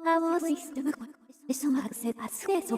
Power system. Special access.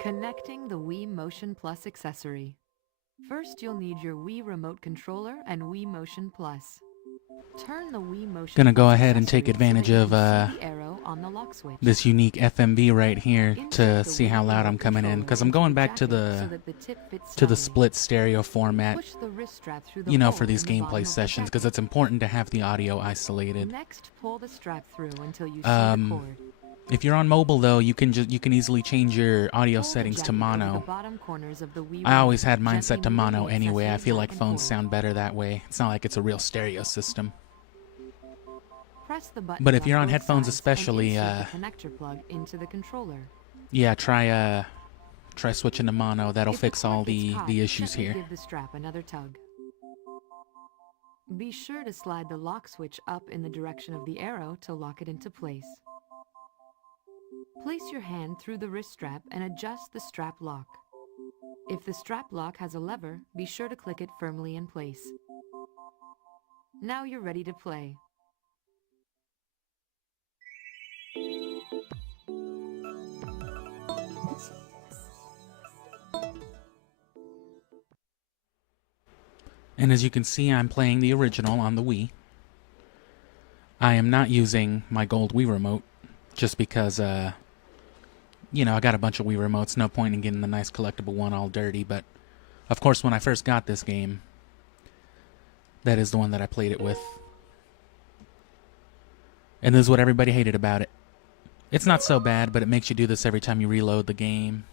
Connecting the Wii Motion Plus accessory. First, you'll need your Wii Remote Controller and Wii Motion Plus. Turn the Wii Motion Gonna go Plus ahead and take accessory advantage so of that you can see the arrow on the lock switch. this unique FMV right here to Insert the see how Wii loud I'm Remote coming in, Controller because I'm into going the back to jacket so the that the tip fits to the snugly. split stereo format, Push the wrist strap through the you know, hole for these in the bottom gameplay of the sessions, because jacket. it's important to have the audio isolated. Next, pull the strap through until you see the cord. If you're on mobile though, you can easily change your audio Pull the settings to jacket over the mono. bottom corners of the Wii I always remote, had mine set gently to mono moving the anyway. I accessory feel back like and phones forth. sound better that way. It's not like it's a real stereo system. Press the buttons But if you're on both headphones sides especially, and insert the connector plug into the controller. yeah, try switching to mono. That'll If fix the cord all gets the hot, issues gently here. give the strap another tug. Be sure to slide the lock switch up in the direction of the arrow to lock it into place. Place your hand through the wrist strap and adjust the strap lock. If the strap lock has a lever, be sure to click it firmly in place. Now you're ready to play. And as you can see, I'm playing the original on the Wii. I am not using my gold Wii remote, just because, you know, I got a bunch of Wii remotes, no point in getting the nice collectible one all dirty, but of course when I first got this game, that is the one that I played it with. And this is what everybody hated about it. It's not so bad, but it makes you do this every time you reload the game.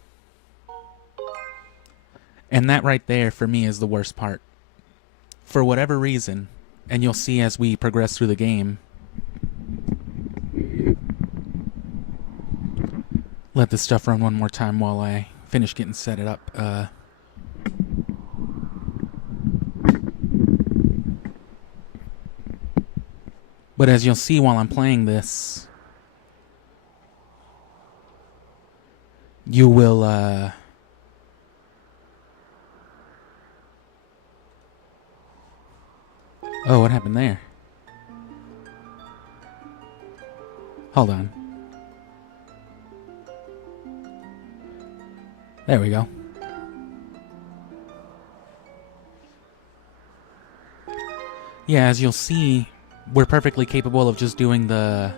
And that right there, for me, is the worst part. For whatever reason, and you'll see as we progress through the game. Let this stuff run one more time while I finish getting set it up. But as you'll see while I'm playing this, you will, oh, what happened there? Hold on. There we go. Yeah, as you'll see, we're perfectly capable of just doing the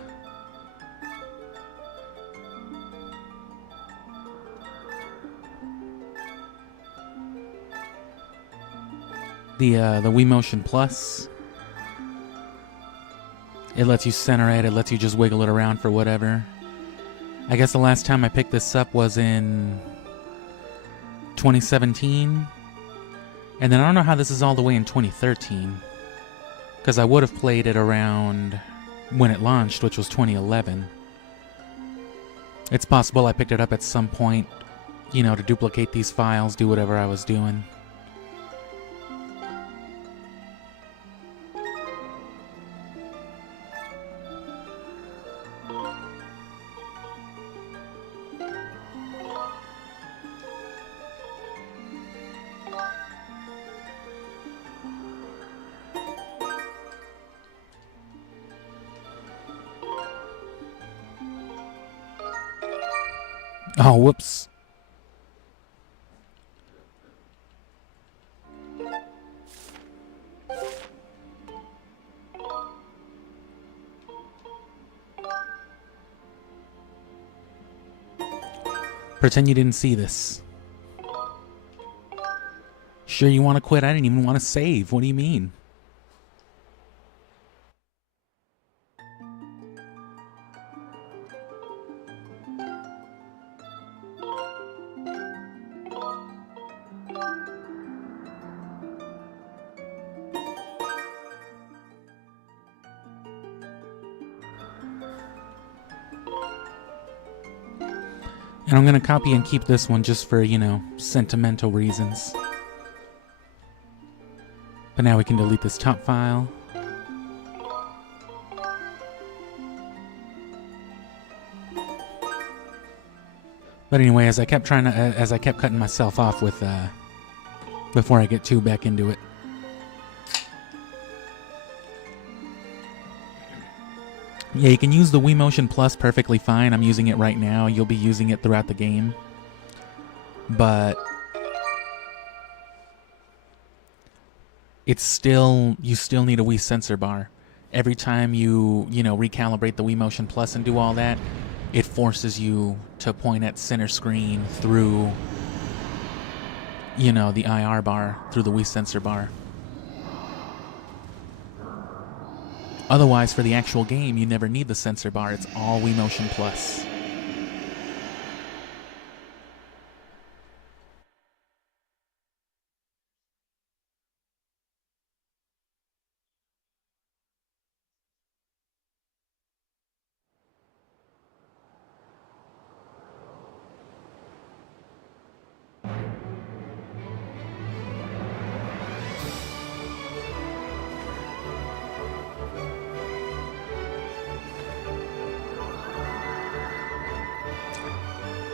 Wii Motion Plus. It lets you center it, it lets you just wiggle it around for whatever. I guess the last time I picked this up was in 2017. And then I don't know how this is all the way in 2013. Because I would have played it around when it launched, which was 2011. It's possible I picked it up at some point, you know, to duplicate these files, do whatever I was doing. Oh, whoops. Pretend you didn't see this. Sure you want to quit? I didn't even want to save. What do you mean? And I'm going to copy and keep this one just for, you know, sentimental reasons. But now we can delete this top file. But anyway, as I kept cutting myself off with, before I get too back into it. Yeah, you can use the Wii Motion Plus perfectly fine. I'm using it right now. You'll be using it throughout the game. But it's still, you still need a Wii sensor bar. Every time you know, recalibrate the Wii Motion Plus and do all that, it forces you to point at center screen through, you know, the IR bar, through the Wii sensor bar. Otherwise, for the actual game, you never need the sensor bar. It's all Wii Motion Plus.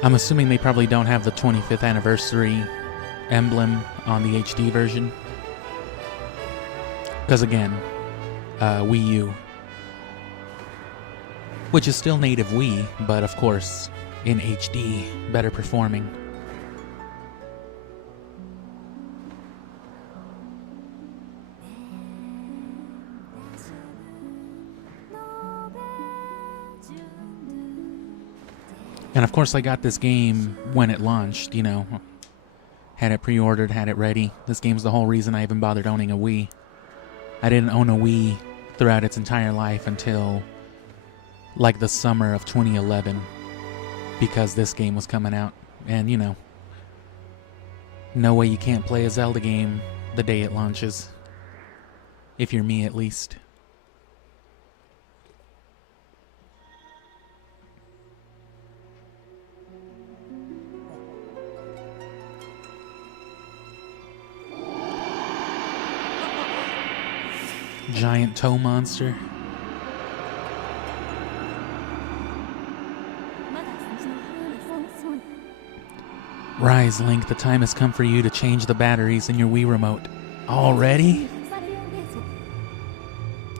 I'm assuming they probably don't have the 25th anniversary emblem on the HD version. Because again, Wii U. Which is still native Wii, but of course, in HD, better performing. And of course I got this game when it launched, you know. Had it pre-ordered, had it ready. This game's the whole reason I even bothered owning a Wii. I didn't own a Wii throughout its entire life until like the summer of 2011 because this game was coming out. And you know, no way you can't play a Zelda game the day it launches. If you're me, at least. Giant toe monster. Rise, Link, the time has come for you to change the batteries in your Wii remote. Already?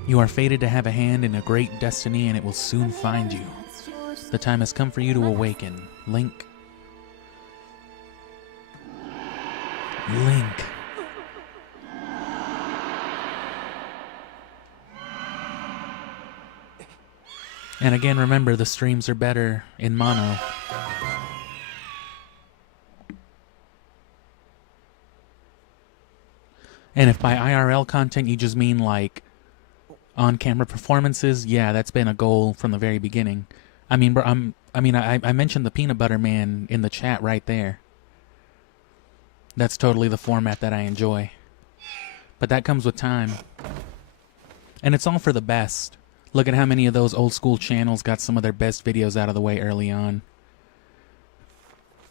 You are fated to have a hand in a great destiny and it will soon find you. The time has come for you to awaken. Link. Link. And again, remember, the streams are better in mono. And if by IRL content you just mean like on-camera performances, yeah, that's been a goal from the very beginning. I mean, I mentioned the Peanut Butter Man in the chat right there. That's totally the format that I enjoy. But that comes with time. And it's all for the best. Look at how many of those old school channels got some of their best videos out of the way early on.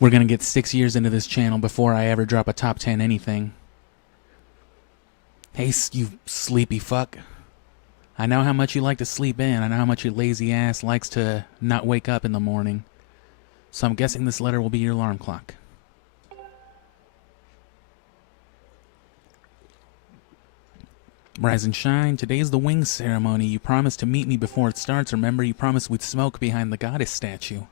We're gonna get 6 years into this channel before I ever drop a top 10 anything. Hey, you sleepy fuck. I know how much you like to sleep in. I know how much your lazy ass likes to not wake up in the morning. So I'm guessing this letter will be your alarm clock. Rise and shine. Today's the wings ceremony. You promised to meet me before it starts. Remember, you promised we'd smoke behind the goddess statue.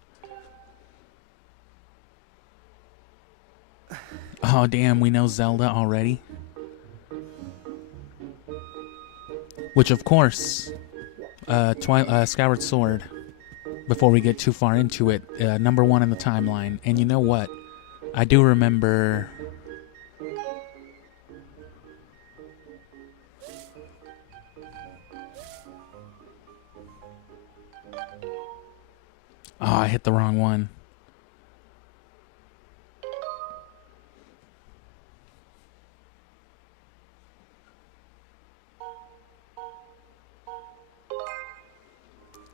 Oh, damn, we know Zelda already. Which, of course, Skyward Sword, before we get too far into it, #1 in the timeline. And you know what? I do remember... Oh, I hit the wrong one.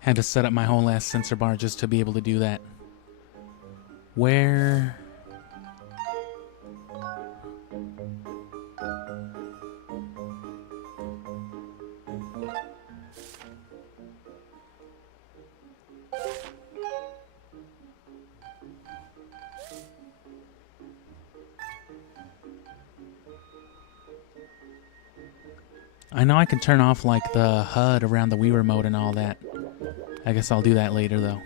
Had to set up my whole ass sensor bar just to be able to do that. Where... I know I can turn off like the HUD around the Wii remote and all that. I guess I'll do that later though.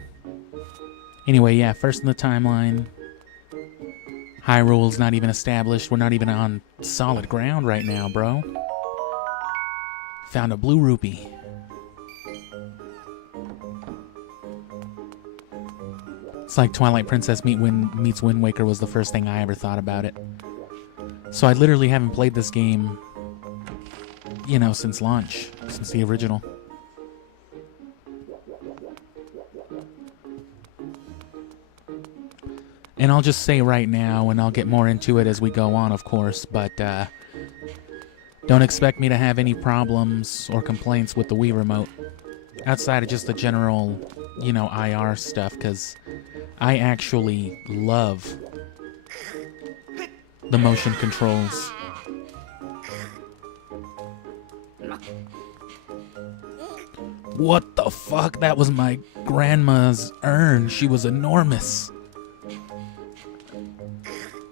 Anyway, yeah, first in the timeline. Hyrule's not even established. We're not even on solid ground right now, bro. Found a blue rupee. It's like Twilight Princess meets Wind Waker was the first thing I ever thought about it. So I literally haven't played this game, you know, since launch, since the original. And I'll just say right now, and I'll get more into it as we go on, of course, but don't expect me to have any problems or complaints with the Wii remote. Outside of just the general, you know, IR stuff, because I actually love the motion controls. What the fuck? That was my grandma's urn. She was enormous.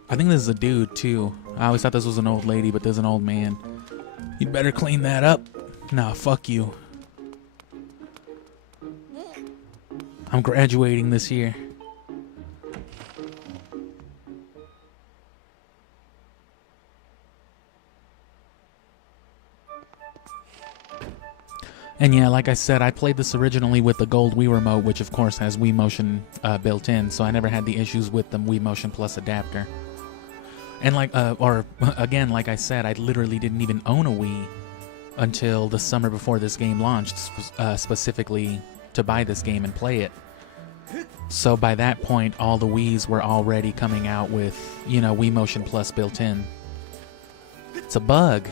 I think this is a dude, too. I always thought this was an old lady, but there's an old man. You'd better clean that up. Nah, fuck you. I'm graduating this year. And yeah, like I said, I played this originally with the gold Wii Remote, which of course has Wii Motion built in, so I never had the issues with the Wii Motion Plus adapter. And again, like I said, I literally didn't even own a Wii until the summer before this game launched, specifically to buy this game and play it. So by that point, all the Wiis were already coming out with, you know, Wii Motion Plus built in. It's a bug.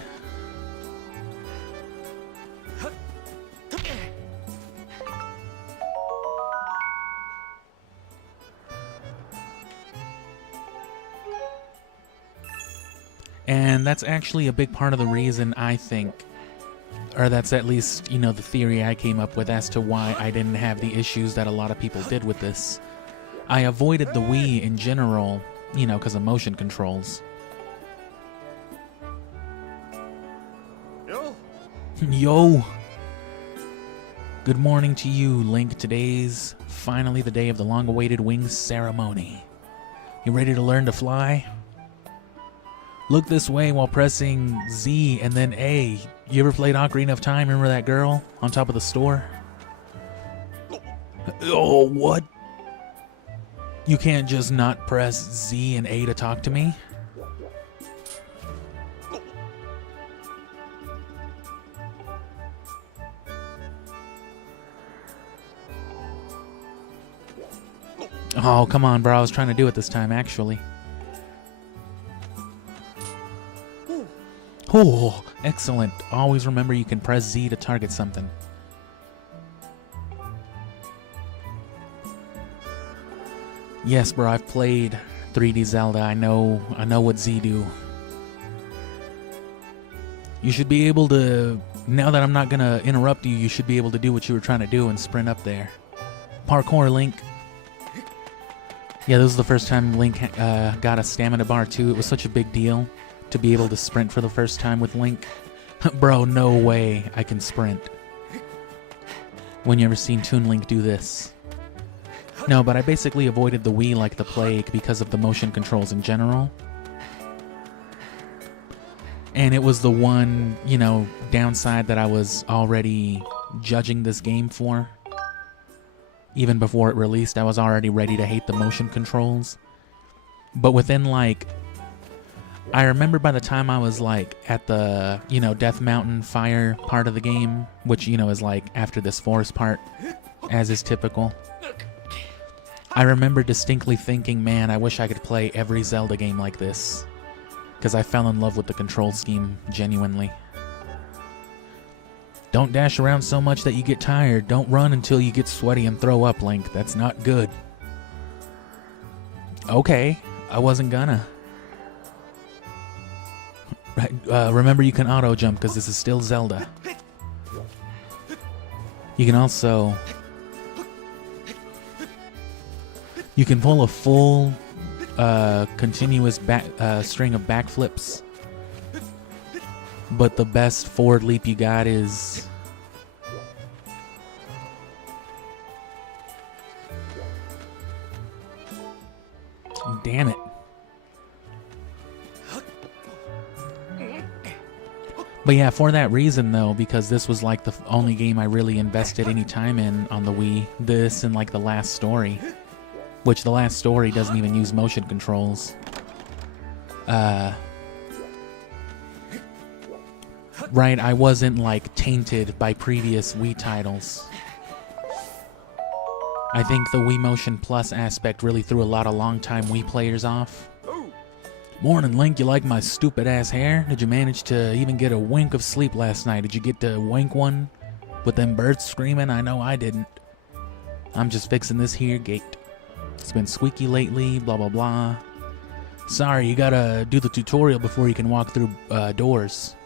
And that's actually a big part of the reason I think, or that's at least, you know, the theory I came up with as to why I didn't have the issues that a lot of people did with this. I avoided the Wii in general, you know, because of motion controls. Yo! Good morning to you, Link. Today's finally the day of the long-awaited wings ceremony. You ready to learn to fly? Look this way while pressing Z and then A. You ever played Ocarina of Time? Remember that girl on top of the store? Oh, what? You can't just not press Z and A to talk to me? Oh, come on, bro. I was trying to do it this time, actually. Oh, excellent. Always remember you can press Z to target something. Yes, bro, I've played 3D Zelda. I know what Z do. You should be able to, now that I'm not gonna interrupt you, you should be able to do what you were trying to do and sprint up there. Parkour, Link. Yeah, this was the first time Link got a stamina bar too. It was such a big deal to be able to sprint for the first time with Link. Bro, no way I can sprint. When you ever seen Toon Link do this? No, but I basically avoided the Wii like the plague because of the motion controls in general. And it was the one, you know, downside that I was already judging this game for. Even before it released, I was already ready to hate the motion controls. But within, like, I remember by the time I was, like, at the, you know, Death Mountain Fire part of the game, which, you know, is, like, after this forest part, as is typical. I remember distinctly thinking, man, I wish I could play every Zelda game like this. Because I fell in love with the control scheme, genuinely. Don't dash around so much that you get tired. Don't run until you get sweaty and throw up, Link. That's not good. Okay, I wasn't gonna. Right, remember you can auto-jump because this is still Zelda. You can also... You can pull a full, continuous string of backflips. But the best forward leap you got is... Damn it. But yeah, for that reason though, because this was like the only game I really invested any time in on the Wii, this and like the last story, which the last story doesn't even use motion controls. Right, I wasn't like tainted by previous Wii titles. I think the Wii Motion Plus aspect really threw a lot of long-time Wii players off. Morning, Link, you like my stupid-ass hair? Did you manage to even get a wink of sleep last night? Did you get to wink one? With them birds screaming? I know I didn't. I'm just fixing this here gate. It's been squeaky lately, blah blah blah. Sorry, you gotta do the tutorial before you can walk through doors.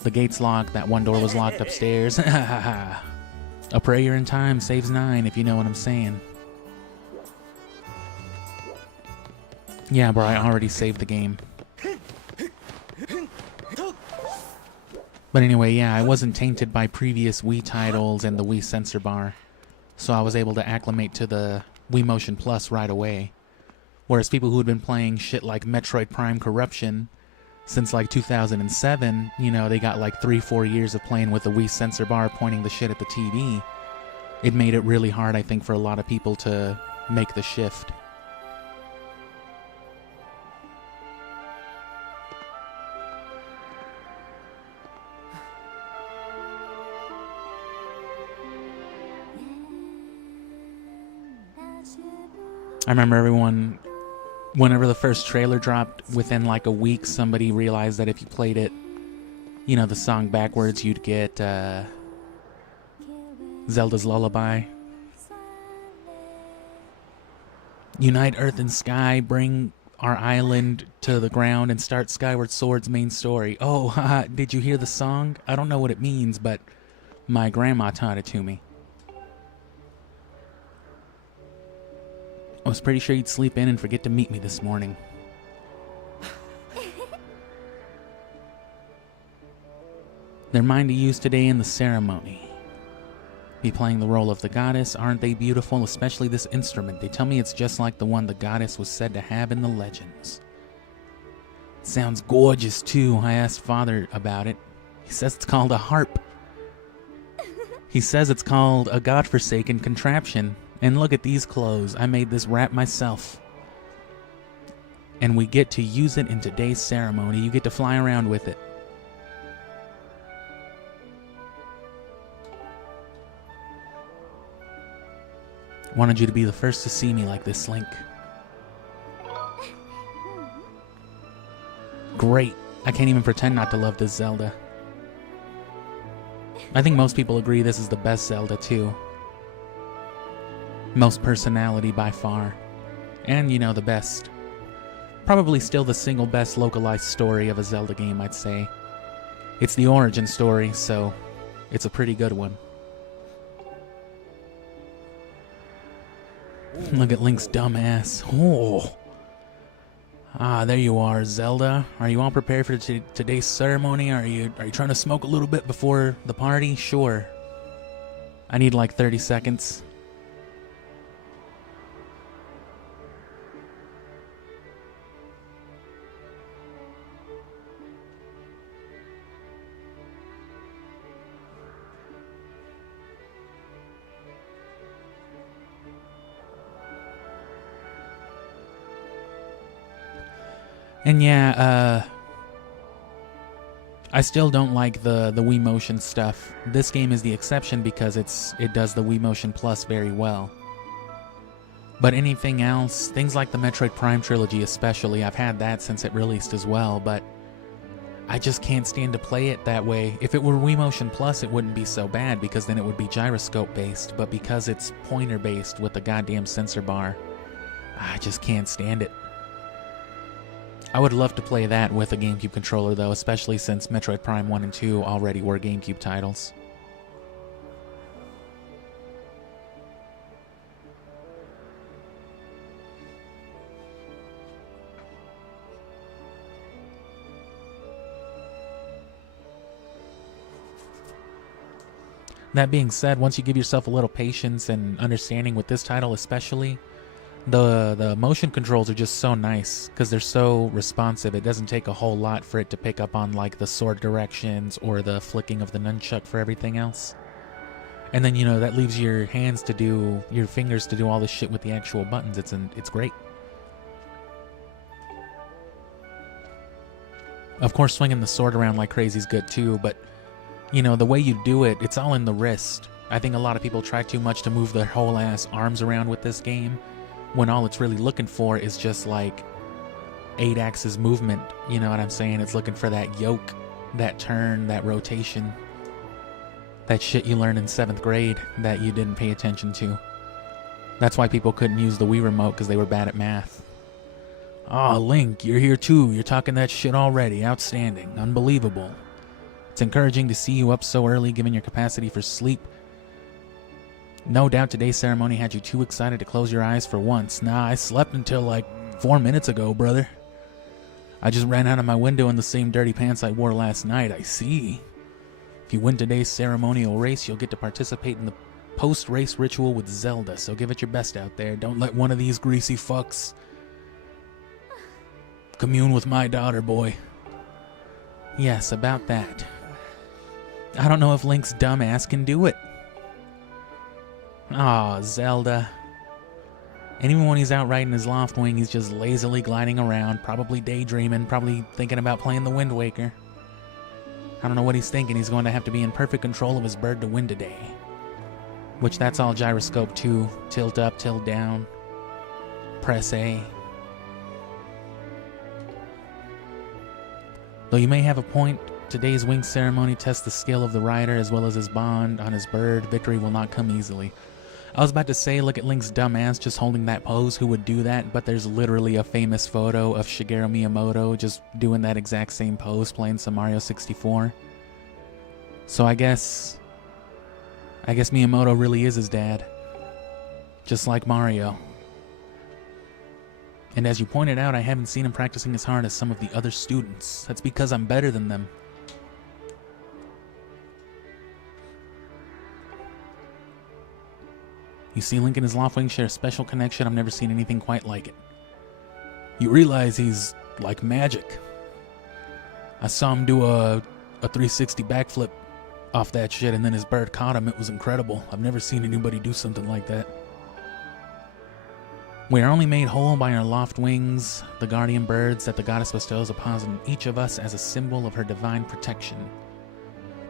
The gate's locked, that one door was locked upstairs. A prayer in time saves 9, if you know what I'm saying. Yeah, bro, I already saved the game. But anyway, yeah, I wasn't tainted by previous Wii titles and the Wii sensor bar. So I was able to acclimate to the Wii Motion Plus right away. Whereas people who had been playing shit like Metroid Prime Corruption since like 2007, you know, they got like 3-4 years of playing with the Wii sensor bar pointing the shit at the TV. It made it really hard, I think, for a lot of people to make the shift. I remember whenever the first trailer dropped, within like a week, somebody realized that if you played it, you know, the song backwards, you'd get Zelda's Lullaby. Unite Earth and Sky, bring our island to the ground, and start Skyward Sword's main story. Oh, haha, did you hear the song? I don't know what it means, but my grandma taught it to me. I was pretty sure you'd sleep in and forget to meet me this morning. They're mine to use today in the ceremony. Be playing the role of the goddess. Aren't they beautiful? Especially this instrument. They tell me it's just like the one the goddess was said to have in the legends. It sounds gorgeous too. I asked Father about it. He says it's called a harp. He says it's called a godforsaken contraption. And look at these clothes. I made this wrap myself. And we get to use it in today's ceremony. You get to fly around with it. Wanted you to be the first to see me like this, Link. Great. I can't even pretend not to love this Zelda. I think most people agree this is the best Zelda, too. Most personality by far. And, you know, the best. Probably still the single best localized story of a Zelda game, I'd say. It's the origin story, so it's a pretty good one. Look at Link's dumb ass. Oh. Ah, there you are, Zelda. Are you all prepared for today's ceremony? Are you trying to smoke a little bit before the party? Sure. I need like 30 seconds. And yeah, I still don't like the Wii Motion stuff. This game is the exception because it does the Wii Motion Plus very well. But anything else, things like the Metroid Prime trilogy especially, I've had that since it released as well, but I just can't stand to play it that way. If it were Wii Motion Plus, it wouldn't be so bad because then it would be gyroscope based, but because it's pointer based with the goddamn sensor bar, I just can't stand it. I would love to play that with a GameCube controller though, especially since Metroid Prime 1 and 2 already were GameCube titles. That being said, once you give yourself a little patience and understanding with this title especially, the motion controls are just so nice because they're so responsive. It doesn't take a whole lot for it to pick up on like the sword directions or the flicking of the nunchuck for everything else. And then, you know, that leaves your hands to do, your fingers to do all this shit with the actual buttons. It's great. Of course, swinging the sword around like crazy is good too, but you know, the way you do it, it's all in the wrist. I think a lot of people try too much to move their whole ass arms around with this game, when all it's really looking for is just like 8 axis movement. You know what I'm saying? It's looking for that yoke, that turn, that rotation. That shit you learned in 7th grade that you didn't pay attention to. That's why people couldn't use the Wii remote, because they were bad at math. Aw, Link, you're here too. You're talking that shit already. Outstanding. Unbelievable. It's encouraging to see you up so early, given your capacity for sleep. No doubt today's ceremony had you too excited to close your eyes for once. Nah, I slept until like 4 minutes ago, brother. I just ran out of my window in the same dirty pants I wore last night. I see. If you win today's ceremonial race, you'll get to participate in the post-race ritual with Zelda, so give it your best out there. Don't let one of these greasy fucks commune with my daughter, boy. Yes, about that. I don't know if Link's dumbass can do it. Aw, Zelda. And even when he's out riding his Loftwing, he's just lazily gliding around, probably daydreaming, probably thinking about playing the Wind Waker. I don't know what he's thinking. He's going to have to be in perfect control of his bird to win today. Which that's all gyroscope too. Tilt up, tilt down. Press A. Though you may have a point, today's wing ceremony tests the skill of the rider as well as his bond on his bird. Victory will not come easily. I was about to say, look at Link's dumbass just holding that pose. Who would do that? But there's literally a famous photo of Shigeru Miyamoto just doing that exact same pose playing some Mario 64. So I guess Miyamoto really is his dad. Just like Mario. And as you pointed out, I haven't seen him practicing as hard as some of the other students. That's because I'm better than them. You see, Link and his Loftwing share a special connection. I've never seen anything quite like it. You realize he's like magic. I saw him do a 360 backflip off that shit, and then his bird caught him. It was incredible. I've never seen anybody do something like that. We are only made whole by our Loftwings, the guardian birds that the goddess bestows upon each of us as a symbol of her divine protection.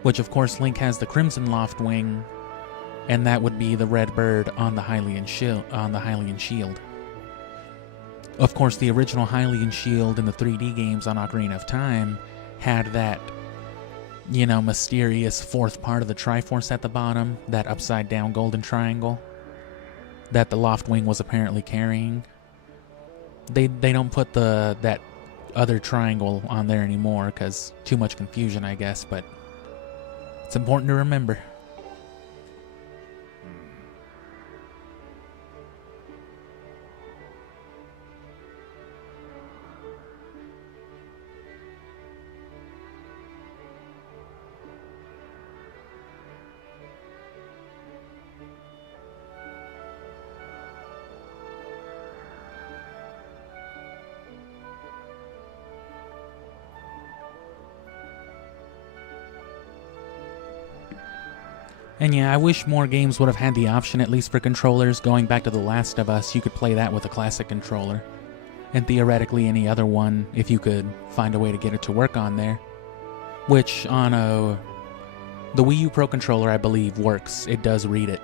Which, of course, Link has the Crimson Loftwing, and that would be the red bird on the Hylian shield. Of course, the original Hylian shield in the 3D games on Ocarina of Time had that, you know, mysterious fourth part of the Triforce at the bottom, that upside down golden triangle that the Loftwing was apparently carrying. They don't put that other triangle on there anymore because too much confusion, I guess, but it's important to remember. And yeah, I wish more games would have had the option, at least for controllers. Going back to The Last of Us, you could play that with a classic controller. And theoretically any other one, if you could find a way to get it to work on there. Which, on the Wii U Pro Controller, I believe, works. It does read it.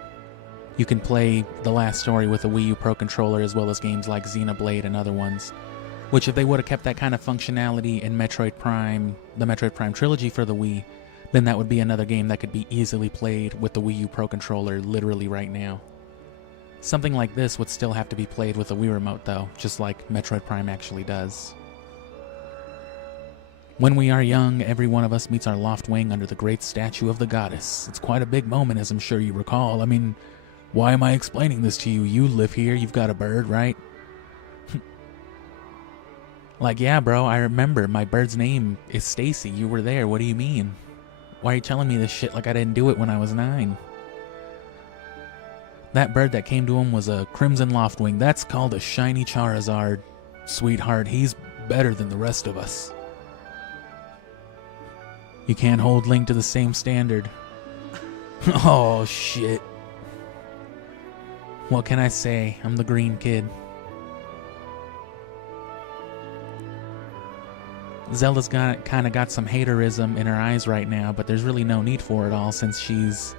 You can play The Last Story with a Wii U Pro Controller, as well as games like Xenoblade and other ones. Which, if they would have kept that kind of functionality in Metroid Prime, the Metroid Prime trilogy for the Wii, then that would be another game that could be easily played with the Wii U Pro Controller literally right now. Something like this would still have to be played with a Wii Remote though, just like Metroid Prime actually does. When we are young, every one of us meets our Loftwing under the great statue of the goddess. It's quite a big moment, as I'm sure you recall. I mean, why am I explaining this to you? You live here, you've got a bird, right? Like, yeah bro, I remember, my bird's name is Stacy, you were there, what do you mean? Why are you telling me this shit like I didn't do it when I was 9? That bird that came to him was a Crimson Loftwing. That's called a shiny Charizard. Sweetheart, he's better than the rest of us. You can't hold Link to the same standard. Oh, shit. What can I say? I'm the green kid. Zelda's kind of got some haterism in her eyes right now, but there's really no need for it all since she's,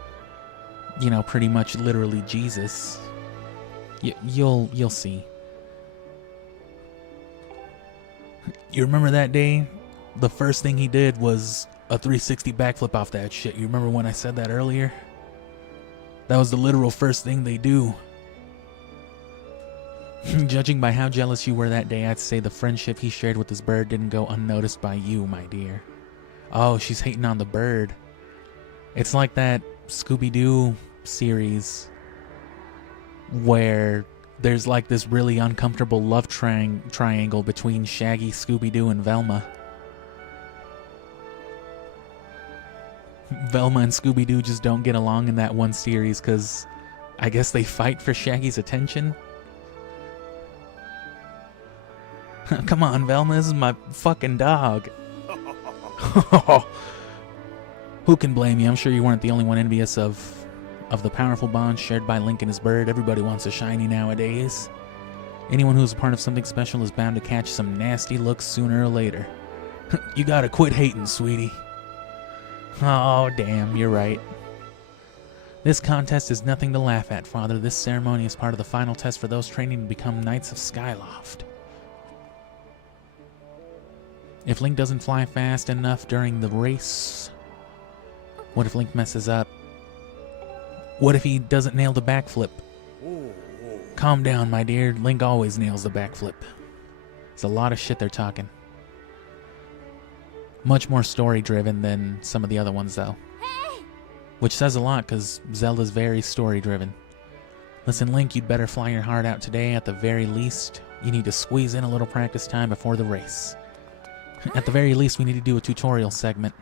you know, pretty much literally Jesus. You'll see. You remember that day? The first thing he did was a 360 backflip off that shit. You remember when I said that earlier? That was the literal first thing they do. Judging by how jealous you were that day, I'd say the friendship he shared with his bird didn't go unnoticed by you, my dear. Oh, she's hating on the bird. It's like that Scooby-Doo series where there's like this really uncomfortable love triangle between Shaggy, Scooby-Doo, and Velma. Velma and Scooby-Doo just don't get along in that one series because I guess they fight for Shaggy's attention. Come on, Velma, this is my fucking dog. Who can blame you? I'm sure you weren't the only one envious of the powerful bond shared by Link and his bird. Everybody wants a shiny nowadays. Anyone who's a part of something special is bound to catch some nasty looks sooner or later. You gotta quit hating, sweetie. Oh, damn, you're right. This contest is nothing to laugh at, Father. This ceremony is part of the final test for those training to become Knights of Skyloft. If Link doesn't fly fast enough during the race, what if Link messes up? What if he doesn't nail the backflip? Calm down, my dear. Link always nails the backflip. It's a lot of shit they're talking. Much more story-driven than some of the other ones, though. Which says a lot, because Zelda's very story-driven. Listen, Link, you'd better fly your heart out today. At the very least, you need to squeeze in a little practice time before the race. At the very least, we need to do a tutorial segment.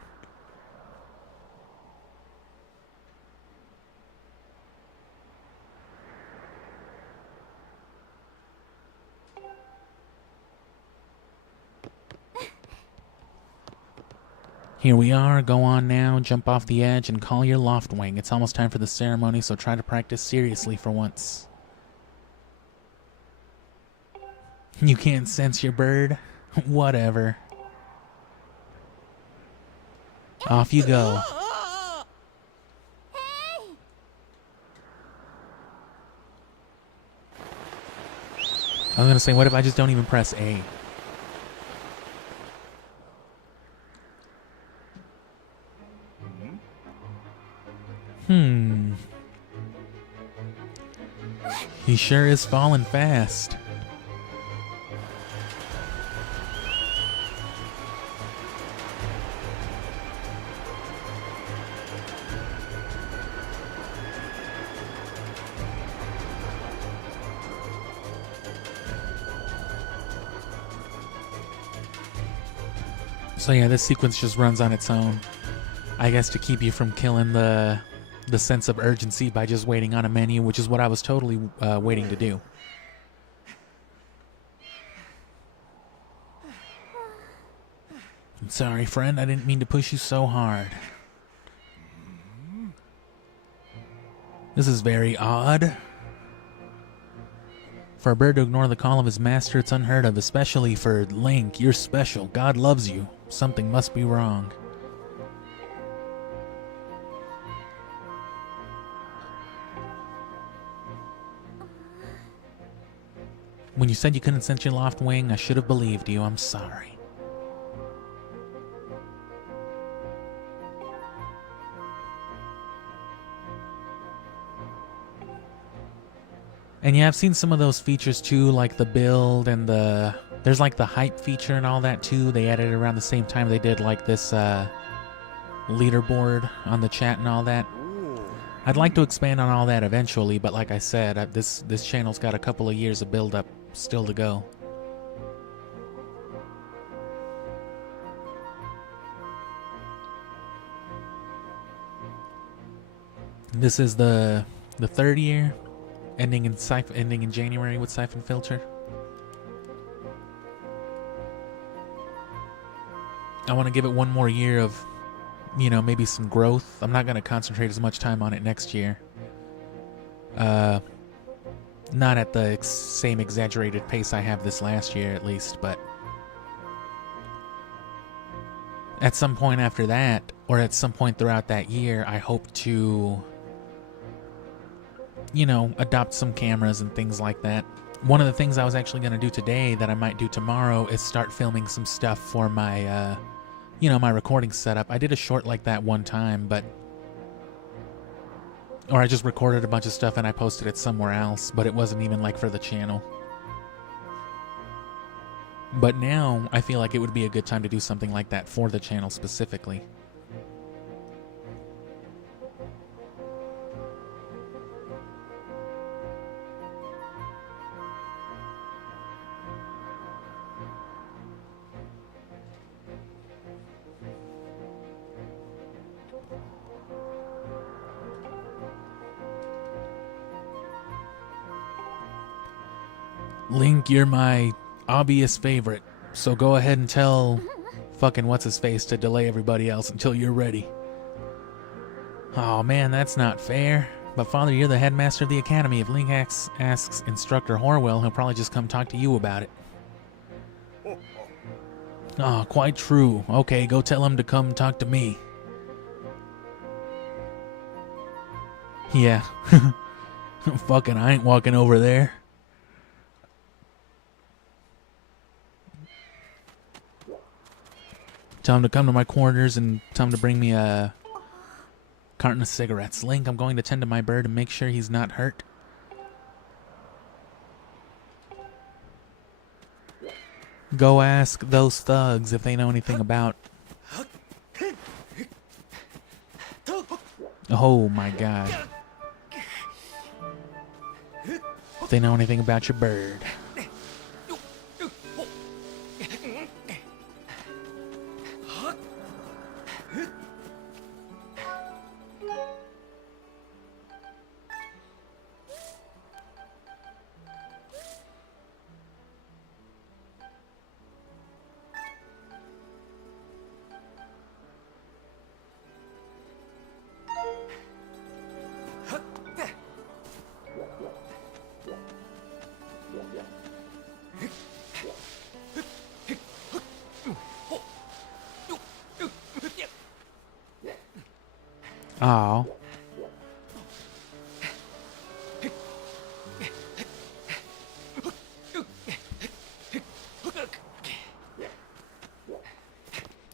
Here we are, go on now, jump off the edge and call your loft wing. It's almost time for the ceremony, so try to practice seriously for once. You can't sense your bird? Whatever. Off you go. I was gonna say, what if I just don't even press A? He sure is falling fast. So yeah, this sequence just runs on its own. I guess to keep you from killing the sense of urgency by just waiting on a menu, which is what I was totally waiting to do. I'm sorry, friend. I didn't mean to push you so hard. This is very odd. For a bird to ignore the call of his master, it's unheard of, especially for Link. You're special. God loves you. Something must be wrong. When you said you couldn't sense your loft wing, I should have believed you. I'm sorry. And yeah, I've seen some of those features too, like the build and there's like the hype feature and all that too. They added it around the same time they did like this leaderboard on the chat and all that. I'd like to expand on all that eventually, but like I said, this channel's got a couple of years of build-up still to go. This is the third year, ending in January with Siphon Filter. I want to give it one more year of, you know, maybe some growth. I'm not going to concentrate as much time on it next year. Not at the same exaggerated pace I have this last year, at least, but at some point after that, or at some point throughout that year, I hope to, you know, adopt some cameras and things like that. One of the things I was actually going to do today that I might do tomorrow is start filming some stuff for my, you know, my recording setup. I did a short like that one time, or I just recorded a bunch of stuff and I posted it somewhere else, but it wasn't even like for the channel. But now I feel like it would be a good time to do something like that for the channel specifically. Link, you're my obvious favorite, so go ahead and tell fucking what's-his-face to delay everybody else until you're ready. Oh man, that's not fair. But Father, you're the headmaster of the academy. If Link asks Instructor Horwell, he'll probably just come talk to you about it. Oh, quite true. Okay, go tell him to come talk to me. Yeah. Fucking, I ain't walking over there. Tell him to come to my quarters and tell him to bring me a carton of cigarettes. Link, I'm going to tend to my bird and make sure he's not hurt. Go ask those thugs if they know anything about... Oh my god. If they know anything about your bird. Oh.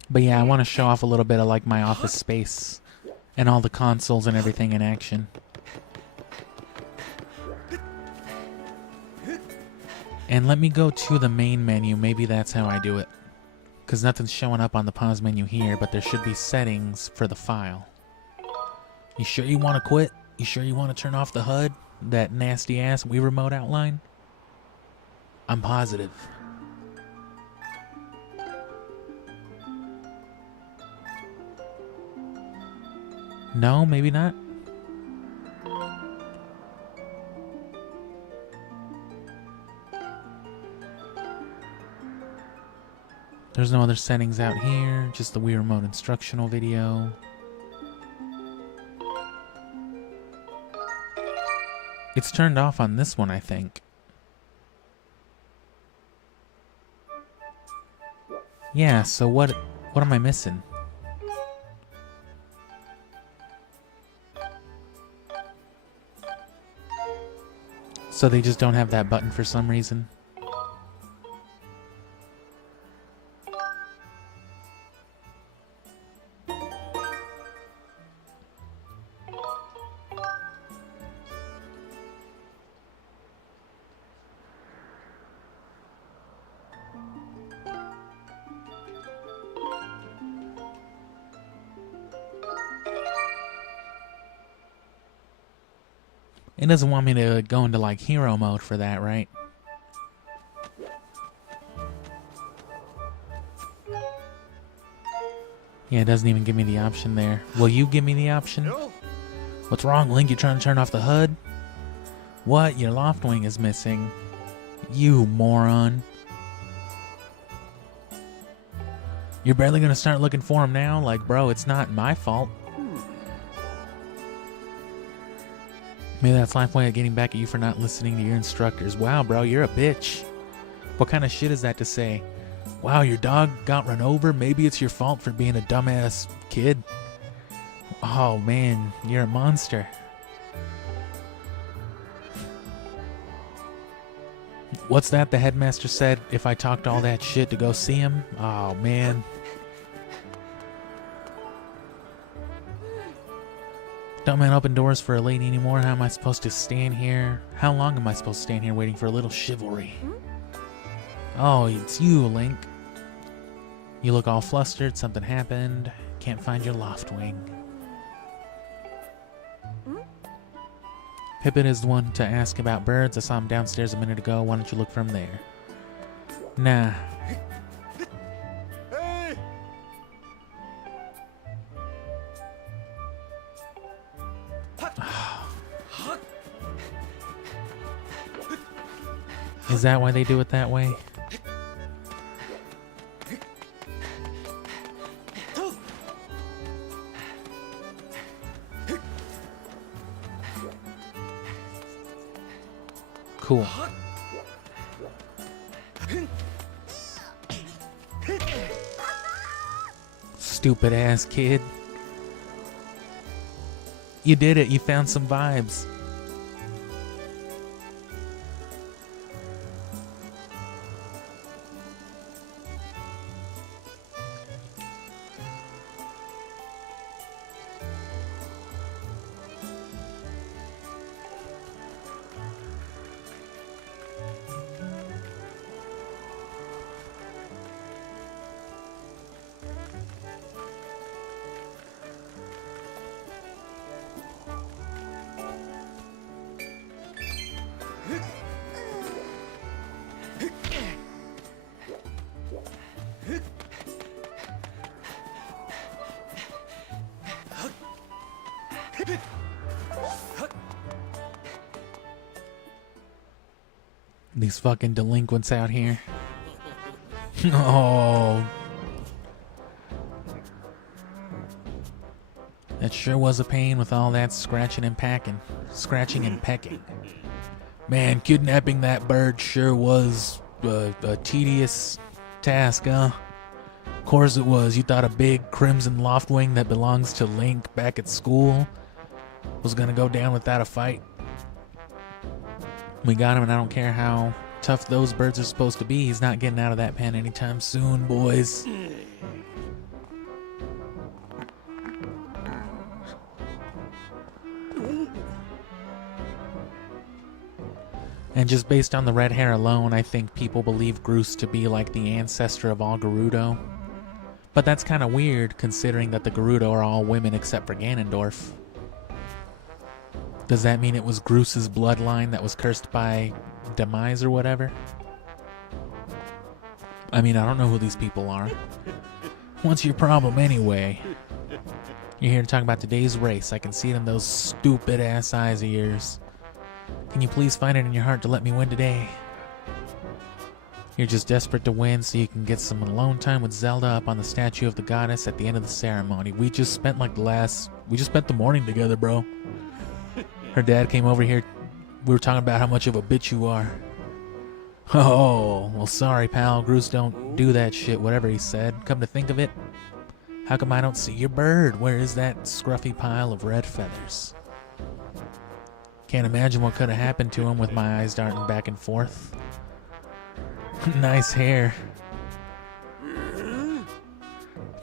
But yeah, I want to show off a little bit of like my office space and all the consoles and everything in action. And let me go to the main menu. Maybe that's how I do it. Because nothing's showing up on the pause menu here, but there should be settings for the file. You sure you want to quit? You sure you want to turn off the HUD? That nasty ass Wii Remote outline? I'm positive. No, maybe not. There's no other settings out here, just the Wii Remote instructional video. It's turned off on this one, I think. Yeah, so what am I missing? So they just don't have that button for some reason? It doesn't want me to go into like hero mode for that, right? Yeah, it doesn't even give me the option there. Will you give me the option? What's wrong, Link? You trying to turn off the HUD? What? Your loft wing is missing. You moron. You're barely gonna start looking for him now? Like, bro, it's not my fault. Maybe that's Life's way of getting back at you for not listening to your instructors. Wow, bro, you're a bitch. What kind of shit is that to say? Wow, your dog got run over? Maybe it's your fault for being a dumbass kid. Oh, man, you're a monster. What's that the headmaster said if I talked all that shit to go see him? Oh, man. Don't man open doors for a lady anymore. How am I supposed to stand here? How long am I supposed to stand here waiting for a little chivalry? Oh, it's you, Link. You look all flustered. Something happened. Can't find your loft wing. Pippin is the one to ask about birds. I saw him downstairs a minute ago. Why don't you look from there? Nah. Is that why they do it that way? cool. Stupid ass kid. You did it. You found some vibes. These fucking delinquents out here. Oh. That sure was a pain with all that scratching and packing. Scratching and pecking. Man, kidnapping that bird sure was a tedious task, huh? Of course it was. You thought a big crimson loftwing that belongs to Link back at school was gonna go down without a fight. We got him, and I don't care how tough those birds are supposed to be. He's not getting out of that pen anytime soon, boys. And just based on the red hair alone, I think people believe Groose to be like the ancestor of all Gerudo. But that's kind of weird, considering that the Gerudo are all women except for Ganondorf. Does that mean it was Groose's bloodline that was cursed by demise or whatever? I mean, I don't know who these people are. What's your problem anyway? You're here to talk about today's race. I can see it in those stupid ass eyes of yours. Can you please find it in your heart to let me win today? You're just desperate to win so you can get some alone time with Zelda up on the statue of the goddess at the end of the ceremony. We just spent the morning together, bro. Her dad came over here. We were talking about how much of a bitch you are. Oh, well, sorry, pal. Groose don't do that shit, whatever he said. Come to think of it, how come I don't see your bird? Where is that scruffy pile of red feathers? Can't imagine what could have happened to him with my eyes darting back and forth. Nice hair.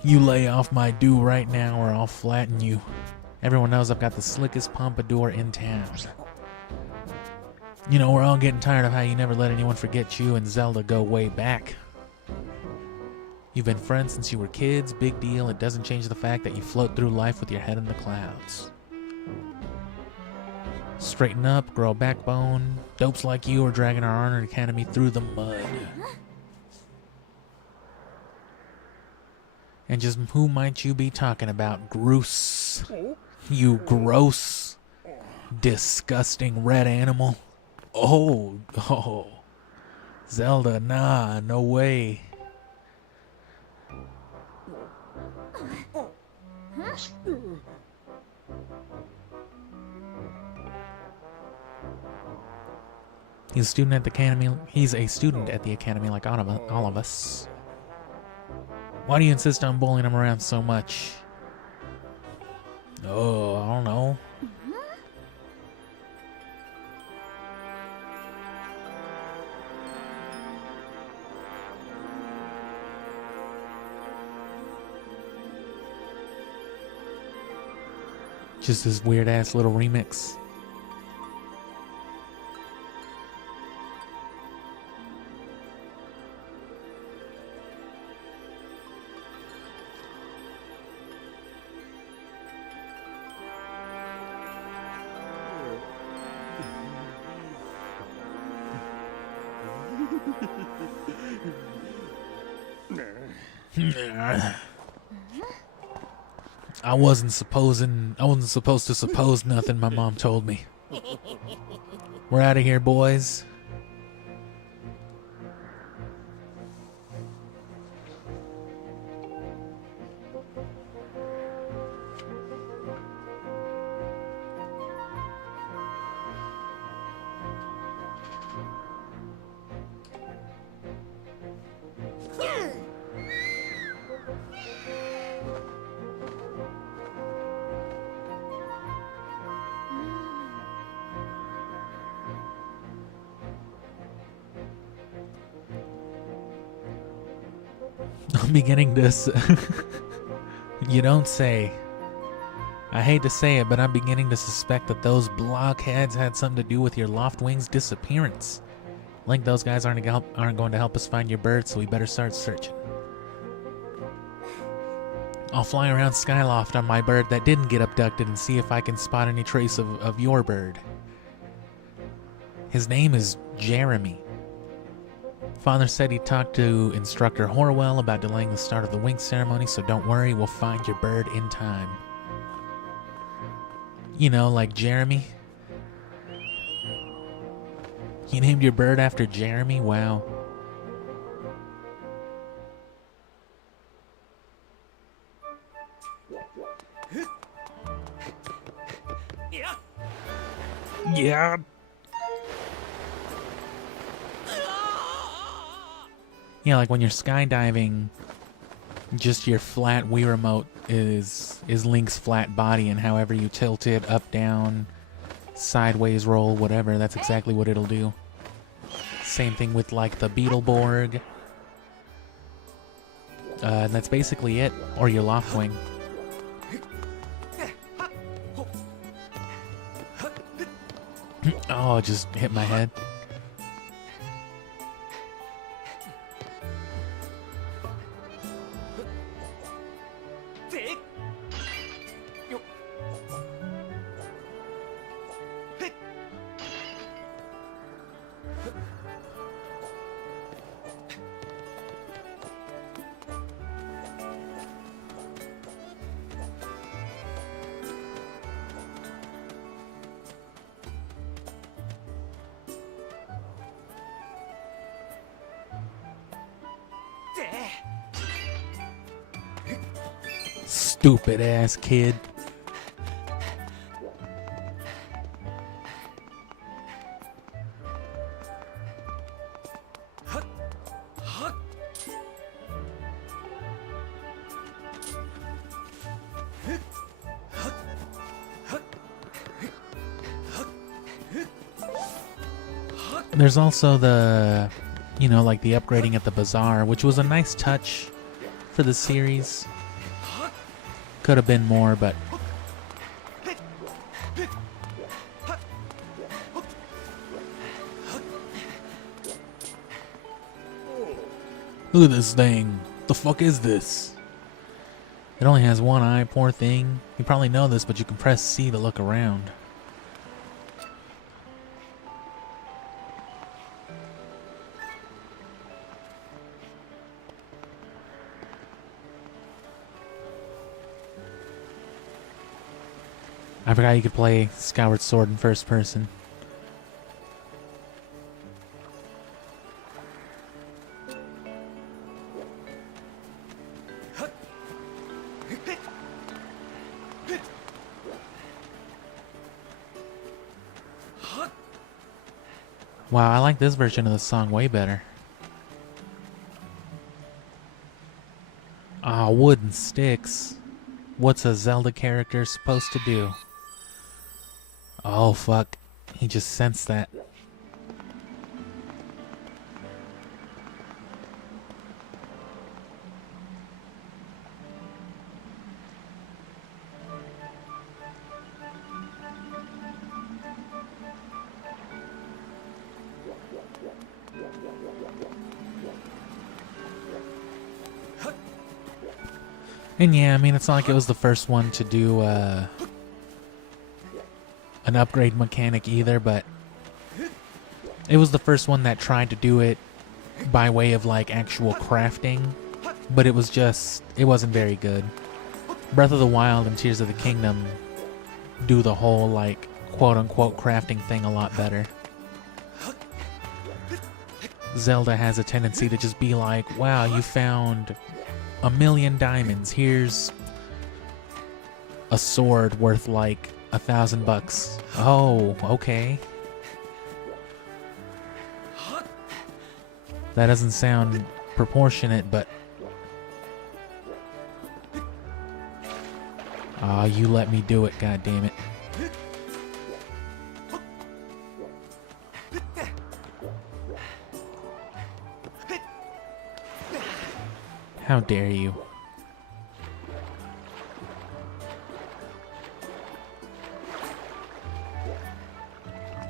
You lay off my do right now or I'll flatten you. Everyone knows I've got the slickest pompadour in town. You know, we're all getting tired of how you never let anyone forget you and Zelda go way back. You've been friends since you were kids, big deal. It doesn't change the fact that you float through life with your head in the clouds. Straighten up, grow a backbone. Dopes like you are dragging our honored academy through the mud. And just who might you be talking about, Groose? You gross, disgusting red animal. Oh, Zelda, nah, no way. He's a student at the academy. He's a student at the academy like all of us. Why do you insist on bullying him around so much? Oh, I don't know. Just this weird ass little remix. I wasn't supposed to suppose nothing, my mom told me. We're out of here, boys. I'm beginning to... You don't say. I hate to say it, but I'm beginning to suspect that those blockheads had something to do with your Loftwing's disappearance. Link, those guys aren't going to help us find your bird, so we better start searching. I'll fly around Skyloft on my bird that didn't get abducted and see if I can spot any trace of your bird. His name is Jeremy. Father said he talked to Instructor Horwell about delaying the start of the wing ceremony, so don't worry, we'll find your bird in time. You know, like Jeremy. You named your bird after Jeremy? Wow. Yeah. Yeah, like when you're skydiving, just your flat Wii remote is Link's flat body, and however you tilt it, up, down, sideways roll, whatever, that's exactly what it'll do. Same thing with like the Beetleborg. And that's basically it. Or your Loftwing. Oh, it just hit my head. Stupid ass kid. There's also the, you know, like the upgrading at the bazaar, which was a nice touch for the series. Could have been more, but look at this thing. The fuck is this? It only has one eye, poor thing. You probably know this, but you can press C to look around. I forgot you could play Skyward Sword in first person. Wow, I like this version of the song way better. Ah, wooden sticks. What's a Zelda character supposed to do? Oh, fuck. He just sensed that. And yeah, I mean, it's not like it was the first one to do, an upgrade mechanic either, but it was the first one that tried to do it by way of like actual crafting, but it wasn't very good. Breath of the Wild and Tears of the Kingdom do the whole like quote-unquote crafting thing a lot better. Zelda has a tendency to just be like, wow, you found 1,000,000 diamonds, here's a sword worth like $1,000. Oh, okay. That doesn't sound proportionate, but ah, you let me do it, god damn it. How dare you?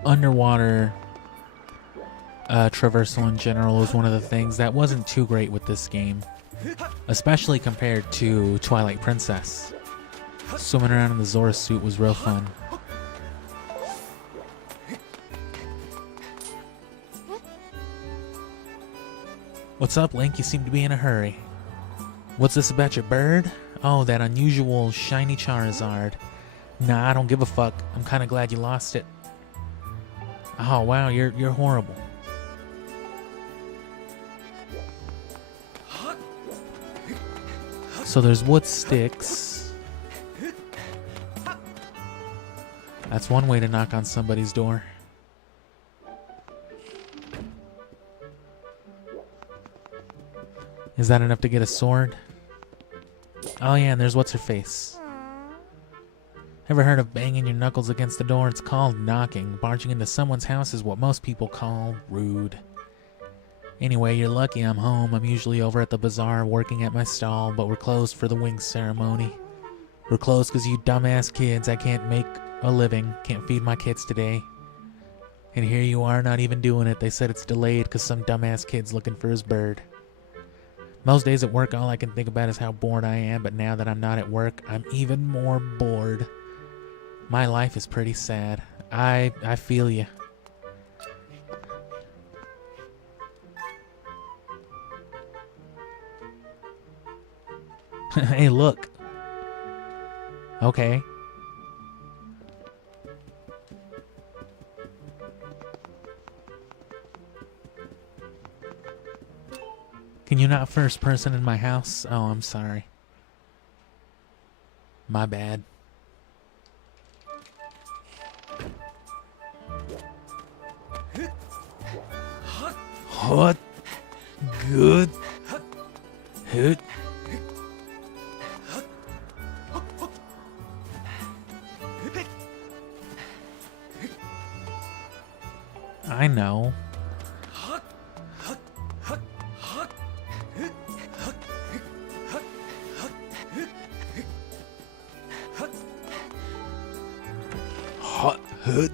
Underwater traversal in general is one of the things that wasn't too great with this game, especially compared to Twilight Princess. Swimming around in the Zora suit was real fun. What's up, Link? You seem to be in a hurry. What's this about your bird? Oh, that unusual shiny Charizard. Nah, I don't give a fuck. I'm kind of glad you lost it. Oh wow, you're horrible. So there's wood sticks. That's one way to knock on somebody's door. Is that enough to get a sword? Oh yeah, and there's what's her face. Ever heard of banging your knuckles against the door? It's called knocking. Barging into someone's house is what most people call rude. Anyway, you're lucky I'm home. I'm usually over at the bazaar working at my stall, but we're closed for the wings ceremony. We're closed because you dumbass kids. I can't make a living. Can't feed my kids today. And here you are not even doing it. They said it's delayed because some dumbass kid's looking for his bird. Most days at work, all I can think about is how bored I am, but now that I'm not at work, I'm even more bored. My life is pretty sad. I feel you. Hey, look. Okay. Can you not first person in my house? Oh, I'm sorry. My bad. Hot. Good. Hit. I know. Hot hood.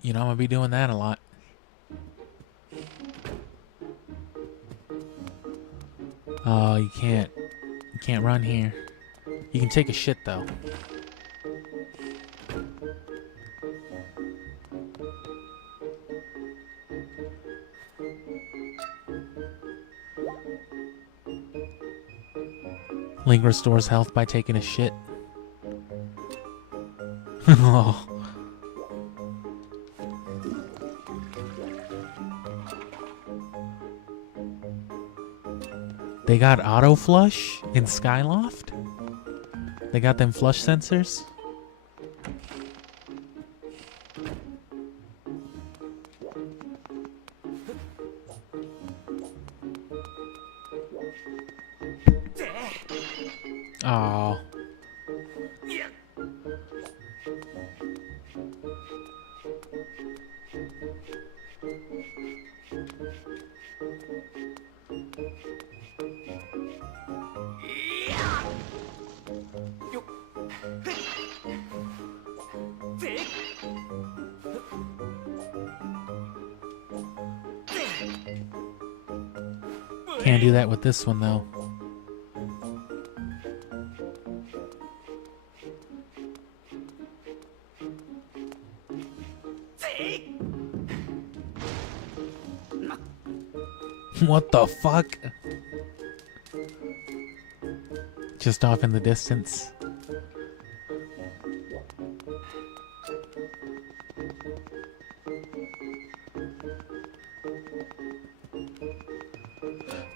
You know, I'm gonna be doing that a lot. Oh, you can't run here. You can take a shit though. Link restores health by taking a shit. Oh. They got auto flush in Skyloft? They got them flush sensors? Oh. Can't do that with this one though. What the fuck? Just off in the distance.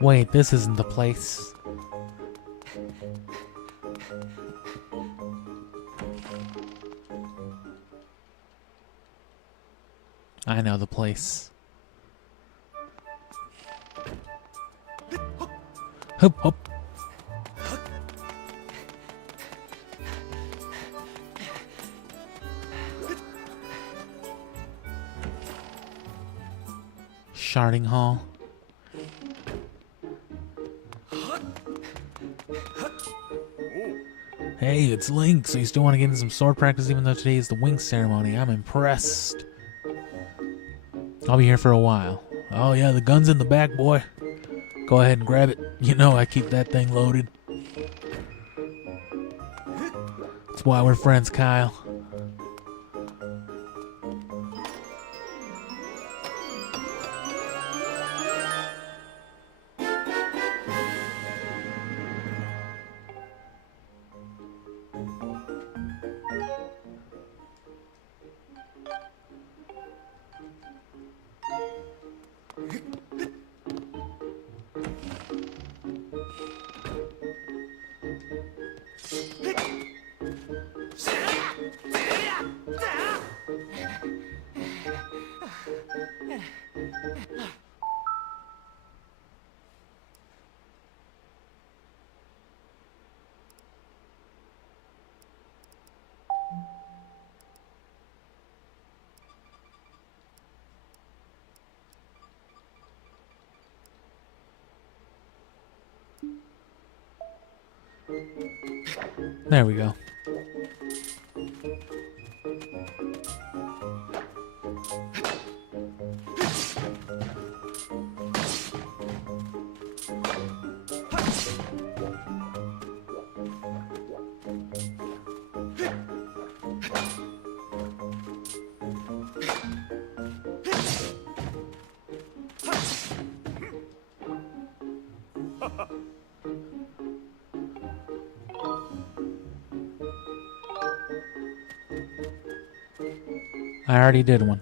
Wait, this isn't the place. I know the place. Hup, hup. Sharding Hall. Hey, it's Link, so you still want to get in some sword practice even though today is the wing ceremony. I'm impressed. I'll be here for a while. Oh yeah, the gun's in the back, boy. Go ahead and grab it. You know I keep that thing loaded. That's why we're friends, Kyle. There we go. I already did one.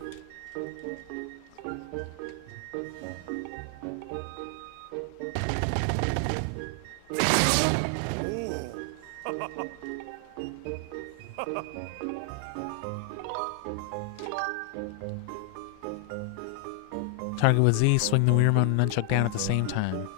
Target with Z, swing the Wii remote and nunchuck down at the same time.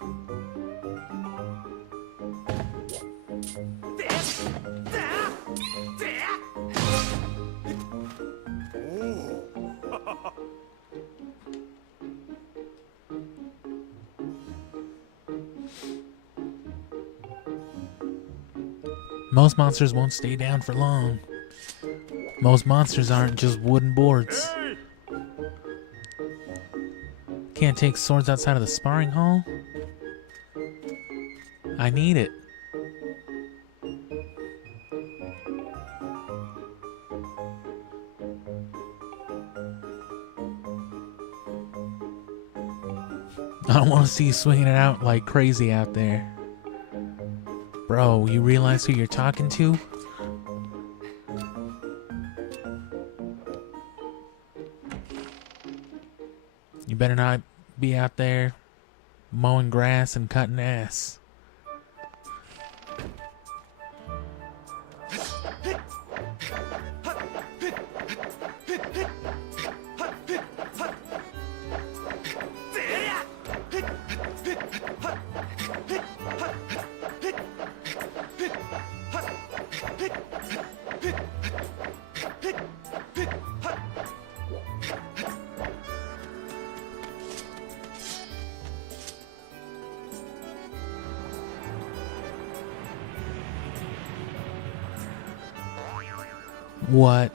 Most monsters won't stay down for long. Most monsters aren't just wooden boards. Can't take swords outside of the sparring hall? I need it. I don't want to see you swinging it out like crazy out there. Bro, you realize who you're talking to? You better not be out there mowing grass and cutting ass. What?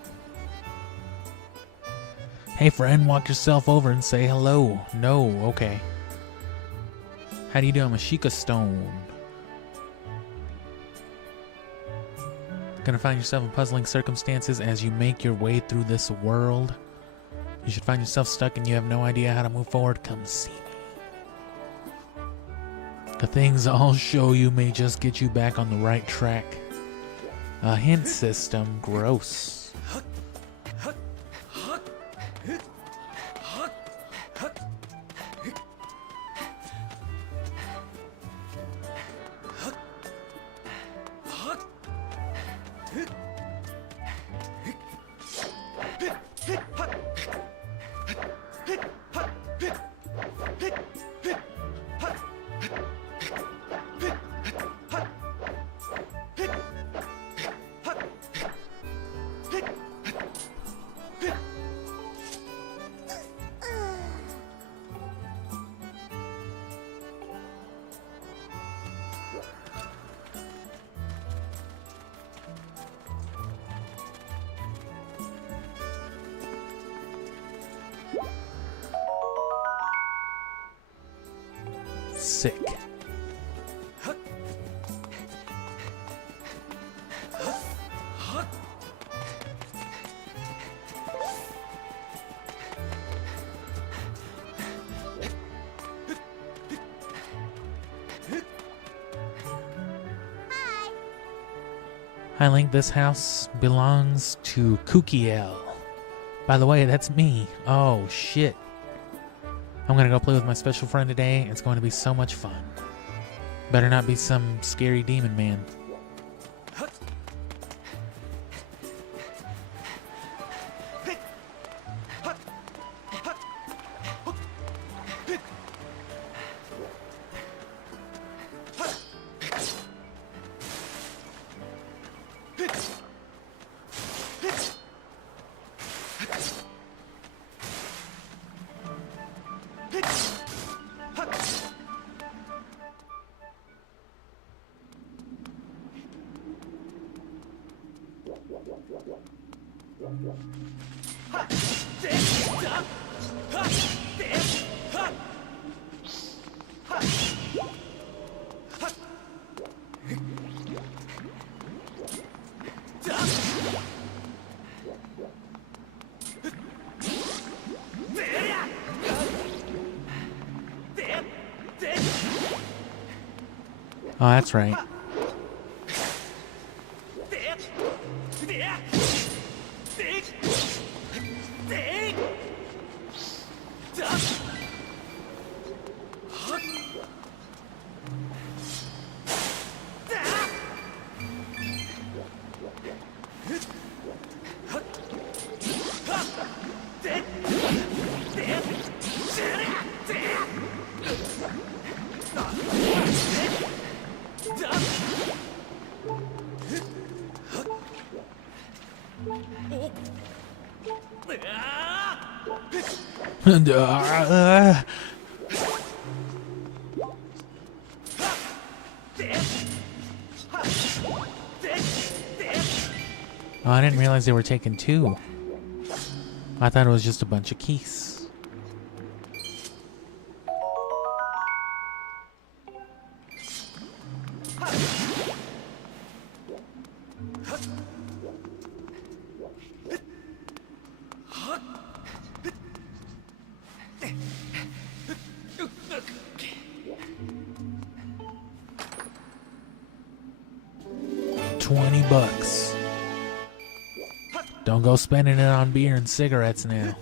Hey friend, walk yourself over and say hello. No, okay. How do you do? I'm a Sheikah Stone. Gonna find yourself in puzzling circumstances as you make your way through this world. You should find yourself stuck and you have no idea how to move forward. Come see me. The things I'll show you may just get you back on the right track. A hint system, gross. sick. Hi Link, this house belongs to Kukiel. By the way, that's me. Oh shit. I'm gonna go play with my special friend today. It's going to be so much fun. Better not be some scary demon man. Oh, that's right. Oh, I didn't realize they were taking two. I thought it was just a bunch of keys. $20. Don't go spending it on beer and cigarettes now.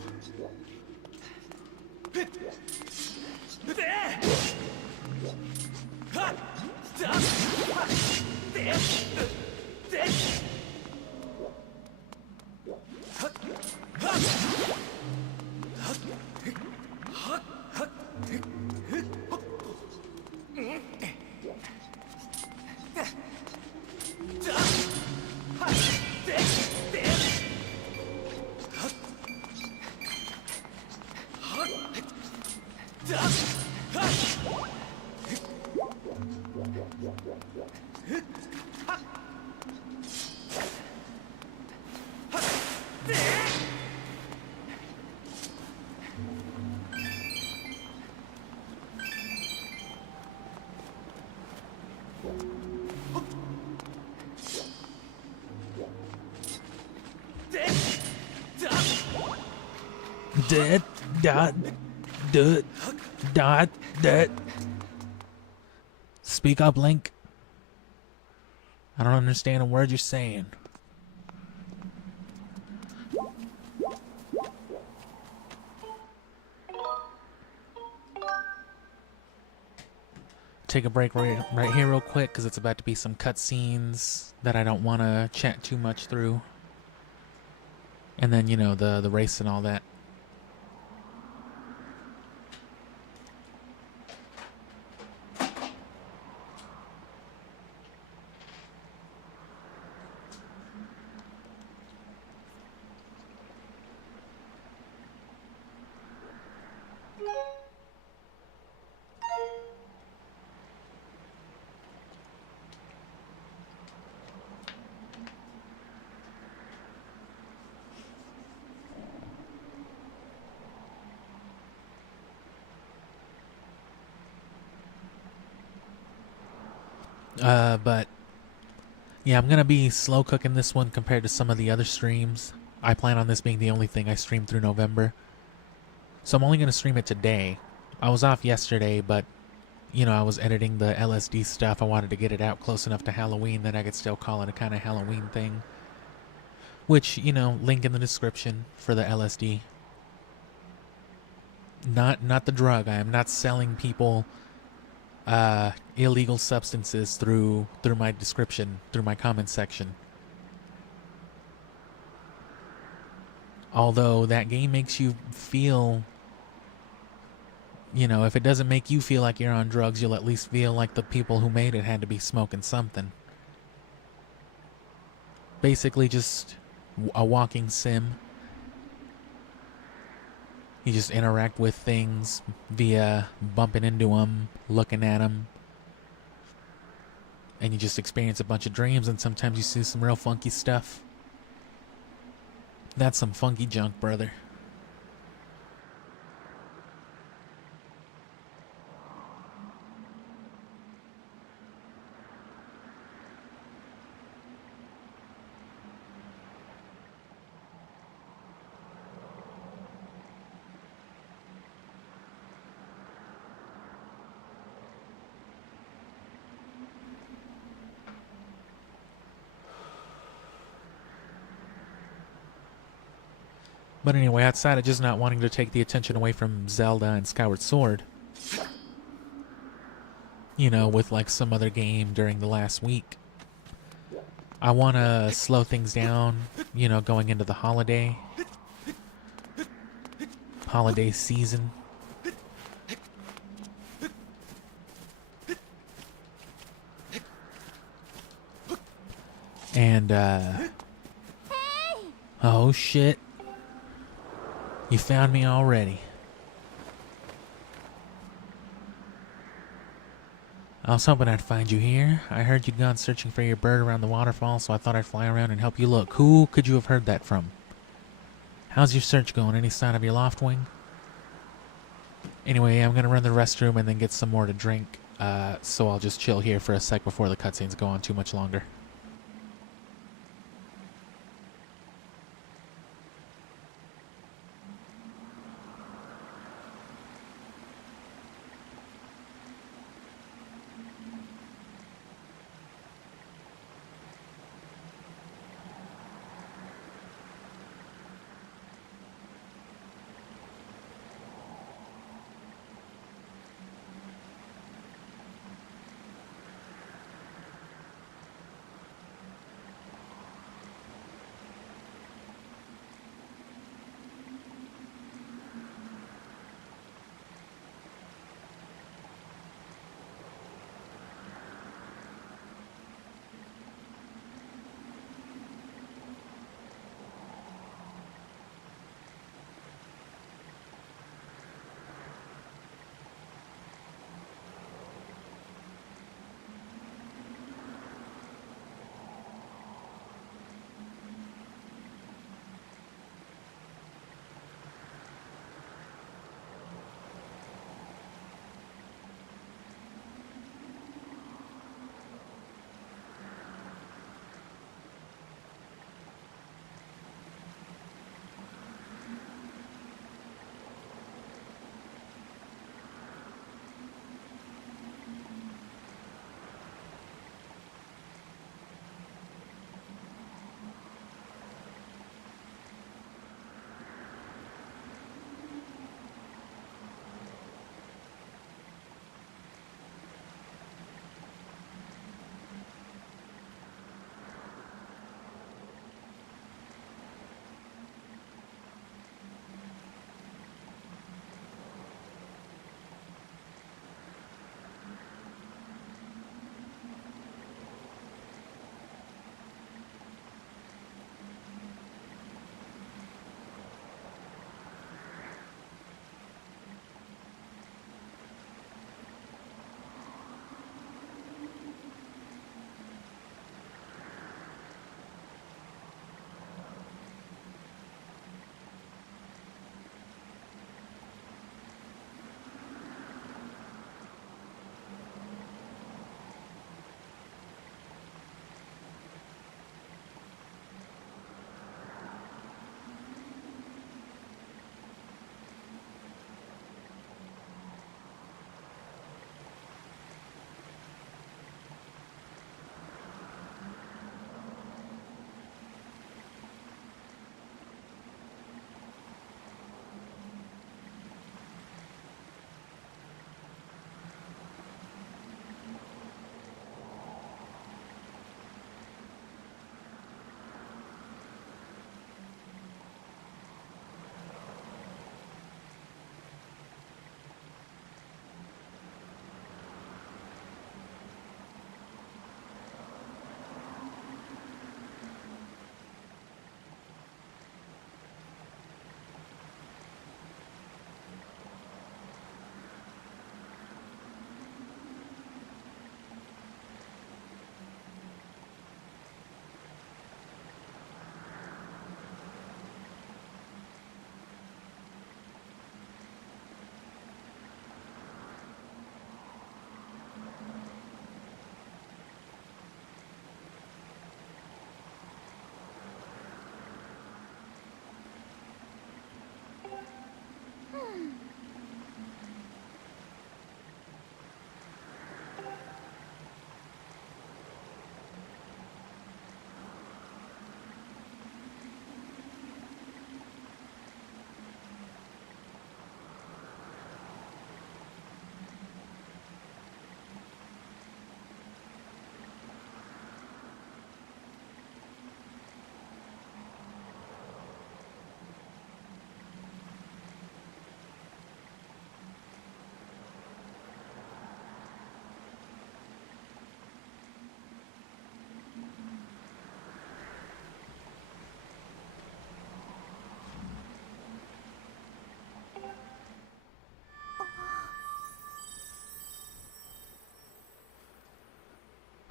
Speak up, Link. I don't understand a word you're saying. Take a break right here real quick because it's about to be some cutscenes that I don't want to chat too much through. And then, you know, the race and all that. But yeah, I'm gonna be slow cooking this one compared to some of the other streams. I plan on this being the only thing I stream through November. So I'm only gonna stream it today. I was off yesterday, but you know, I was editing the LSD stuff. I wanted to get it out close enough to Halloween that I could still call it a kind of Halloween thing. Which, you know, link in the description for the LSD. Not the drug. I am not selling people illegal substances through my description, through my comment section. Although that game makes you feel, you know, if it doesn't make you feel like you're on drugs, you'll at least feel like the people who made it had to be smoking something. Basically just a walking sim. You just interact with things via bumping into them, looking at them, and you just experience a bunch of dreams, and sometimes you see some real funky stuff. That's some funky junk, brother. But anyway, outside of just not wanting to take the attention away from Zelda and Skyward Sword, you know, with like some other game during the last week, I want to slow things down, you know, going into the holiday season. And, oh shit. You found me already. I was hoping I'd find you here. I heard you'd gone searching for your bird around the waterfall, so I thought I'd fly around and help you look. Who could you have heard that from? How's your search going? Any sign of your loftwing? Anyway, I'm gonna run the restroom and then get some more to drink, so I'll just chill here for a sec before the cutscenes go on too much longer.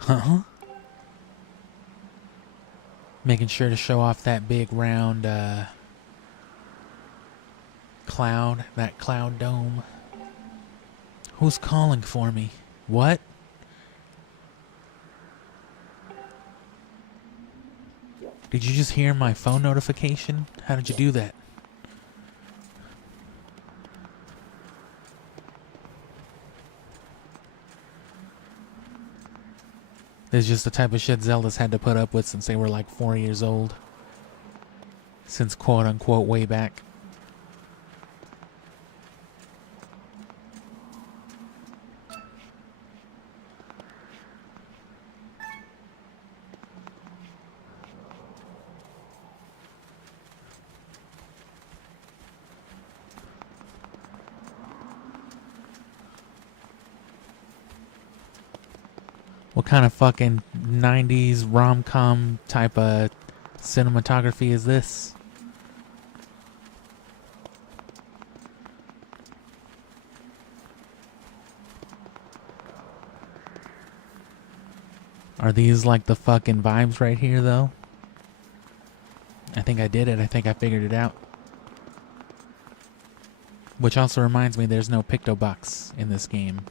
Huh? Making sure to show off that big round cloud, that cloud dome. Who's calling for me? What? Did you just hear my phone notification? How did you do that? This is just the type of shit Zelda's had to put up with since they were like 4 years old. Since quote unquote way back. What kind of fucking 90s rom-com type of cinematography is this? Are these like the fucking vibes right here, though? I think I did it. I think I figured it out. Which also reminds me there's no Picto Box in this game.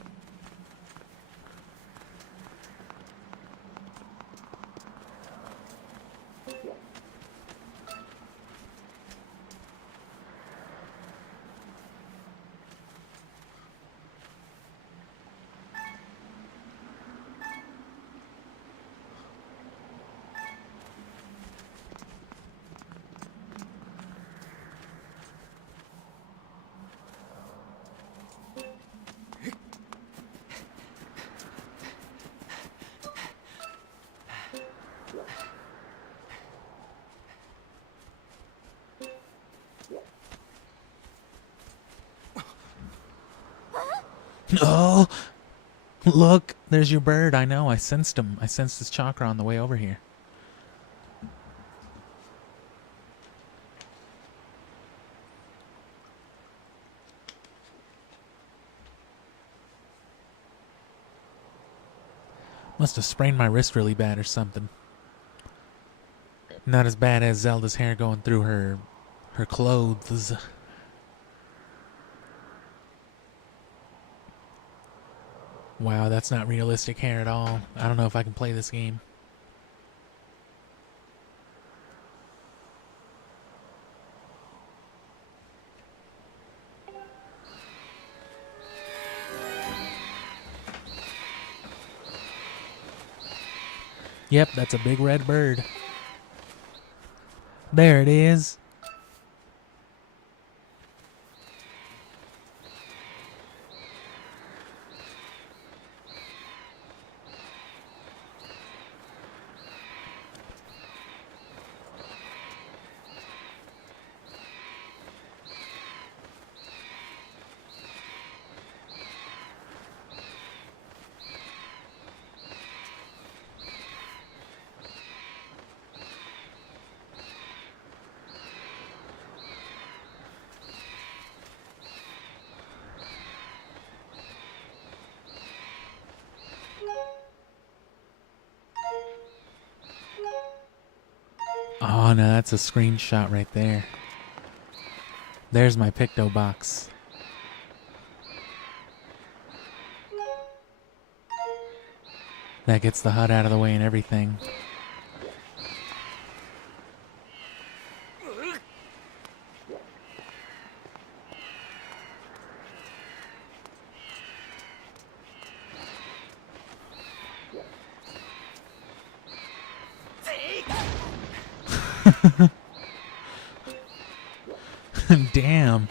Oh, look, there's your bird. I know, I sensed him. I sensed his chakra on the way over here. Must have sprained my wrist really bad or something. Not as bad as Zelda's hair going through her clothes. Wow, that's not realistic hair at all. I don't know if I can play this game. Yep, that's a big red bird. There it is. Oh no, that's a screenshot right there. There's my Picto Box. That gets the hut out of the way and everything. Damn.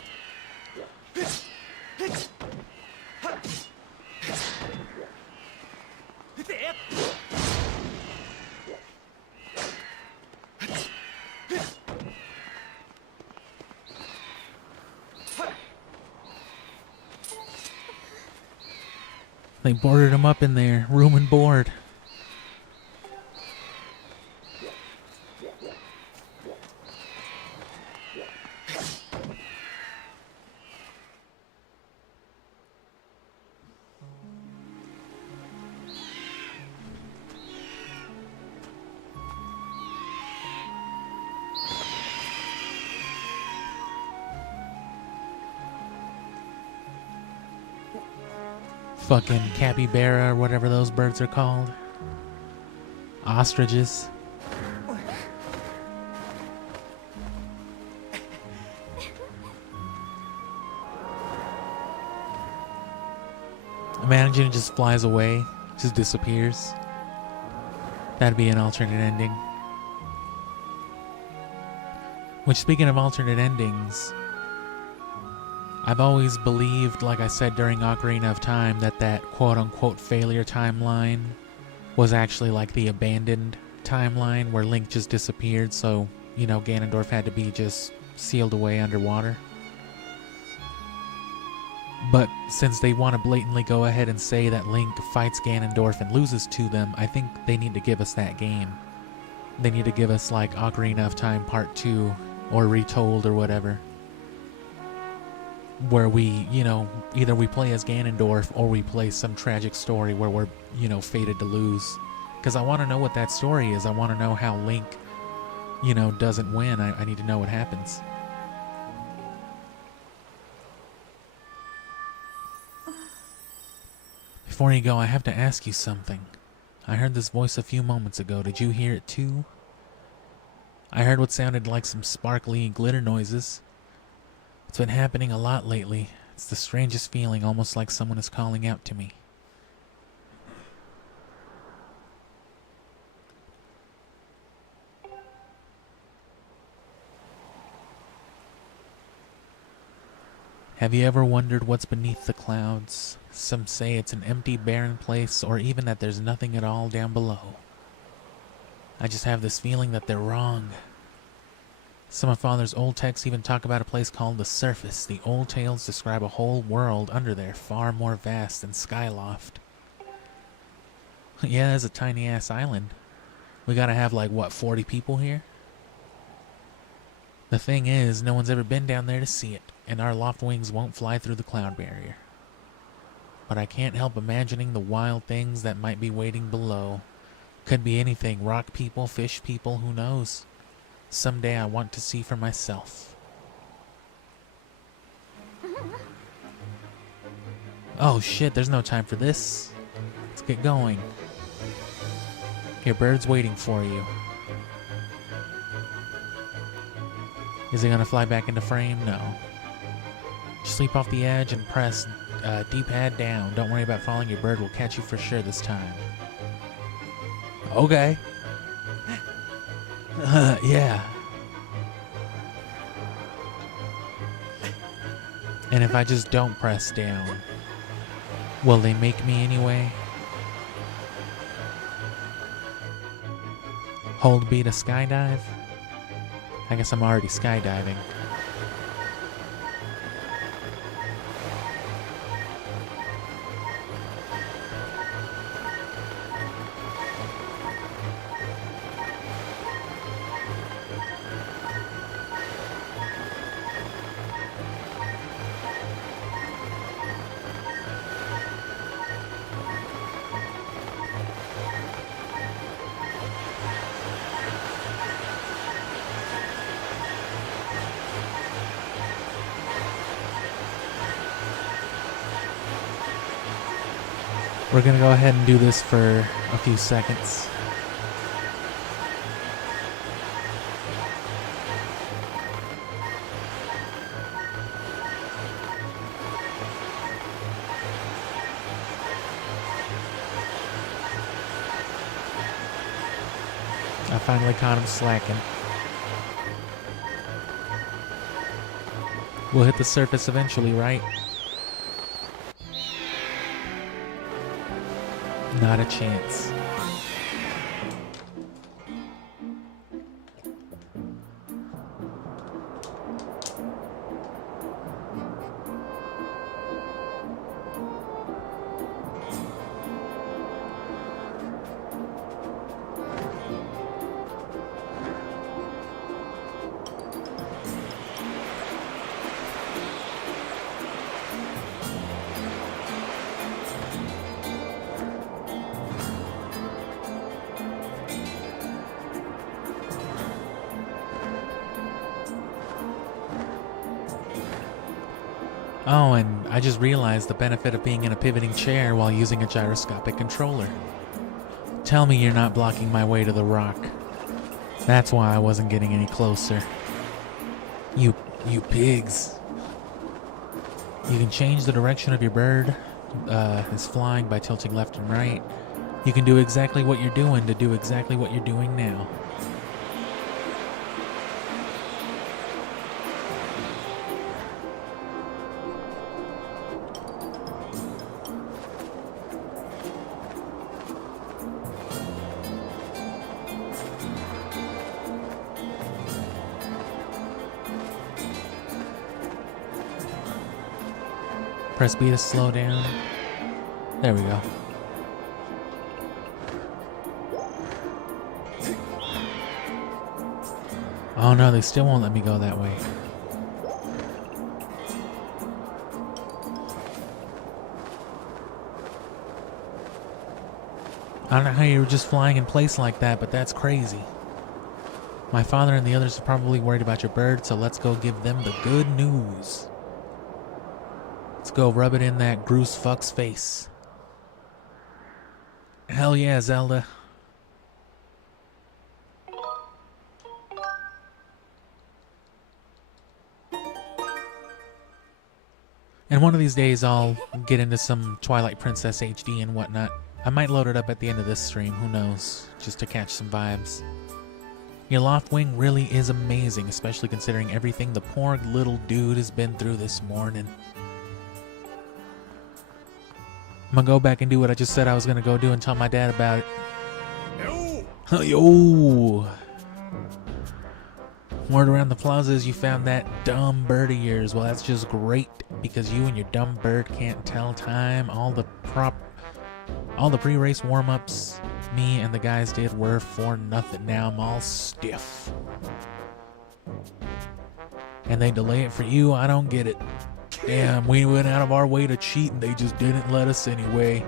They boarded him up in there, room and board. Fucking capybara or whatever those birds are called. Ostriches. Imagine it just flies away, just disappears. That'd be an alternate ending. Which, speaking of alternate endings, I've always believed, like I said during Ocarina of Time, that quote-unquote failure timeline was actually like the abandoned timeline where Link just disappeared, so, you know, Ganondorf had to be just sealed away underwater. But since they want to blatantly go ahead and say that Link fights Ganondorf and loses to them, I think they need to give us that game. They need to give us, like, Ocarina of Time Part 2, or Retold, or whatever. Where we, you know, either we play as Ganondorf or we play some tragic story where we're, you know, fated to lose. Because I want to know what that story is. I want to know how Link, you know, doesn't win. I need to know what happens. Before you go, I have to ask you something. I heard this voice a few moments ago. Did you hear it too? I heard what sounded like some sparkly glitter noises. It's been happening a lot lately. It's the strangest feeling, almost like someone is calling out to me. Have you ever wondered what's beneath the clouds? Some say it's an empty, barren place, or even that there's nothing at all down below. I just have this feeling that they're wrong. Some of Father's old texts even talk about a place called the Surface. The old tales describe a whole world under there, far more vast than Skyloft. Yeah, there's a tiny-ass island. We gotta have, like, what, 40 people here? The thing is, no one's ever been down there to see it, and our loft wings won't fly through the cloud barrier. But I can't help imagining the wild things that might be waiting below. Could be anything, rock people, fish people, who knows? Someday I want to see for myself. Oh shit, there's no time for this. Let's get going. Your bird's waiting for you. Is it gonna fly back into frame? No. Just leap off the edge and press D-pad down. Don't worry about falling, your bird will catch you for sure this time. Okay. Yeah. And if I just don't press down, will they make me anyway? Hold B to skydive? I guess I'm already skydiving. We're gonna go ahead and do this for a few seconds. I finally caught him slacking. We'll hit the surface eventually, right? Not a chance. Oh, and I just realized the benefit of being in a pivoting chair while using a gyroscopic controller. Tell me you're not blocking my way to the rock. That's why I wasn't getting any closer. You pigs. You can change the direction of your bird is flying by tilting left and right. You can do exactly what you're doing to do exactly what you're doing now. Press B to slow down. There we go. Oh no, they still won't let me go that way. I don't know how you were just flying in place like that, but that's crazy. My father and the others are probably worried about your bird, so let's go give them the good news. Let's go rub it in that Groose fuck's face. Hell yeah, Zelda. And one of these days I'll get into some Twilight Princess HD and whatnot. I might load it up at the end of this stream, who knows, just to catch some vibes. Your loft wing really is amazing, especially considering everything the poor little dude has been through this morning. I'm gonna go back and do what I just said I was gonna go do and tell my dad about it. Yo! Word around the plaza is you found that dumb bird of yours. Well, that's just great, because you and your dumb bird can't tell time. All the pre-race warm-ups me and the guys did were for nothing. Now I'm all stiff. And they delay it for you? I don't get it. Damn, we went out of our way to cheat and they just didn't let us anyway.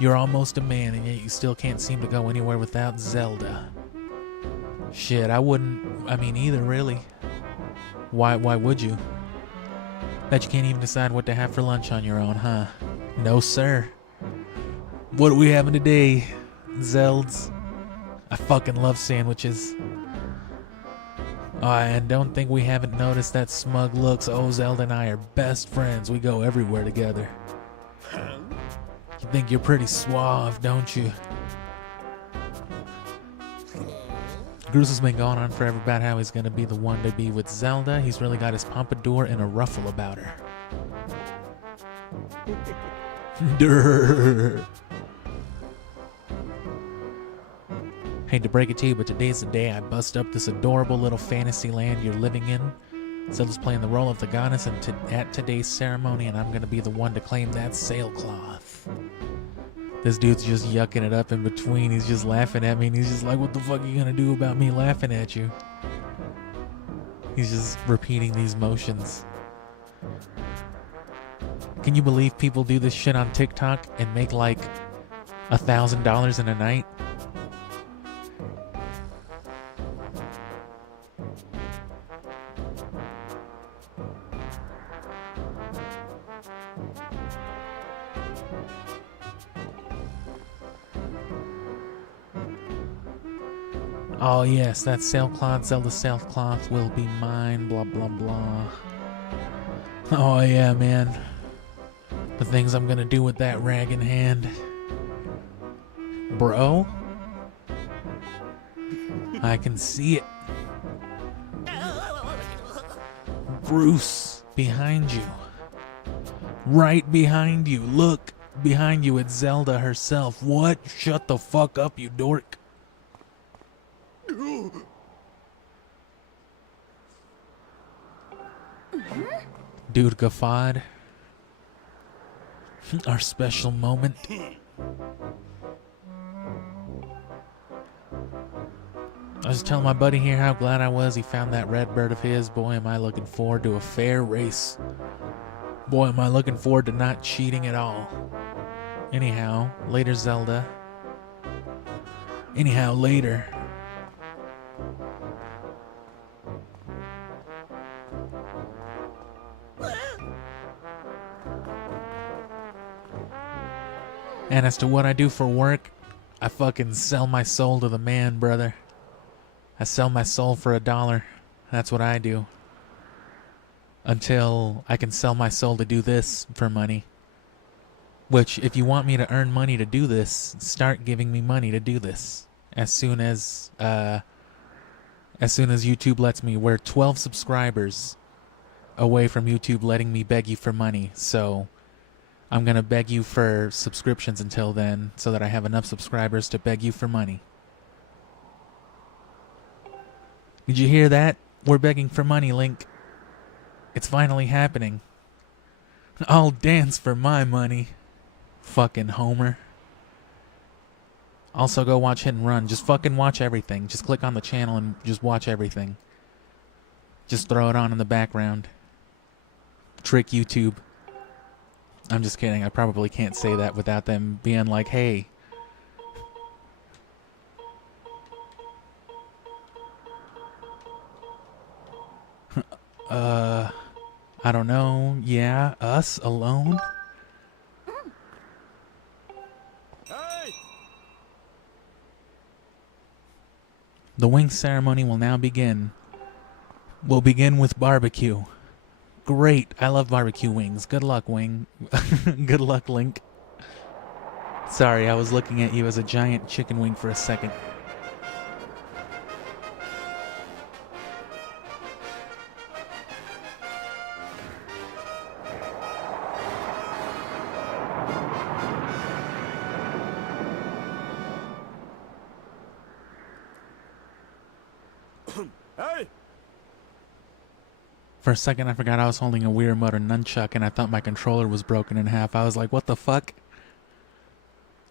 You're almost a man and yet you still can't seem to go anywhere without Zelda. Shit, I mean either really. Why would you? Bet you can't even decide what to have for lunch on your own, huh? No sir. What are we having today, Zelds? I fucking love sandwiches. Oh, and don't think we haven't noticed that smug looks. Oh, Zelda and I are best friends. We go everywhere together. You think you're pretty suave, don't you? Groose has been going on forever about how he's going to be the one to be with Zelda. He's really got his pompadour in a ruffle about her. Durr. Hate to break it to you, but today's the day I bust up this adorable little fantasy land you're living in. Zelda's playing the role of the goddess at today's ceremony, and I'm going to be the one to claim that sailcloth. This dude's just yucking it up in between. He's just laughing at me, and he's just like, what the fuck are you going to do about me laughing at you? He's just repeating these motions. Can you believe people do this shit on TikTok and make like $1,000 in a night? Oh yes, that sailcloth, Zelda sailcloth will be mine, blah blah blah. Oh yeah, man. The things I'm gonna do with that rag in hand. Bro? I can see it. Bruce. Behind you. Right behind you. Look. Behind you, it's Zelda herself. What? Shut the fuck up, you dork. Dude guffawed. Our special moment. I was telling my buddy here how glad I was he found that red bird of his. Boy, am I looking forward to a fair race. Boy, am I looking forward to not cheating at all. Anyhow, later, Zelda. Anyhow, later. And as to what I do for work, I fucking sell my soul to the man, brother. I sell my soul for $1. That's what I do. Until I can sell my soul to do this for money. Which, if you want me to earn money to do this, start giving me money to do this. As soon as YouTube lets me. We're 12 subscribers away from YouTube letting me beg you for money. So I'm going to beg you for subscriptions until then so that I have enough subscribers to beg you for money. Did you hear that? We're begging for money, Link. It's finally happening. I'll dance for my money. Fucking Homer. Also go watch Hit and Run. Just fucking watch everything. Just click on the channel and just watch everything. Just throw it on in the background. Trick YouTube. I'm just kidding. I probably can't say that without them being like, hey. I don't know. Yeah, us alone? Hey! The wing ceremony will now begin. We'll begin with barbecue. Great. I love barbecue wings. Good luck, Wing. Good luck, Link. Sorry, I was looking at you as a giant chicken wing for a second. Hey! For a second, I forgot I was holding a Wii Remote or nunchuck, and I thought my controller was broken in half. I was like, what the fuck?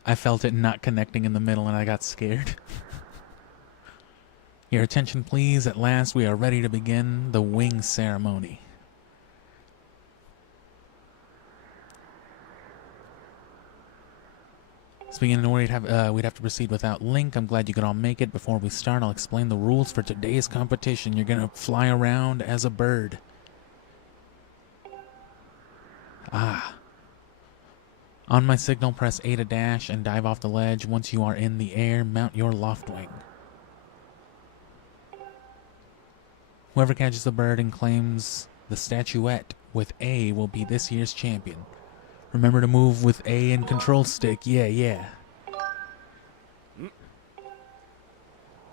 I felt it not connecting in the middle, and I got scared. Your attention, please. At last, we are ready to begin the wing ceremony. Speaking in order, we'd have to proceed without Link. I'm glad you could all make it. Before we start, I'll explain the rules for today's competition. You're gonna fly around as a bird. On my signal, press A to dash and dive off the ledge. Once you are in the air, mount your loft wing. Whoever catches the bird and claims the statuette with A will be this year's champion. Remember to move with A and control stick. Yeah.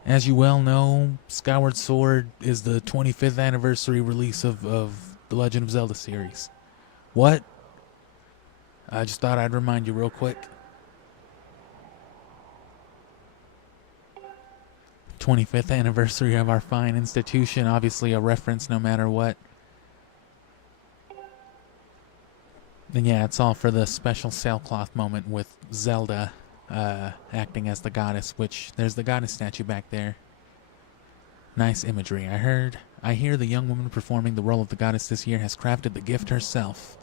As you well know, Skyward Sword is the 25th anniversary release of the Legend of Zelda series. What? I just thought I'd remind you real quick. 25th anniversary of our fine institution. Obviously a reference no matter what. And yeah, it's all for the special sailcloth moment with Zelda acting as the goddess, which there's the goddess statue back there. Nice imagery. I hear the young woman performing the role of the goddess this year has crafted the gift herself.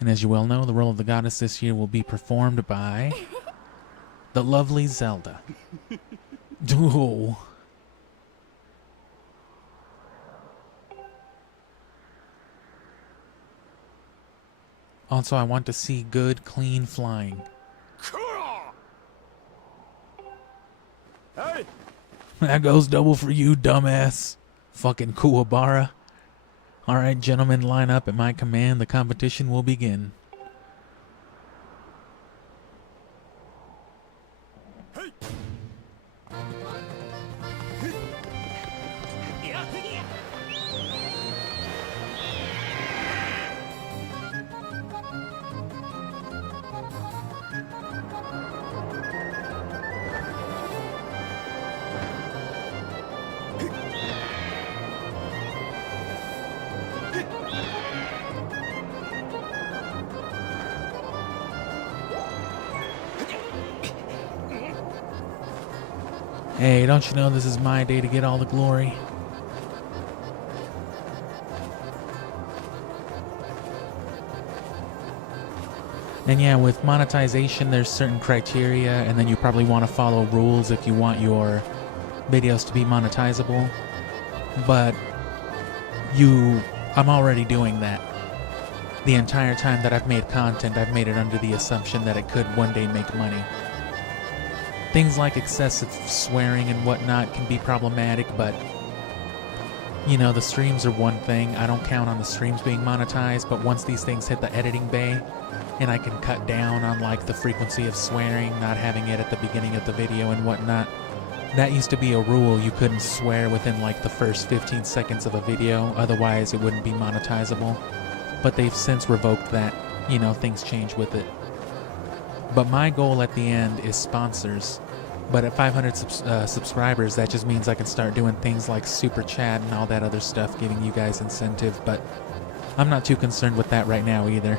And as you well know, the role of the goddess this year will be performed by the lovely Zelda. Ooh. Also, I want to see good, clean flying. Hey! That goes double for you, dumbass. Fucking Kuwabara. Alright, gentlemen, line up at my command. The competition will begin. Hey! Hey, don't you know this is my day to get all the glory? And yeah, with monetization, there's certain criteria, and then you probably want to follow rules if you want your videos to be monetizable. But I'm already doing that. The entire time that I've made content, I've made it under the assumption that it could one day make money. Things like excessive swearing and whatnot can be problematic, but you know, the streams are one thing. I don't count on the streams being monetized, but once these things hit the editing bay, and I can cut down on like the frequency of swearing, not having it at the beginning of the video and whatnot. That used to be a rule. You couldn't swear within like the first 15 seconds of a video, otherwise it wouldn't be monetizable. But they've since revoked that. You know, things change with it. But my goal at the end is sponsors. But at 500 subscribers, that just means I can start doing things like super chat and all that other stuff, giving you guys incentive. But I'm not too concerned with that right now either.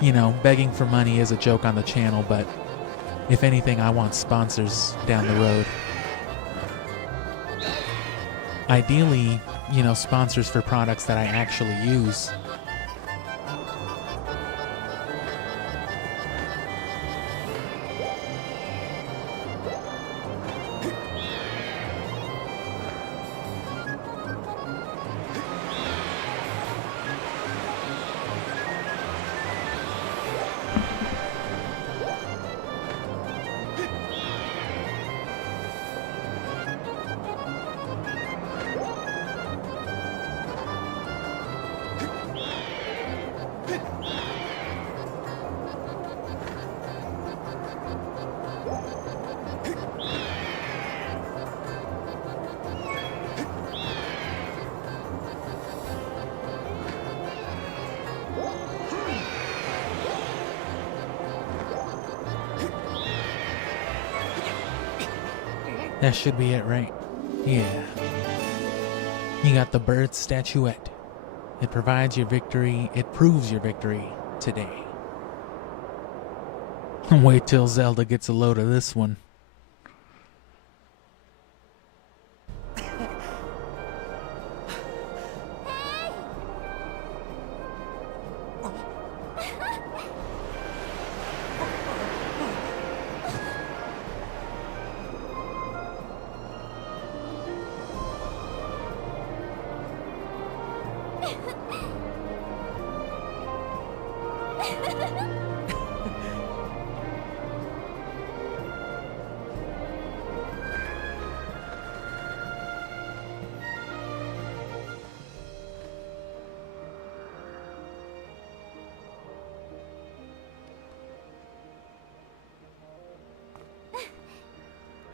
You know, begging for money is a joke on the channel, but if anything, I want sponsors down the road. Ideally, you know, sponsors for products that I actually use. That should be it, right? Yeah. You got the bird statuette. It provides your victory. It proves your victory today. Wait till Zelda gets a load of this one.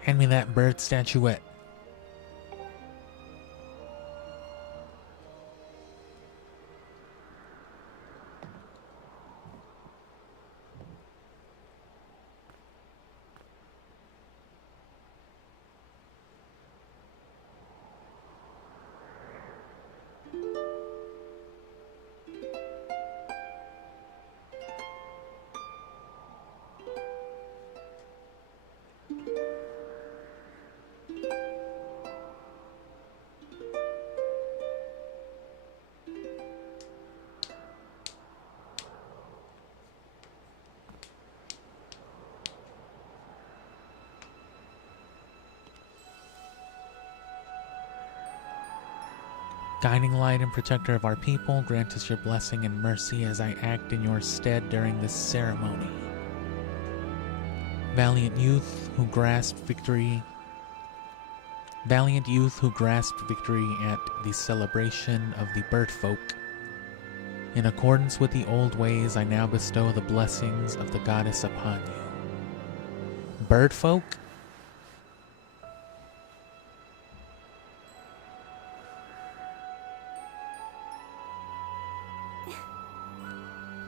Hand me that bird statuette. Guiding light and protector of our people, grant us your blessing and mercy as I act in your stead during this ceremony. Valiant youth who grasped victory at the celebration of the bird folk. In accordance with the old ways, I now bestow the blessings of the goddess upon you. Bird folk?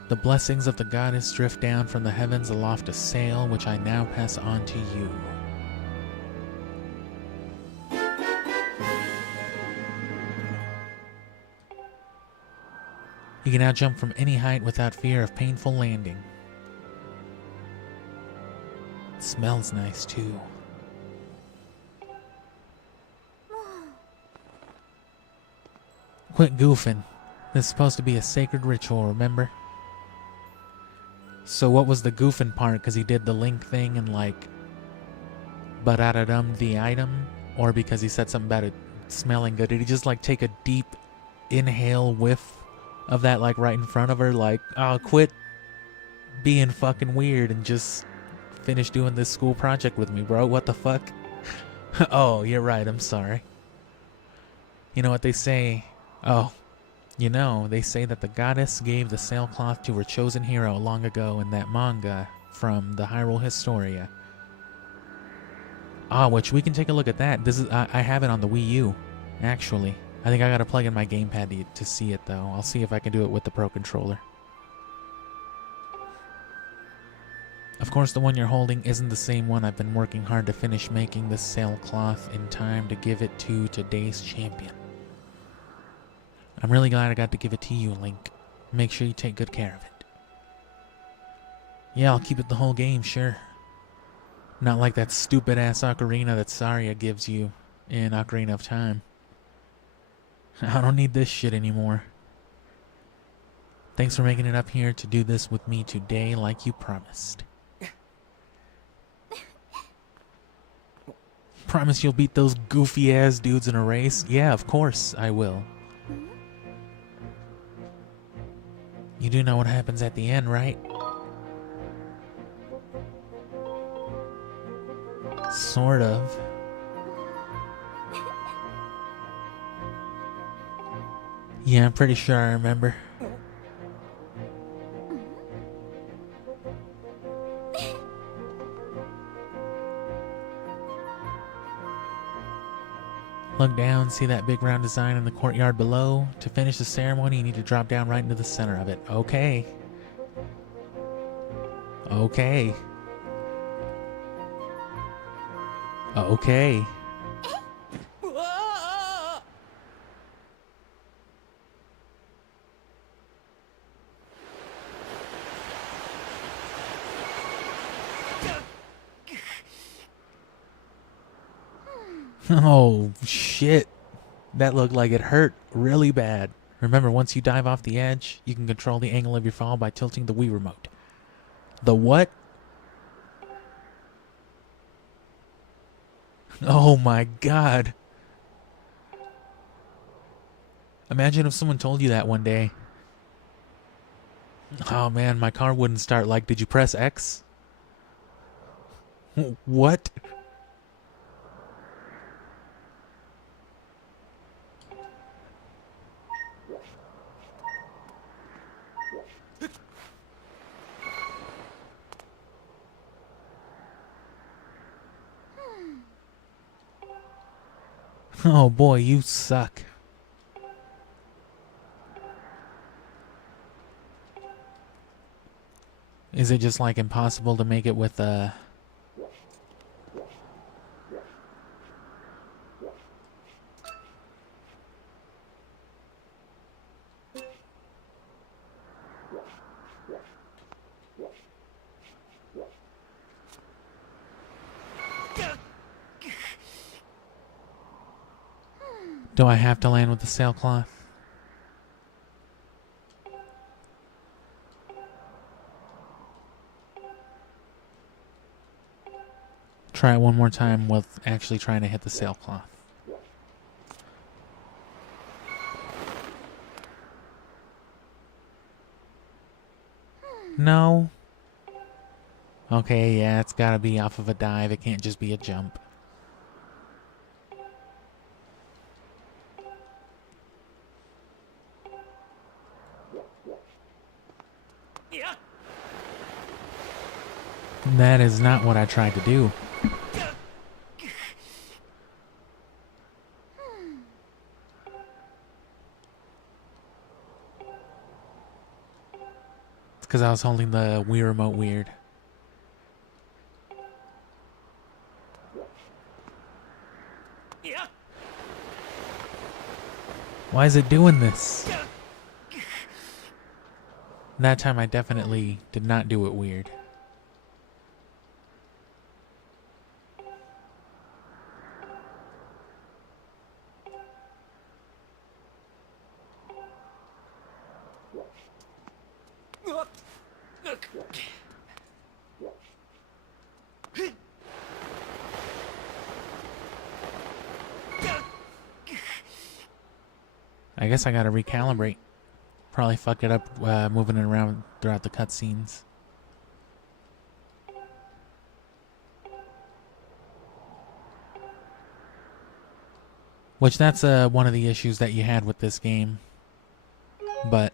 The blessings of the goddess drift down from the heavens aloft a sail, which I now pass on to you. You can now jump from any height without fear of painful landing. It smells nice too. Quit goofing. This is supposed to be a sacred ritual, remember? So what was the goofing part? Because he did the Link thing and like ba-da-da-dum the item? Or because he said something about it smelling good? Did he just like take a deep inhale whiff of that like right in front of her? Like, oh, quit being fucking weird and just finish doing this school project with me, bro. What the fuck? Oh, you're right. I'm sorry. You know what they say? Oh, you know, they say that the goddess gave the sailcloth to her chosen hero long ago in that manga from the Hyrule Historia. Ah, which we can take a look at that. This is I have it on the Wii U, actually. I think I gotta plug in my gamepad to see it, though. I'll see if I can do it with the Pro Controller. Of course, the one you're holding isn't the same one. I've been working hard to finish making the sailcloth in time to give it to today's champion. I'm really glad I got to give it to you, Link. Make sure you take good care of it. Yeah, I'll keep it the whole game, sure. Not like that stupid-ass ocarina that Saria gives you in Ocarina of Time. I don't need this shit anymore. Thanks for making it up here to do this with me today like you promised. Promise you'll beat those goofy-ass dudes in a race? Yeah, of course I will. You do know what happens at the end, right? Sort of. Yeah, I'm pretty sure I remember. Look down, see that big round design in the courtyard below? To finish the ceremony, you need to drop down right into the center of it. Okay. Okay. Okay. Oh, shit. That looked like it hurt really bad. Remember, once you dive off the edge, you can control the angle of your fall by tilting the Wii remote. The what? Oh my god. Imagine if someone told you that one day. Oh man, my car wouldn't start. Like, did you press X? What? Oh boy, you suck. Is it just like impossible to make it with a... Do I have to land with the sailcloth? Try it one more time with actually trying to hit the sailcloth. No? Okay, yeah, it's gotta be off of a dive. It can't just be a jump. That is not what I tried to do. It's because I was holding the Wii remote weird. Why is it doing this? That time I definitely did not do it weird. I guess I gotta recalibrate. Probably fucked it up moving it around throughout the cutscenes. Which that's one of the issues that you had with this game. But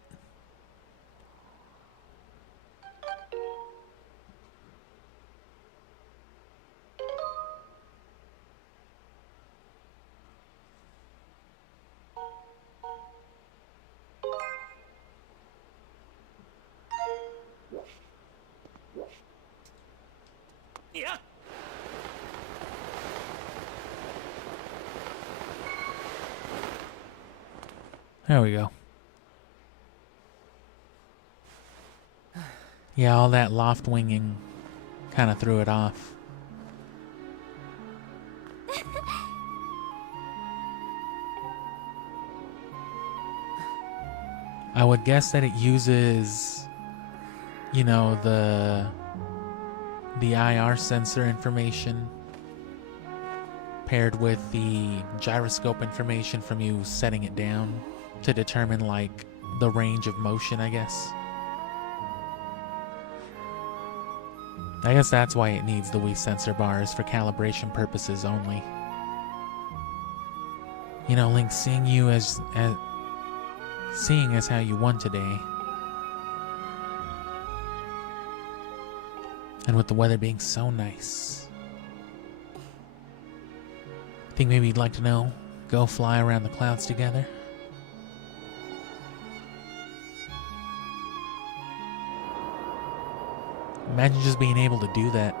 there we go. Yeah, all that loft winging kind of threw it off. I would guess that it uses, you know, the IR sensor information paired with the gyroscope information from you setting it down to determine, like, the range of motion, I guess. I guess that's why it needs the Wii sensor bars, for calibration purposes only. You know, Link, seeing as how you won today, and with the weather being so nice, think maybe you'd like to know, go fly around the clouds together? Imagine just being able to do that.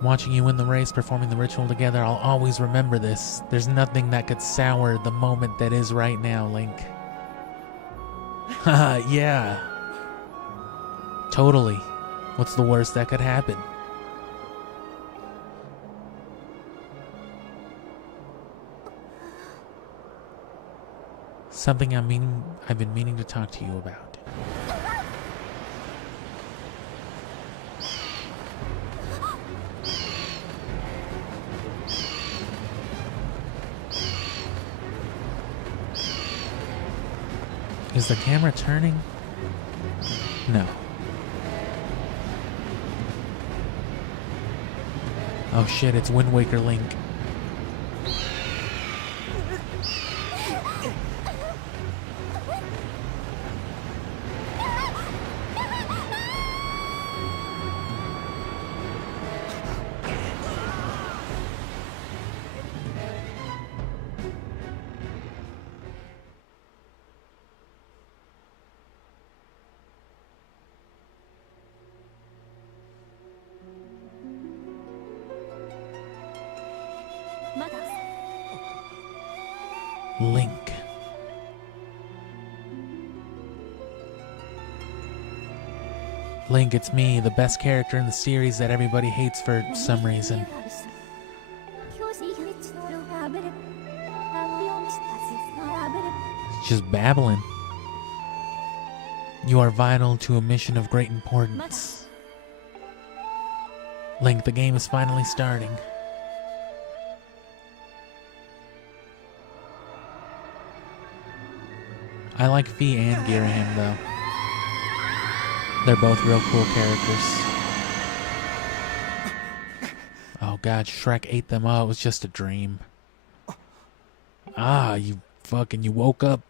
Watching you win the race, performing the ritual together, I'll always remember this. There's nothing that could sour the moment that is right now, Link. Haha, yeah. Totally. What's the worst that could happen? Something I've been meaning to talk to you about. Is the camera turning? No. Oh shit, it's Wind Waker Link. Link. Link, it's me, the best character in the series that everybody hates for some reason. It's just babbling. You are vital to a mission of great importance. Link, the game is finally starting. I like Fi and Girahim, though. They're both real cool characters. Oh god, Shrek ate them up. It was just a dream. Ah, you woke up.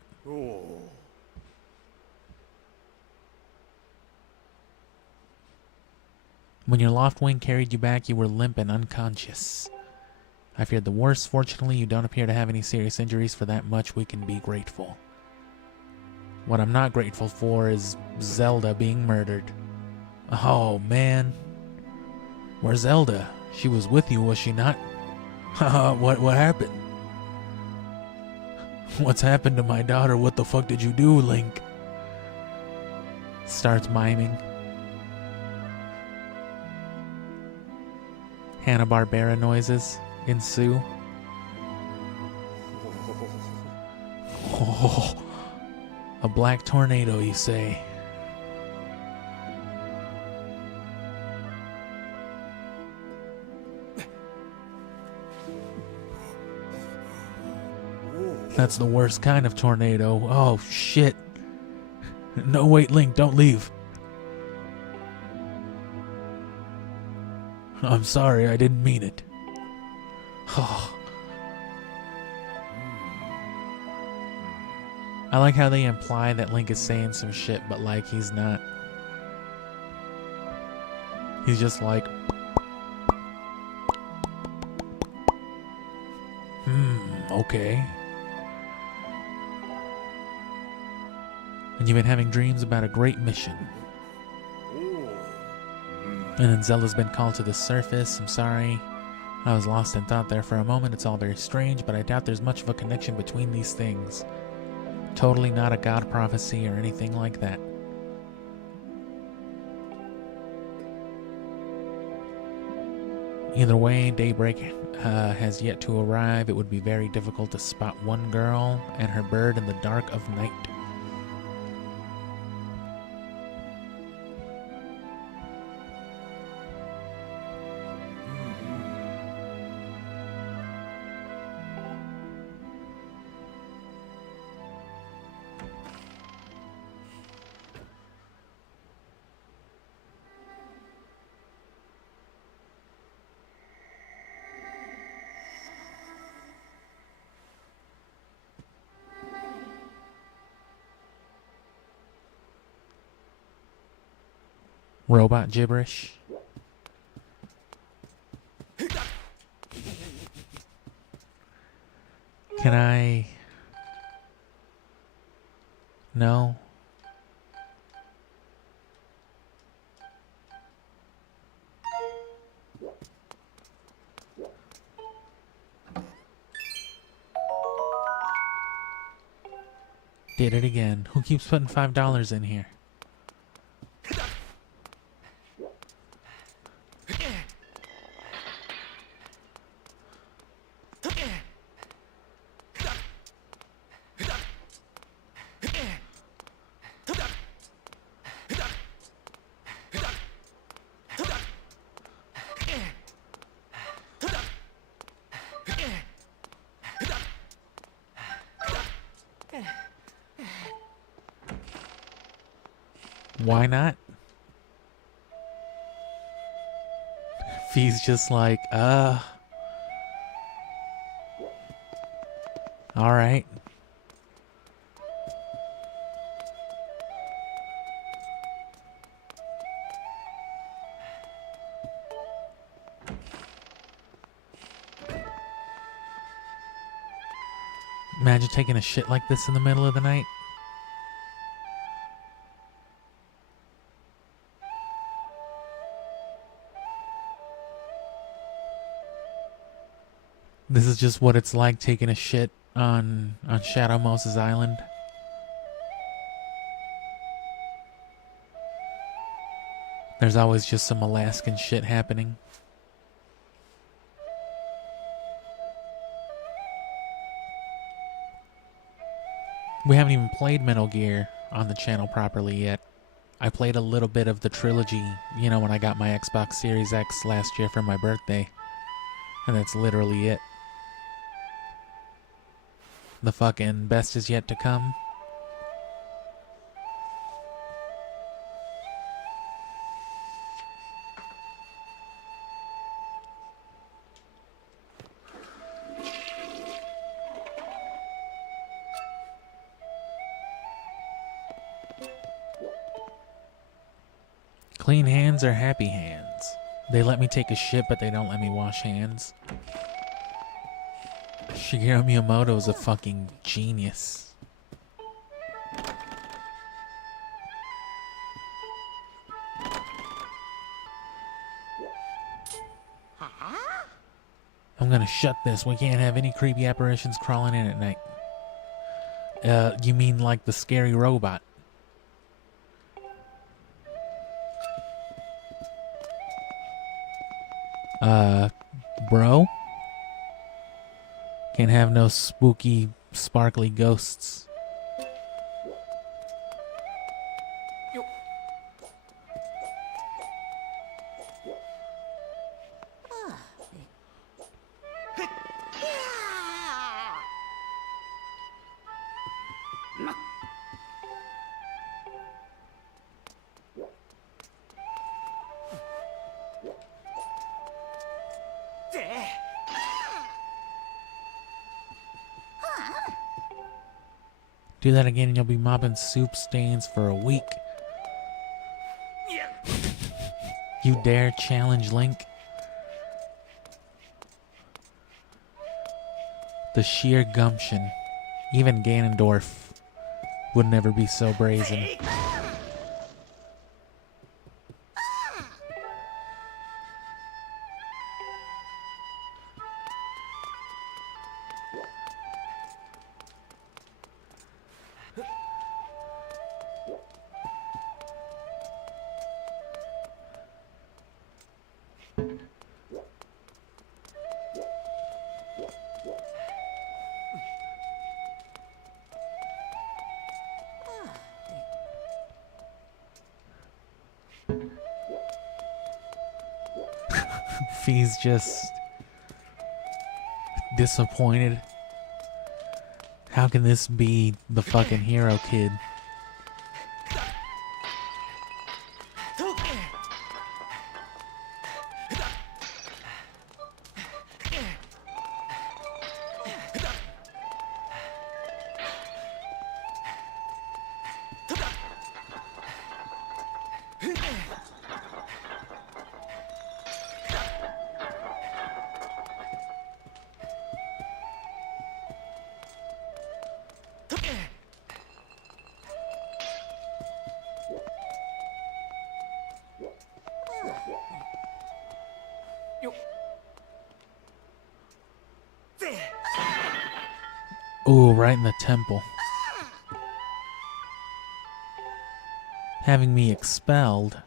When your loft wing carried you back, you were limp and unconscious. I feared the worst. Fortunately, you don't appear to have any serious injuries. For that much, we can be grateful. What I'm not grateful for is Zelda being murdered. Oh, man. Where's Zelda? She was with you, was she not? Haha, what happened? What's happened to my daughter? What the fuck did you do, Link? Starts miming. Hanna-Barbera noises ensue. Oh, a black tornado, you say? That's the worst kind of tornado. Oh, shit. No, wait, Link, don't leave. I'm sorry, I didn't mean it. Oh. I like how they imply that Link is saying some shit, but like he's not. He's just like, okay. And you've been having dreams about a great mission. And then Zelda's been called to the surface. I'm sorry. I was lost in thought there for a moment. It's all very strange, but I doubt there's much of a connection between these things. Totally not a god prophecy or anything like that. Either way, daybreak has yet to arrive. It would be very difficult to spot one girl and her bird in the dark of night. Robot gibberish. Can I? No. Did it again. Who keeps putting $5 in here? Why not? Fee's just like, alright. Imagine taking a shit like this in the middle of the night. This is just what it's like taking a shit on Shadow Moses Island. There's always just some Alaskan shit happening. We haven't even played Metal Gear on the channel properly yet. I played a little bit of the trilogy, you know, when I got my Xbox Series X last year for my birthday. And that's literally it. The fucking best is yet to come. Clean hands are happy hands. They let me take a shit, but they don't let me wash hands. Shigeru Miyamoto is a fucking genius. I'm gonna shut this. We can't have any creepy apparitions crawling in at night. You mean like the scary robot? Bro? Can't have no spooky, sparkly ghosts. Do that again and you'll be mopping soup stains for a week. You dare challenge Link? The sheer gumption. Even Ganondorf would never be so brazen. He's just disappointed. How can this be the fucking hero kid? Ooh, right in the temple. Having me expelled.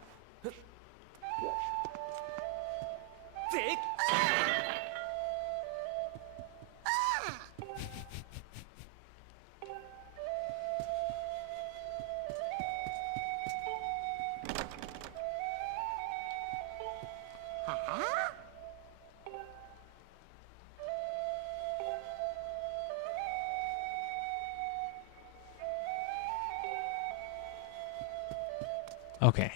Okay.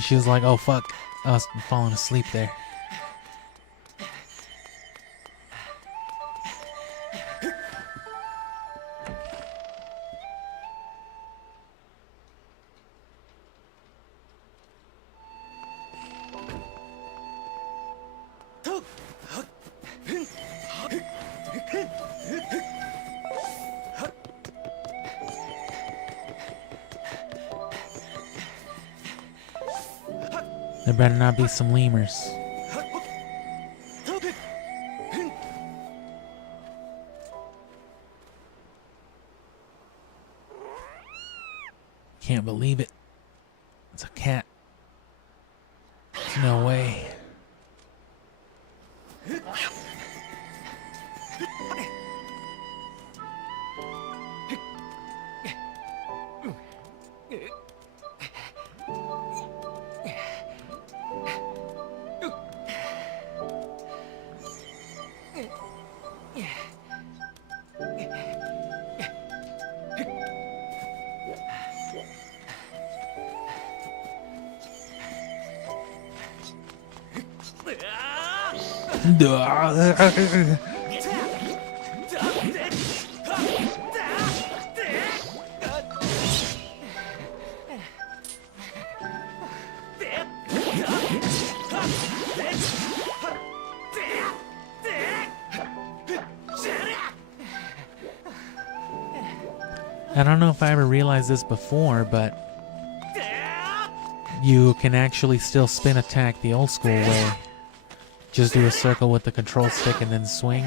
She was like, oh fuck, I was falling asleep there. There better not be some lemurs. Can't believe it. It's a cat. There's no way. I don't know if I ever realized this before, but you can actually still spin attack the old school way. Just do a circle with the control stick and then swing.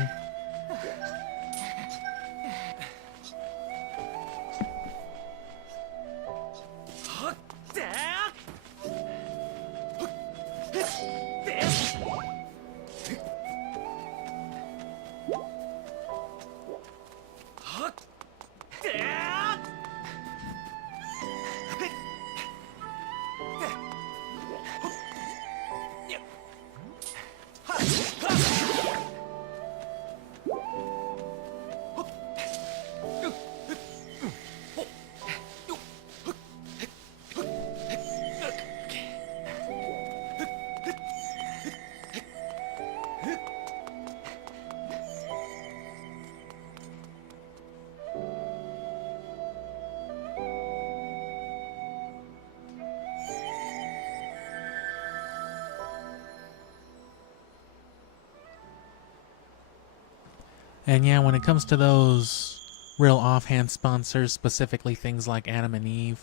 And yeah, when it comes to those real offhand sponsors, specifically things like Adam and Eve,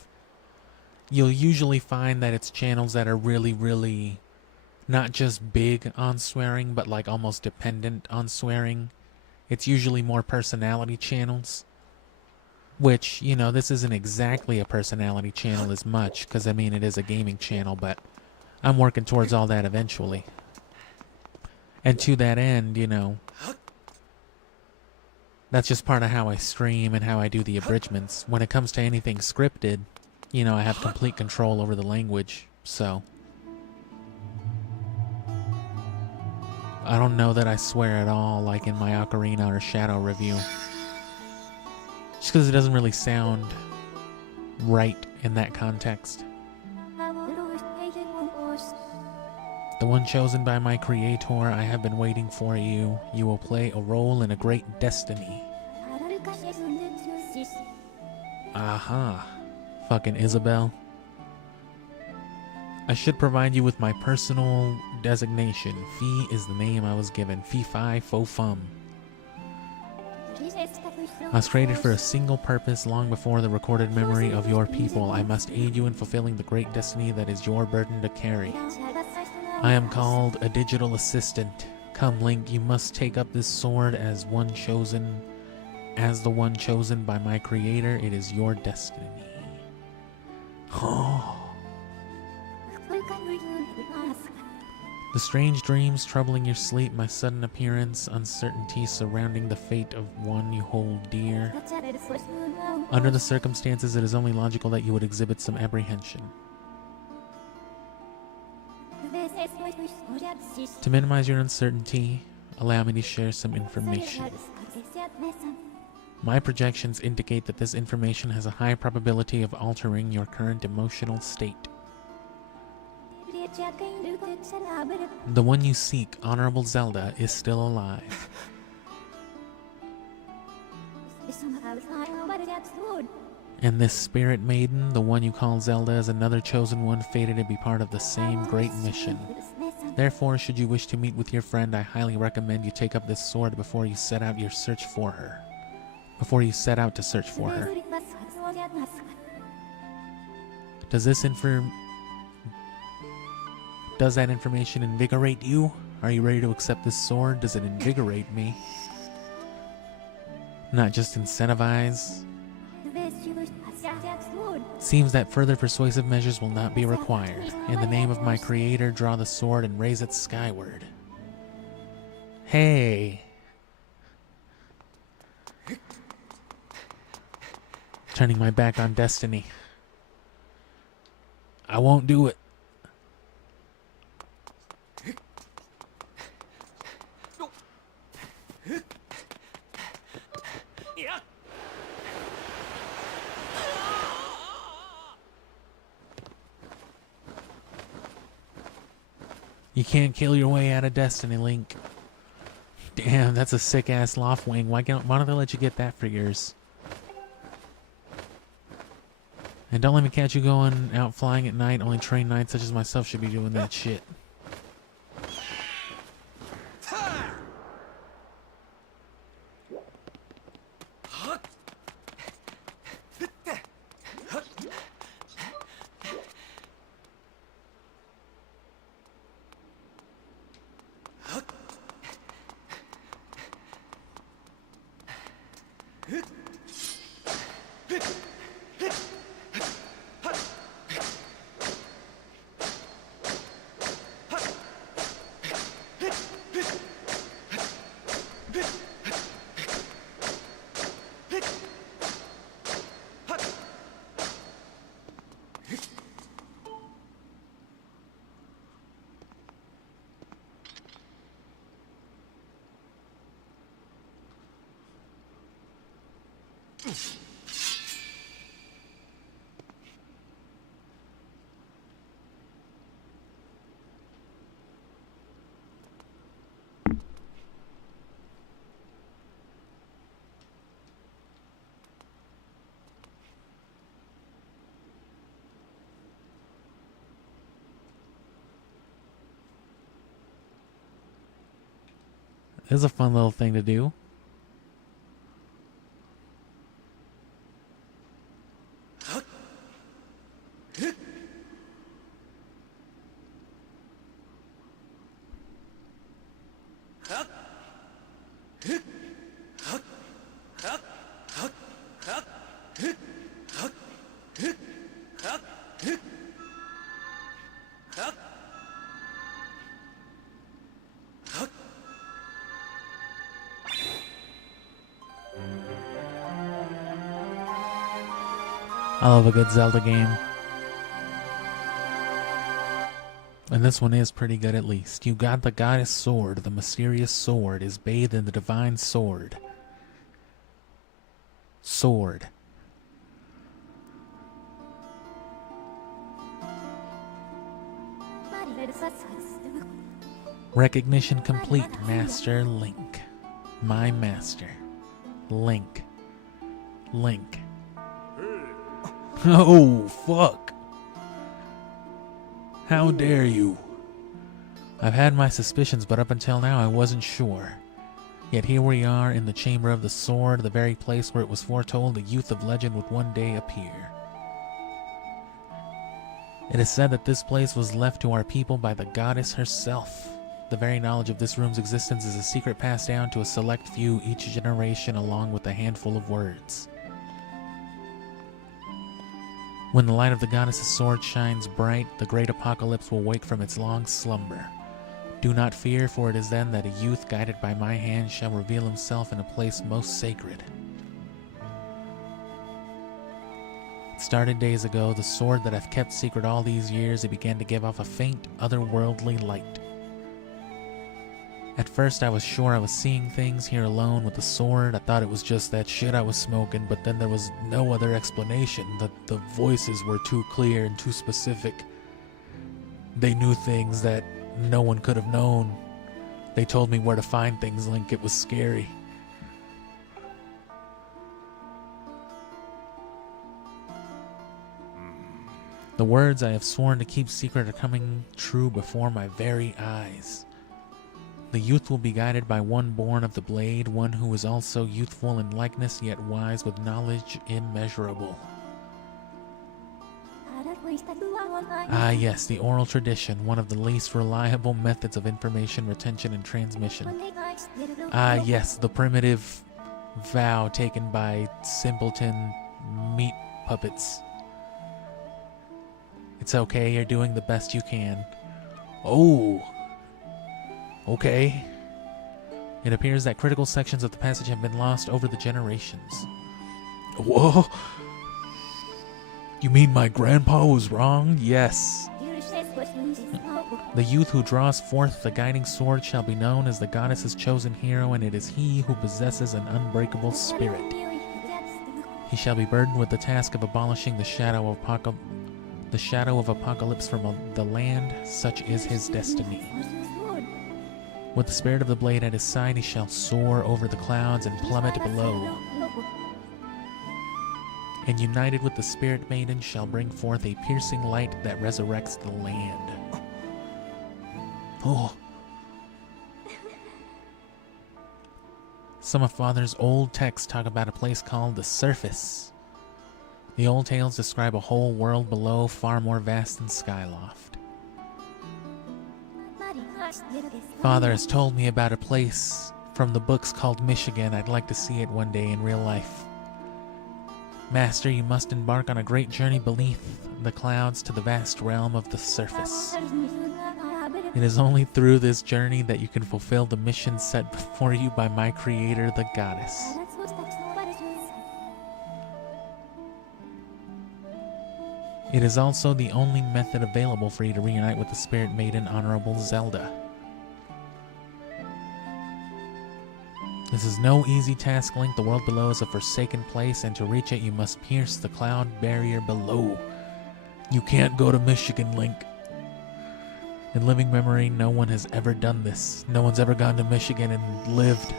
you'll usually find that it's channels that are really, really not just big on swearing, but like almost dependent on swearing. It's usually more personality channels, which, you know, this isn't exactly a personality channel as much, because I mean, it is a gaming channel, but I'm working towards all that eventually. And to that end, you know, that's just part of how I stream and how I do the abridgments. When it comes to anything scripted, you know, I have complete control over the language, so I don't know that I swear at all, like in my Ocarina or Shadow review. Just because it doesn't really sound right in that context. The one chosen by my creator, I have been waiting for you. You will play a role in a great destiny. Aha. Fucking Isabel. I should provide you with my personal designation. Fee is the name I was given. Fee Fi Fo Fum. I was created for a single purpose long before the recorded memory of your people. I must aid you in fulfilling the great destiny that is your burden to carry. I am called a digital assistant. Come, Link, you must take up this sword as the one chosen by my creator. It is your destiny. Oh. The strange dreams troubling your sleep, my sudden appearance, uncertainty surrounding the fate of one you hold dear. Under the circumstances, it is only logical that you would exhibit some apprehension. To minimize your uncertainty, allow me to share some information. My projections indicate that this information has a high probability of altering your current emotional state. The one you seek, Honorable Zelda, is still alive. And this spirit maiden, the one you call Zelda, is another chosen one fated to be part of the same great mission. Therefore, should you wish to meet with your friend, I highly recommend you take up this sword before you set out to search for her. Does that information invigorate you? Are you ready to accept this sword? Does it invigorate me? Not just incentivize? Seems that further persuasive measures will not be required. In the name of my creator, draw the sword and raise it skyward. Hey! Turning my back on destiny. I won't do it. You can't kill your way out of destiny, Link. Damn, that's a sick-ass loft wing. Why don't they let you get that for yours? And don't let me catch you going out flying at night. Only trained knights such as myself should be doing that shit. This is a fun little thing to do. I love a good Zelda game. And this one is pretty good at least. You got the goddess sword. The mysterious sword is bathed in the divine sword. Sword. Recognition complete, Master Link. My master. Link. Link. Oh, fuck. How dare you? I've had my suspicions, but up until now I wasn't sure. Yet here we are in the Chamber of the Sword, the very place where it was foretold the youth of legend would one day appear. It is said that this place was left to our people by the goddess herself. The very knowledge of this room's existence is a secret passed down to a select few each generation along with a handful of words. When the light of the goddess's sword shines bright, the great apocalypse will wake from its long slumber. Do not fear, for it is then that a youth guided by my hand shall reveal himself in a place most sacred. It started days ago, the sword that I've kept secret all these years, it began to give off a faint, otherworldly light. At first I was sure I was seeing things here alone with the sword. I thought it was just that shit I was smoking, but then there was no other explanation. The voices were too clear and too specific. They knew things that no one could have known. They told me where to find things, Link. It was scary. The words I have sworn to keep secret are coming true before my very eyes. The youth will be guided by one born of the blade, one who is also youthful in likeness, yet wise with knowledge immeasurable. Ah yes, the oral tradition, one of the least reliable methods of information retention and transmission. Ah yes, the primitive vow taken by simpleton meat puppets. It's okay, you're doing the best you can. Oh! Okay. It appears that critical sections of the passage have been lost over the generations. Whoa! You mean my grandpa was wrong? Yes. The youth who draws forth the guiding sword shall be known as the goddess's chosen hero, and it is he who possesses an unbreakable spirit. He shall be burdened with the task of abolishing the shadow of apocalypse from the land. Such is his destiny. With the spirit of the blade at his side, he shall soar over the clouds and plummet below. And united with the spirit maiden shall bring forth a piercing light that resurrects the land. Oh. Some of Father's old texts talk about a place called the Surface. The old tales describe a whole world below, far more vast than Skyloft. Father has told me about a place from the books called Michigan. I'd like to see it one day in real life. Master, you must embark on a great journey beneath the clouds to the vast realm of the surface. It is only through this journey that you can fulfill the mission set before you by my creator, the goddess. It is also the only method available for you to reunite with the spirit maiden, Honorable Zelda. The This is no easy task, Link. The world below is a forsaken place, and to reach it you must pierce the cloud barrier below. You can't go to Michigan, Link. In living memory, no one has ever done this. No one's ever gone to Michigan and lived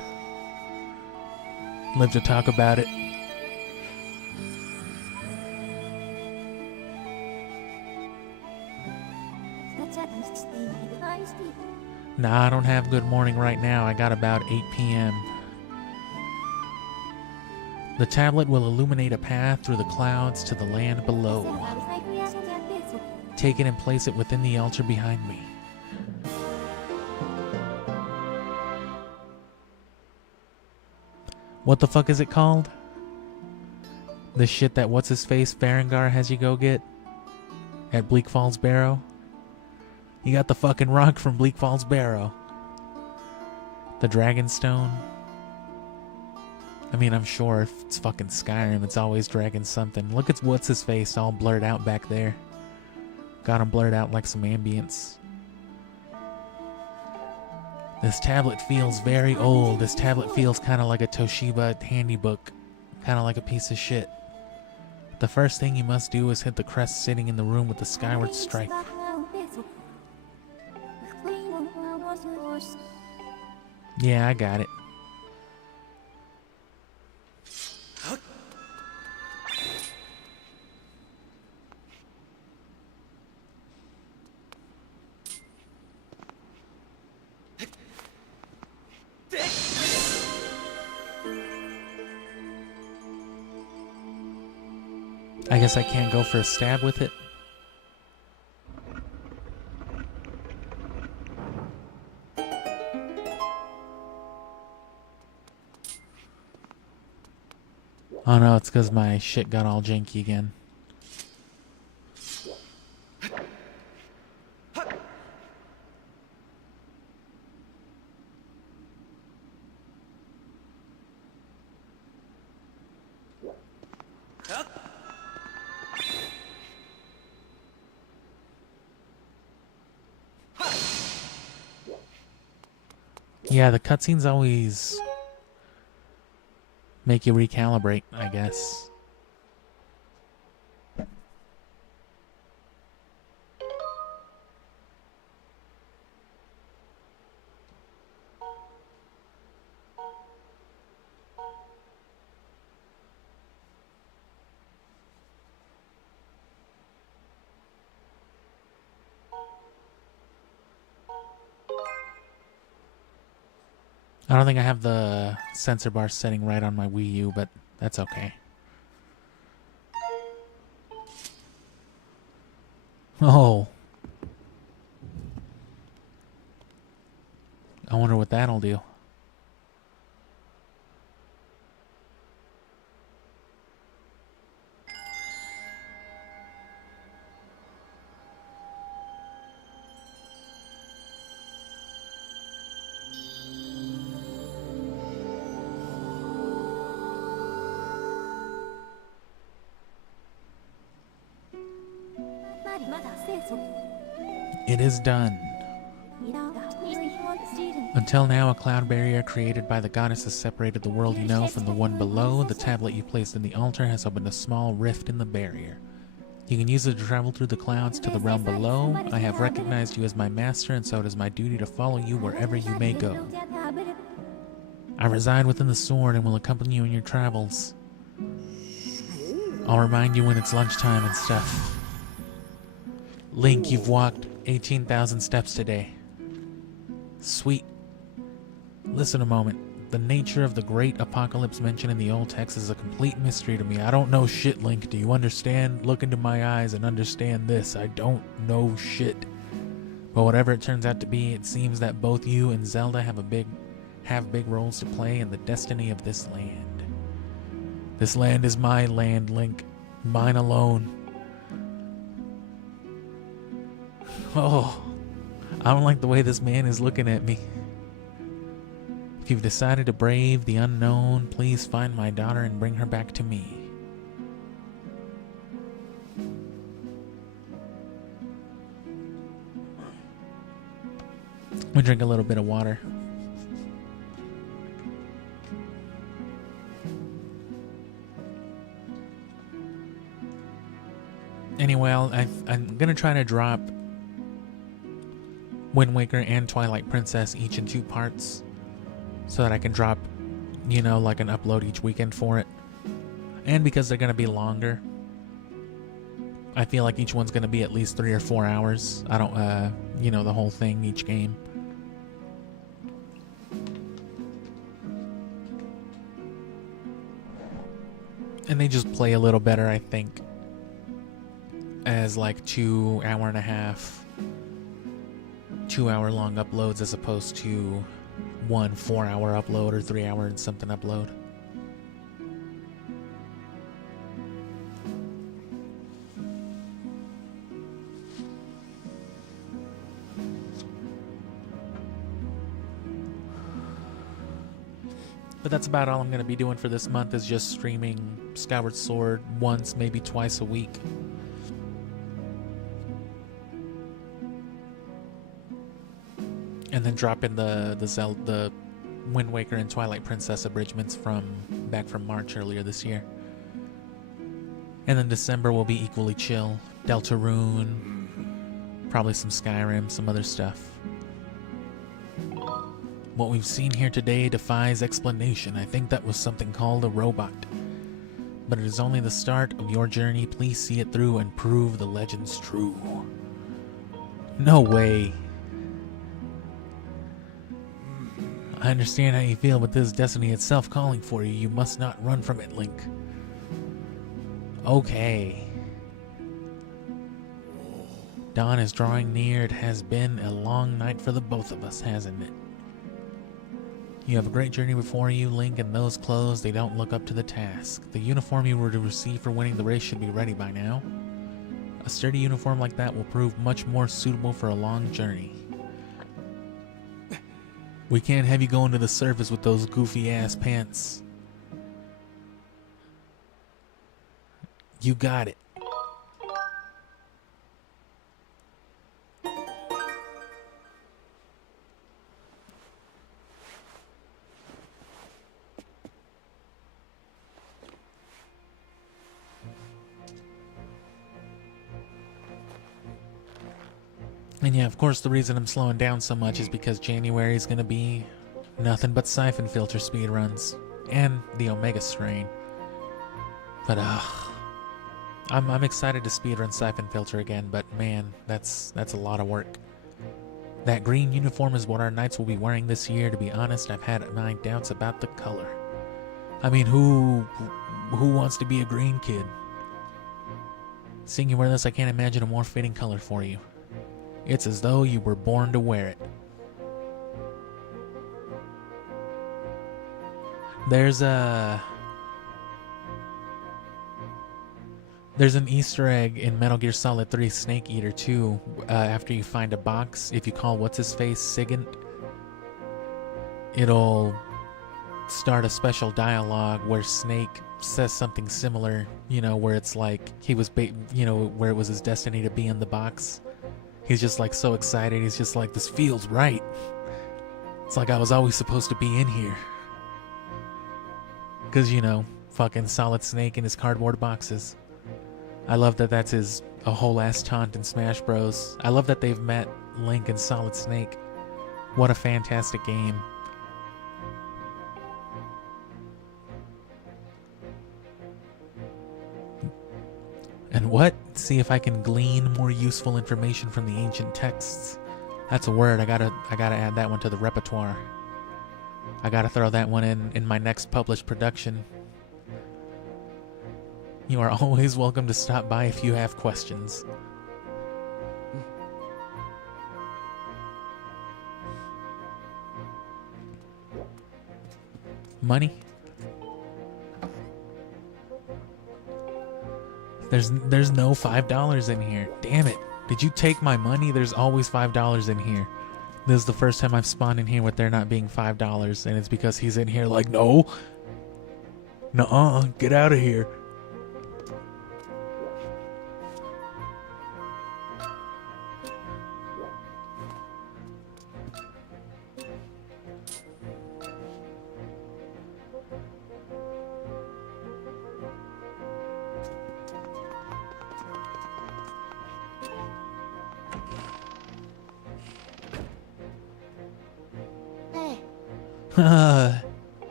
to talk about it. Nah, I don't have good morning right now. I got about 8 p.m. The tablet will illuminate a path through the clouds to the land below. Take it and place it within the altar behind me. What the fuck is it called? The shit that what's-his-face Farengar has you go get at Bleak Falls Barrow? You got the fucking rock from Bleak Falls Barrow. The Dragonstone. I mean, I'm sure if it's fucking Skyrim, it's always dragging something. Look at what's-his-face all blurred out back there. Got him blurred out like some ambience. This tablet feels very old. This tablet feels kind of like a Toshiba handybook. Kind of like a piece of shit. The first thing you must do is hit the crest sitting in the room with the skyward strike. Yeah, I got it. I guess I can't go for a stab with it. Oh no, it's because my shit got all janky again. Yeah, the cutscenes always make you recalibrate, I guess. I don't think I have the sensor bar setting right on my Wii U, but that's okay. Oh. I wonder what that'll do. It is done. Until now, a cloud barrier created by the goddess has separated the world you know from the one below. The tablet you placed in the altar has opened a small rift in the barrier. You can use it to travel through the clouds to the realm below. I have recognized you as my master, and so it is my duty to follow you wherever you may go. I reside within the sword and will accompany you in your travels. I'll remind you when it's lunchtime and stuff. Link, you've walked 18,000 steps today. Sweet. Listen a moment. The nature of the great apocalypse mentioned in the old text is a complete mystery to me. I don't know shit, Link. Do you understand? Look into my eyes and understand this. I don't know shit. But whatever it turns out to be, it seems that both you and Zelda have big roles to play in the destiny of this land. This land is my land, Link. Mine alone. Oh, I don't like the way this man is looking at me. If you've decided to brave the unknown, please find my daughter and bring her back to me. I'm gonna drink a little bit of water. Anyway, I'm gonna try to drop Wind Waker and Twilight Princess each in 2 parts, so that I can drop, you know, like an upload each weekend for it. And because they're gonna be longer, I feel like each one's gonna be at least 3 or 4 hours. I don't, you know, the whole thing, each game. And they just play a little better, I think, as like 2 hour-and-a-half, 2-hour long uploads as opposed to 1 4-hour upload or 3-hour and something upload. But that's about all I'm going to be doing for this month, is just streaming Skyward Sword once, maybe twice a week. And then dropping the Zelda, the Wind Waker and Twilight Princess abridgments from back from March earlier this year. And then December will be equally chill. Deltarune, probably some Skyrim, some other stuff. What we've seen here today defies explanation. I think that was something called a robot. But it is only the start of your journey. Please see it through and prove the legends true. No way. I understand how you feel, but this is destiny itself calling for you. You must not run from it, Link. Okay. Dawn is drawing near. It has been a long night for the both of us, hasn't it? You have a great journey before you, Link, and those clothes, they don't look up to the task. The uniform you were to receive for winning the race should be ready by now. A sturdy uniform like that will prove much more suitable for a long journey. We can't have you going to the surface with those goofy-ass pants. You got it. And yeah, of course, the reason I'm slowing down so much is because January is going to be nothing but Siphon Filter speedruns and the Omega Strain. But I'm excited to speedrun Siphon Filter again, but man, that's a lot of work. That green uniform is what our knights will be wearing this year. To be honest, I've had my doubts about the color. I mean, who wants to be a green kid? Seeing you wear this, I can't imagine a more fitting color for you. It's as though you were born to wear it. There's an Easter egg in Metal Gear Solid 3 Snake Eater 2 after you find a box. If you call what's-his-face Sigint, it'll start a special dialogue where Snake says something similar, you know, where it's like he was, you know, where it was his destiny to be in the box. He's just like so excited. He's just like, this feels right. It's like I was always supposed to be in here. Because, you know, fucking Solid Snake in his cardboard boxes. I love that that's a whole ass taunt in Smash Bros. I love that they've met Link and Solid Snake. What a fantastic game. And what? See if I can glean more useful information from the ancient texts. That's a word. I gotta add that one to the repertoire. I gotta throw that one in my next published production. You are always welcome to stop by if you have questions. Money? There's no $5 in here. Damn it. Did you take my money? There's always $5 in here. This is the first time I've spawned in here with there not being $5, and it's because he's in here like, no. Nuh-uh, get out of here.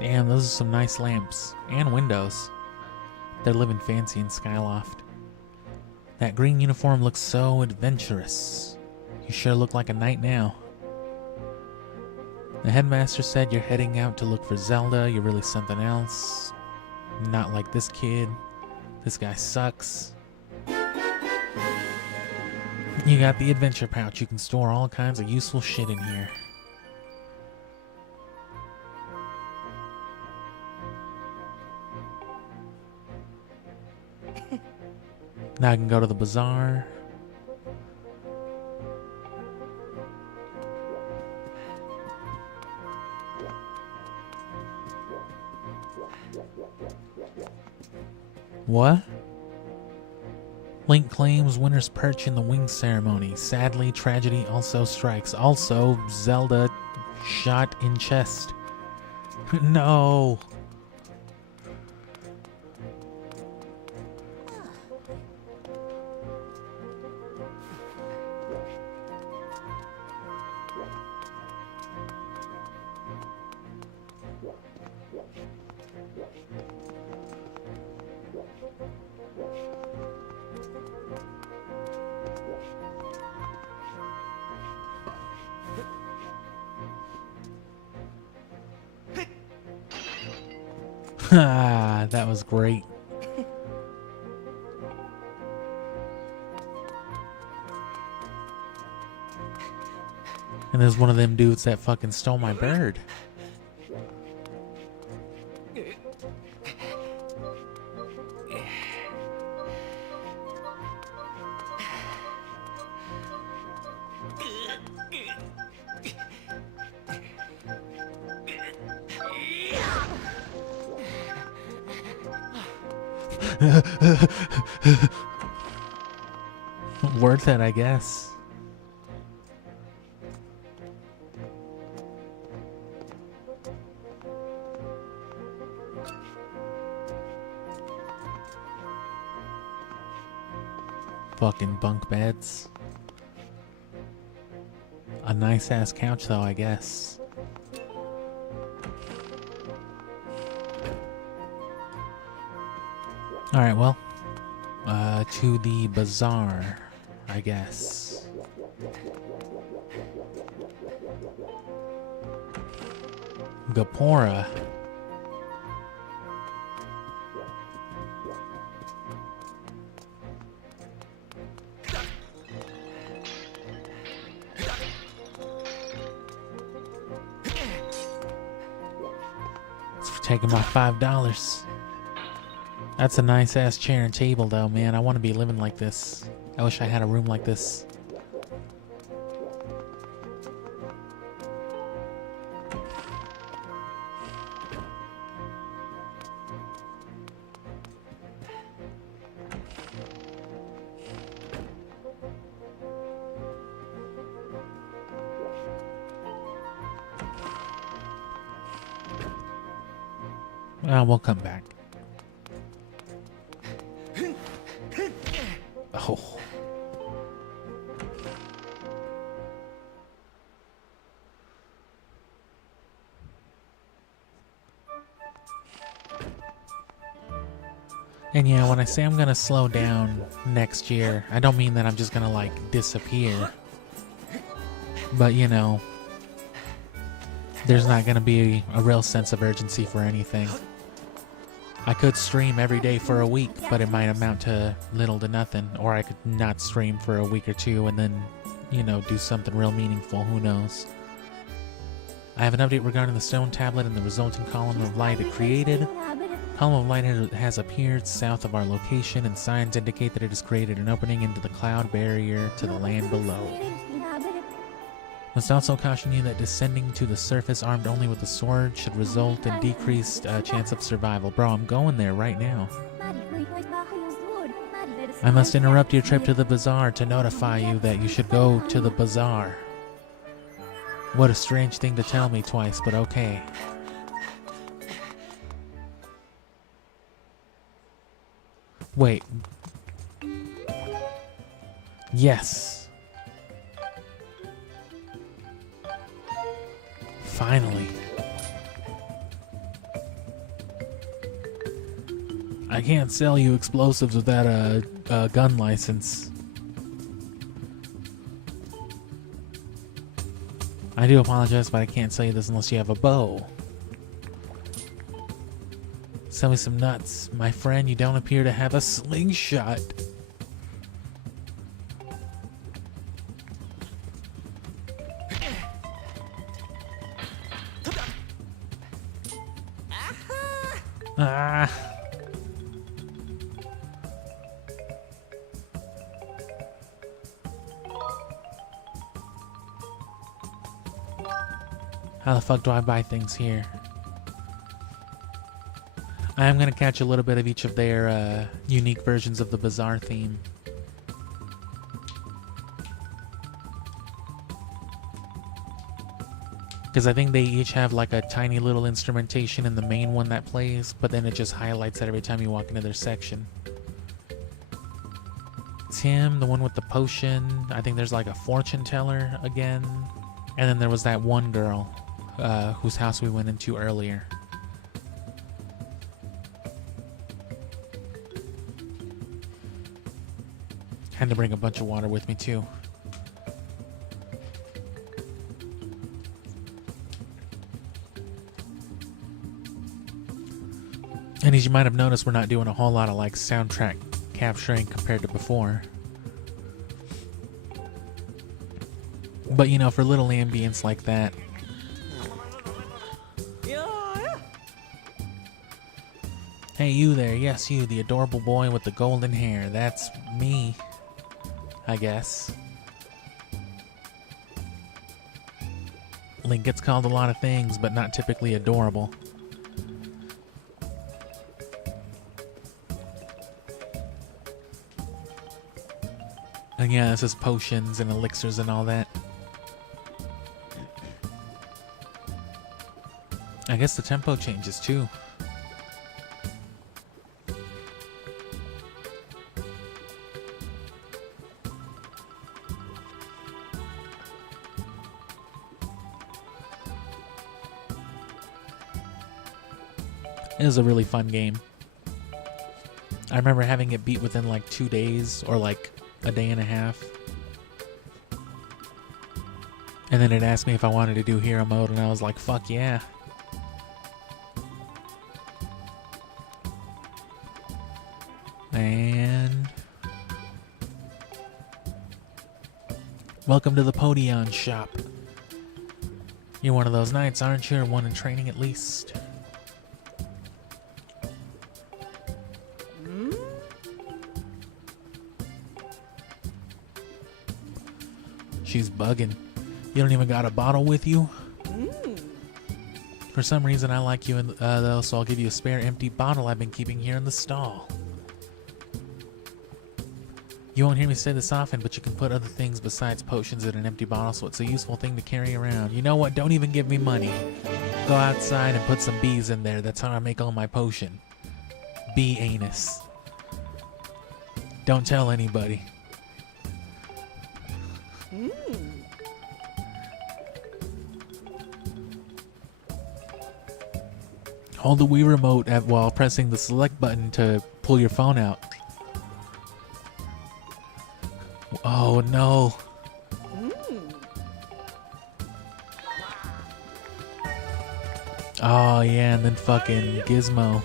Damn, those are some nice lamps. And windows. They're living fancy in Skyloft. That green uniform looks so adventurous. You sure look like a knight now. The headmaster said you're heading out to look for Zelda. You're really something else. Not like this kid. This guy sucks. You got the adventure pouch. You can store all kinds of useful shit in here. Now I can go to the bazaar. What? Link claims winner's perch in the wing ceremony. Sadly, tragedy also strikes. Also, Zelda shot in chest. No. That was great. And there's one of them dudes that fucking stole my bird. Worth it, I guess. Fucking bunk beds. A nice ass couch though, I guess. Alright, well. To the bazaar, I guess. Gapora. It's for taking my $5. That's a nice ass chair and table though, man. I want to be living like this. I wish I had a room like this. We'll come back. Oh. And yeah, when I say I'm gonna slow down next year, I don't mean that I'm just gonna like disappear. But you know, there's not gonna be a real sense of urgency for anything. I could stream every day for a week, but it might amount to little to nothing. Or I could not stream for a week or two and then, you know, do something real meaningful. Who knows? I have an update regarding the stone tablet and the resulting column of light it created. Column of light has appeared south of our location, and signs indicate that it has created an opening into the cloud barrier to the land below. Must also caution you that descending to the surface armed only with a sword should result in decreased chance of survival. Bro, I'm going there right now. I must interrupt your trip to the bazaar to notify you that you should go to the bazaar. What a strange thing to tell me twice, but okay. Wait. Finally. I can't sell you explosives without a gun license. I do apologize, but I can't sell you this unless you have a bow. Sell me some nuts. My friend, you don't appear to have a slingshot. Ah. How the fuck do I buy things here? I am going to catch a little bit of each of their unique versions of the Bazaar theme. Because I think they each have like a tiny little instrumentation in the main one that plays, but then it just highlights it every time you walk into their section. Tim, the one with the potion. I think there's like a fortune teller again. And then there was that one girl whose house we went into earlier. Had to bring a bunch of water with me too. And as you might have noticed, we're not doing a whole lot of like soundtrack capturing compared to before. But you know, for little ambience like that. Hey, you there. Yes, you, the adorable boy with the golden hair. That's me, I guess. Link gets called a lot of things, but not typically adorable. And yeah, this is potions and elixirs and all that. I guess the tempo changes too. It was a really fun game. I remember having it beat within like 2 days or like a day and a half. And then it asked me if I wanted to do hero mode, and I was like, fuck yeah. And welcome to the Podion shop. You're one of those knights, aren't you? Or one in training at least. She's bugging. You don't even got a bottle with you? For some reason I like you though, so I'll give you a spare empty bottle I've been keeping here in the stall. You won't hear me say this often, but you can put other things besides potions in an empty bottle, so it's a useful thing to carry around. You know what? Don't even give me money. Go outside and put some bees in there. That's how I make all my potion. Bee anus. Don't tell anybody. Hold the Wii remote while pressing the select button to pull your phone out. Oh no. Oh yeah, and then fucking Gizmo.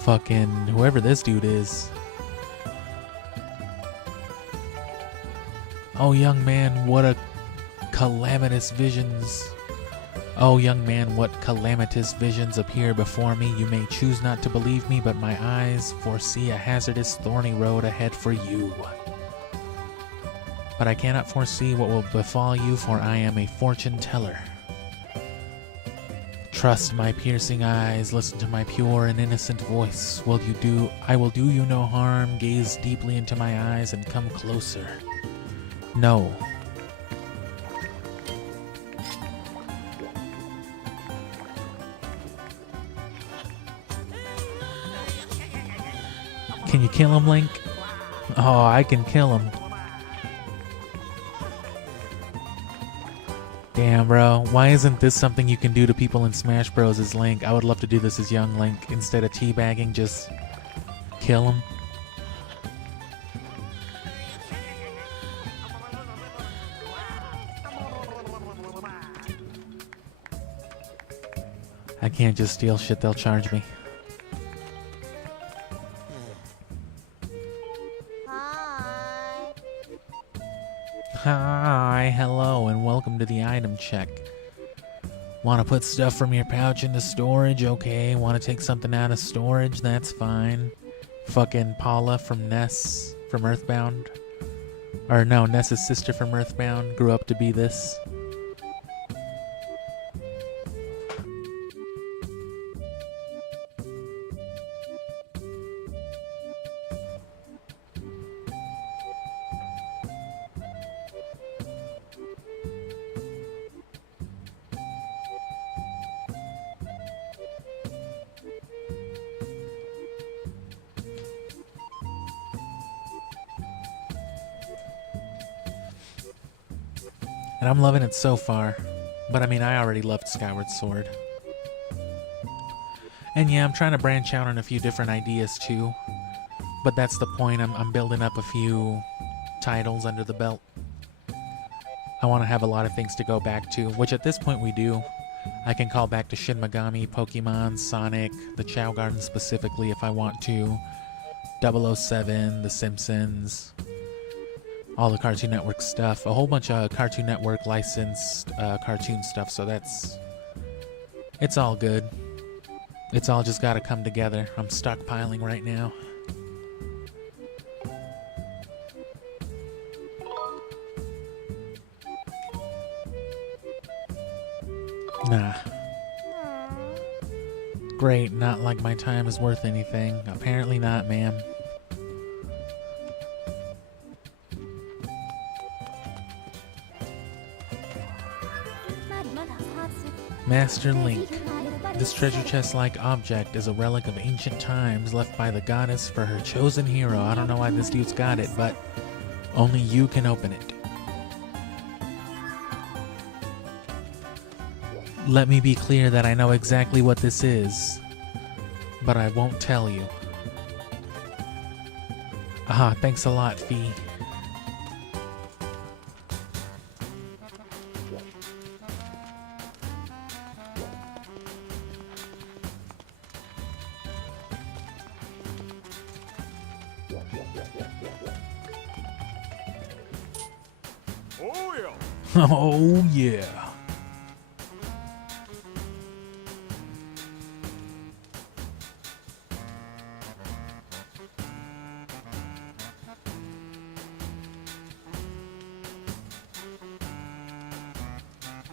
Fucking whoever this dude is. Oh young man, what a calamitous visions. Oh young man, what calamitous visions appear before me. You may choose not to believe me, but my eyes foresee a hazardous, thorny road ahead for you. But I cannot foresee what will befall you, for I am a fortune teller. Trust my piercing eyes, listen to my pure and innocent voice. I will do you no harm. Gaze deeply into my eyes and come closer. No. Can you kill him, Link? Oh, I can kill him. Damn, bro. Why isn't this something you can do to people in Smash Bros. As Link? I would love to do this as young Link. Instead of teabagging, just kill him. I can't just steal shit, they'll charge me. Hi, hello, and welcome to the item check. Want to put stuff from your pouch into storage? Okay. Want to take something out of storage? That's fine. Fucking Paula from Ness from Earthbound. Or no, Ness's sister from Earthbound grew up to be this. And I'm loving it so far. But I mean, I already loved Skyward Sword. And yeah, I'm trying to branch out on a few different ideas too. But that's the point. I'm building up a few titles under the belt. I want to have a lot of things to go back to, which at this point we do. I can call back to Shin Megami, Pokemon, Sonic, the Chow Garden specifically if I want to. 007, The Simpsons. All the Cartoon Network stuff, a whole bunch of Cartoon Network licensed cartoon stuff, so it's all good. It's all just gotta come together. I'm stockpiling right now. Nah. Great, not like my time is worth anything. Apparently not, ma'am. Master Link. This treasure chest-like object is a relic of ancient times left by the goddess for her chosen hero. I don't know why this dude's got it, but only you can open it. Let me be clear that I know exactly what this is, but I won't tell you. Ah, thanks a lot, Fee. Oh yeah. Oh, yeah.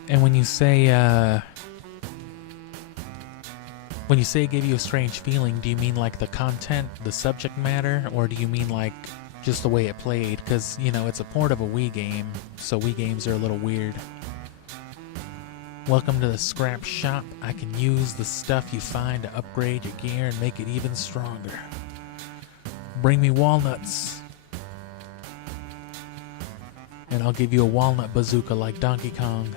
And when you say it gave you a strange feeling, do you mean like the content, the subject matter, or do you mean like just the way it played? Because, you know, it's a port of a Wii game, so Wii games are a little weird. Welcome to the scrap shop. I can use the stuff you find to upgrade your gear and make it even stronger. Bring me walnuts. And I'll give you a walnut bazooka like Donkey Kong.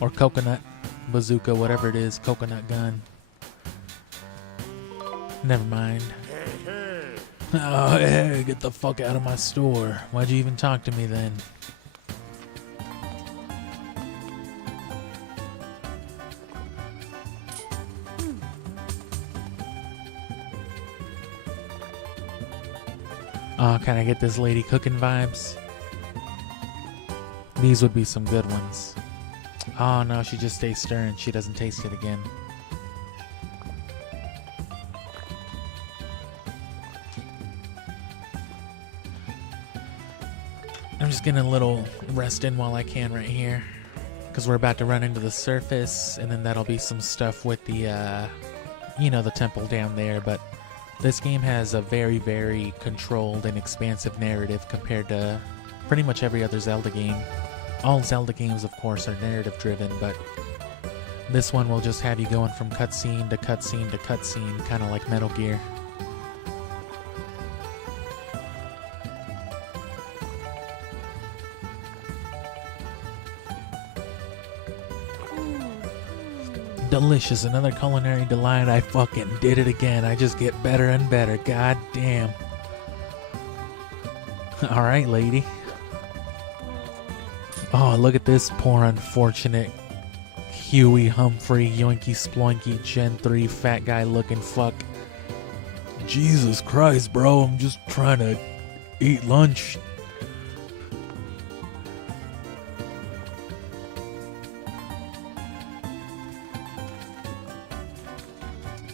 Or coconut bazooka, whatever it is, coconut gun. Never mind. Oh, hey, get the fuck out of my store. Why'd you even talk to me then? Oh, can I get this lady cooking vibes? These would be some good ones. Oh no, she just stays stirring. She doesn't taste it again. I'm just getting a little rest in while I can right here. Because we're about to run into the surface, and then that'll be some stuff with the, you know, the temple down there. But this game has a very, very controlled and expansive narrative compared to pretty much every other Zelda game. All Zelda games, of course, are narrative-driven, but this one will just have you going from cutscene to cutscene to cutscene, kind of like Metal Gear. delicious. Another culinary delight. I fucking did it again. I just get better and better. God damn. Alright, lady. Oh, look at this poor unfortunate Huey Humphrey Yoinky Sploinky Gen 3 fat guy looking fuck. Jesus Christ, bro. I'm just trying to eat lunch.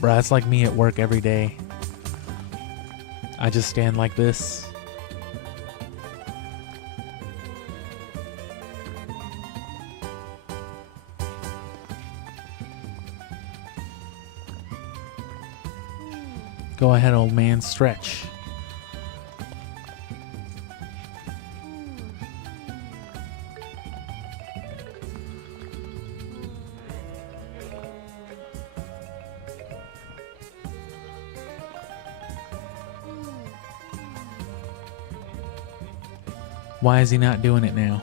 Bruh, that's like me at work every day. I just stand like this. Go ahead, old man, stretch. Why is he not doing it now?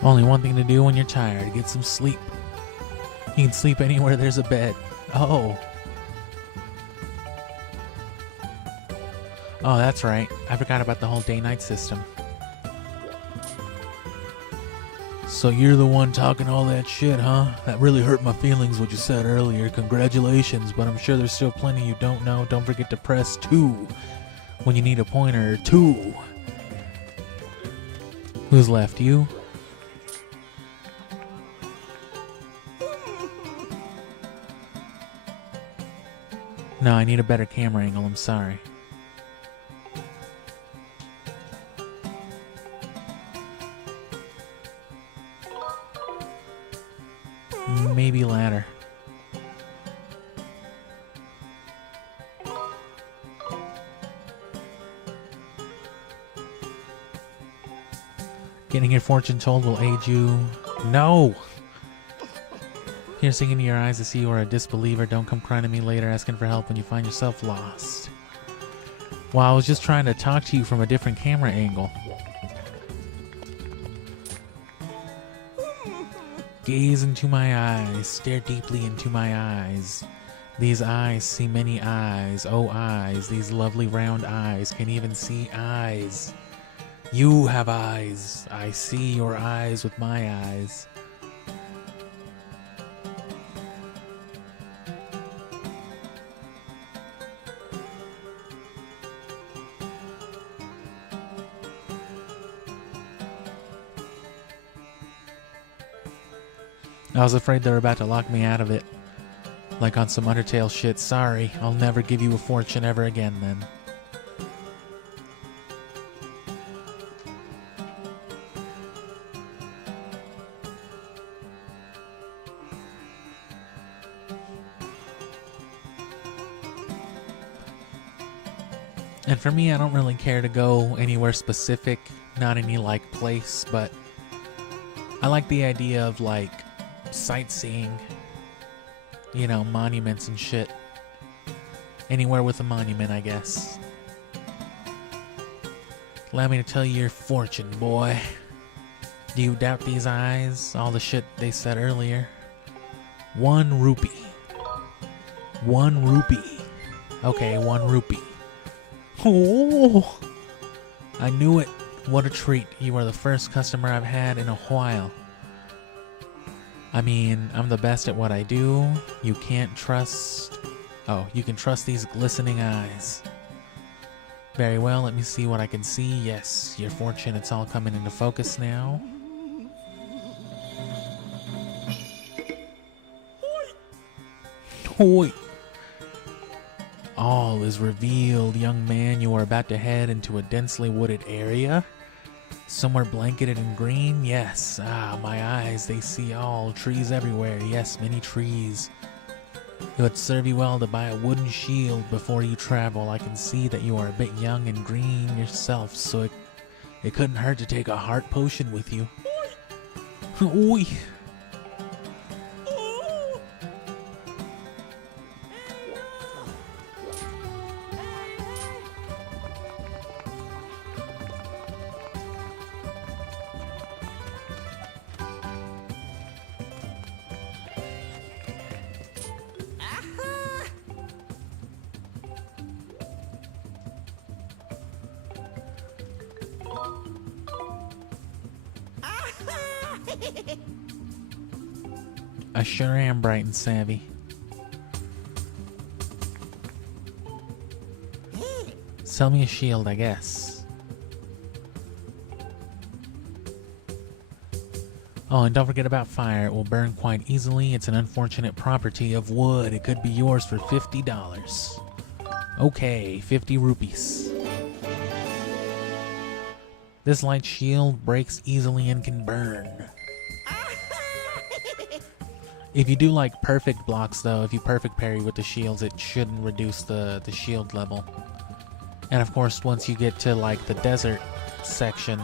Only one thing to do when you're tired, get some sleep. You can sleep anywhere there's a bed. Oh. Oh, that's right. I forgot about the whole day-night system. So you're the one talking all that shit, huh? That really hurt my feelings what you said earlier. Congratulations, but I'm sure there's still plenty you don't know. Don't forget to press 2 when you need a pointer. 2. Who's left? You? No, I need a better camera angle. I'm sorry. Maybe ladder. Getting your fortune told will aid you. No! Piercing into your eyes to see you are a disbeliever. Don't come crying to me later asking for help when you find yourself lost. Well, I was just trying to talk to you from a different camera angle. Gaze into my eyes. Stare deeply into my eyes. These eyes see many eyes. Oh, eyes. These lovely round eyes can even see eyes. You have eyes. I see your eyes with my eyes. I was afraid they were about to lock me out of it. Like on some Undertale shit. Sorry, I'll never give you a fortune ever again then. And for me, I don't really care to go anywhere specific, not any like place, but I like the idea of like sightseeing, you know, monuments and shit. Anywhere with a monument, I guess. Allow me to tell you your fortune, boy. Do you doubt these eyes? All the shit they said earlier. 1 rupee. 1 rupee. Okay, 1 rupee. Oh, I knew it. What a treat. You are the first customer I've had in a while. I mean, I'm the best at what I do. You can't trust... Oh, you can trust these glistening eyes. Very well, let me see what I can see. Yes, your fortune, it's all coming into focus now. Hoi! All is revealed, young man. You are about to head into a densely wooded area. Somewhere blanketed in green. Yes. Ah, my eyes, they see all. Trees everywhere. Yes, many trees. It would serve you well to buy a wooden shield before you travel. I can see that you are a bit young and green yourself, so it couldn't hurt to take a heart potion with you. Oi! I sure am bright and savvy. Sell me a shield, I guess. Oh, and don't forget about fire. It will burn quite easily. It's an unfortunate property of wood. It could be yours for $50. Okay, 50 rupees. This light shield breaks easily and can burn. If you do like perfect blocks though, if you perfect parry with the shields, it shouldn't reduce the shield level. And of course, once you get to like the desert section,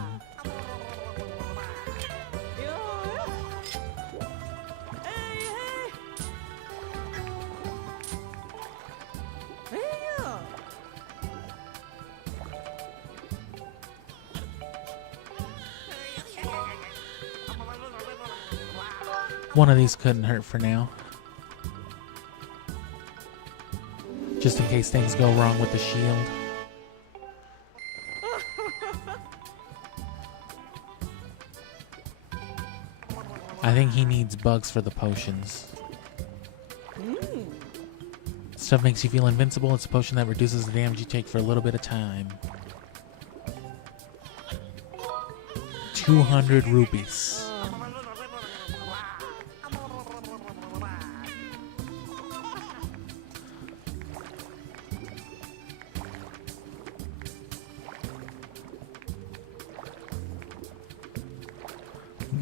one of these couldn't hurt for now. Just in case things go wrong with the shield. I think he needs bugs for the potions. Stuff makes you feel invincible. It's a potion that reduces the damage you take for a little bit of time. 200 rupees.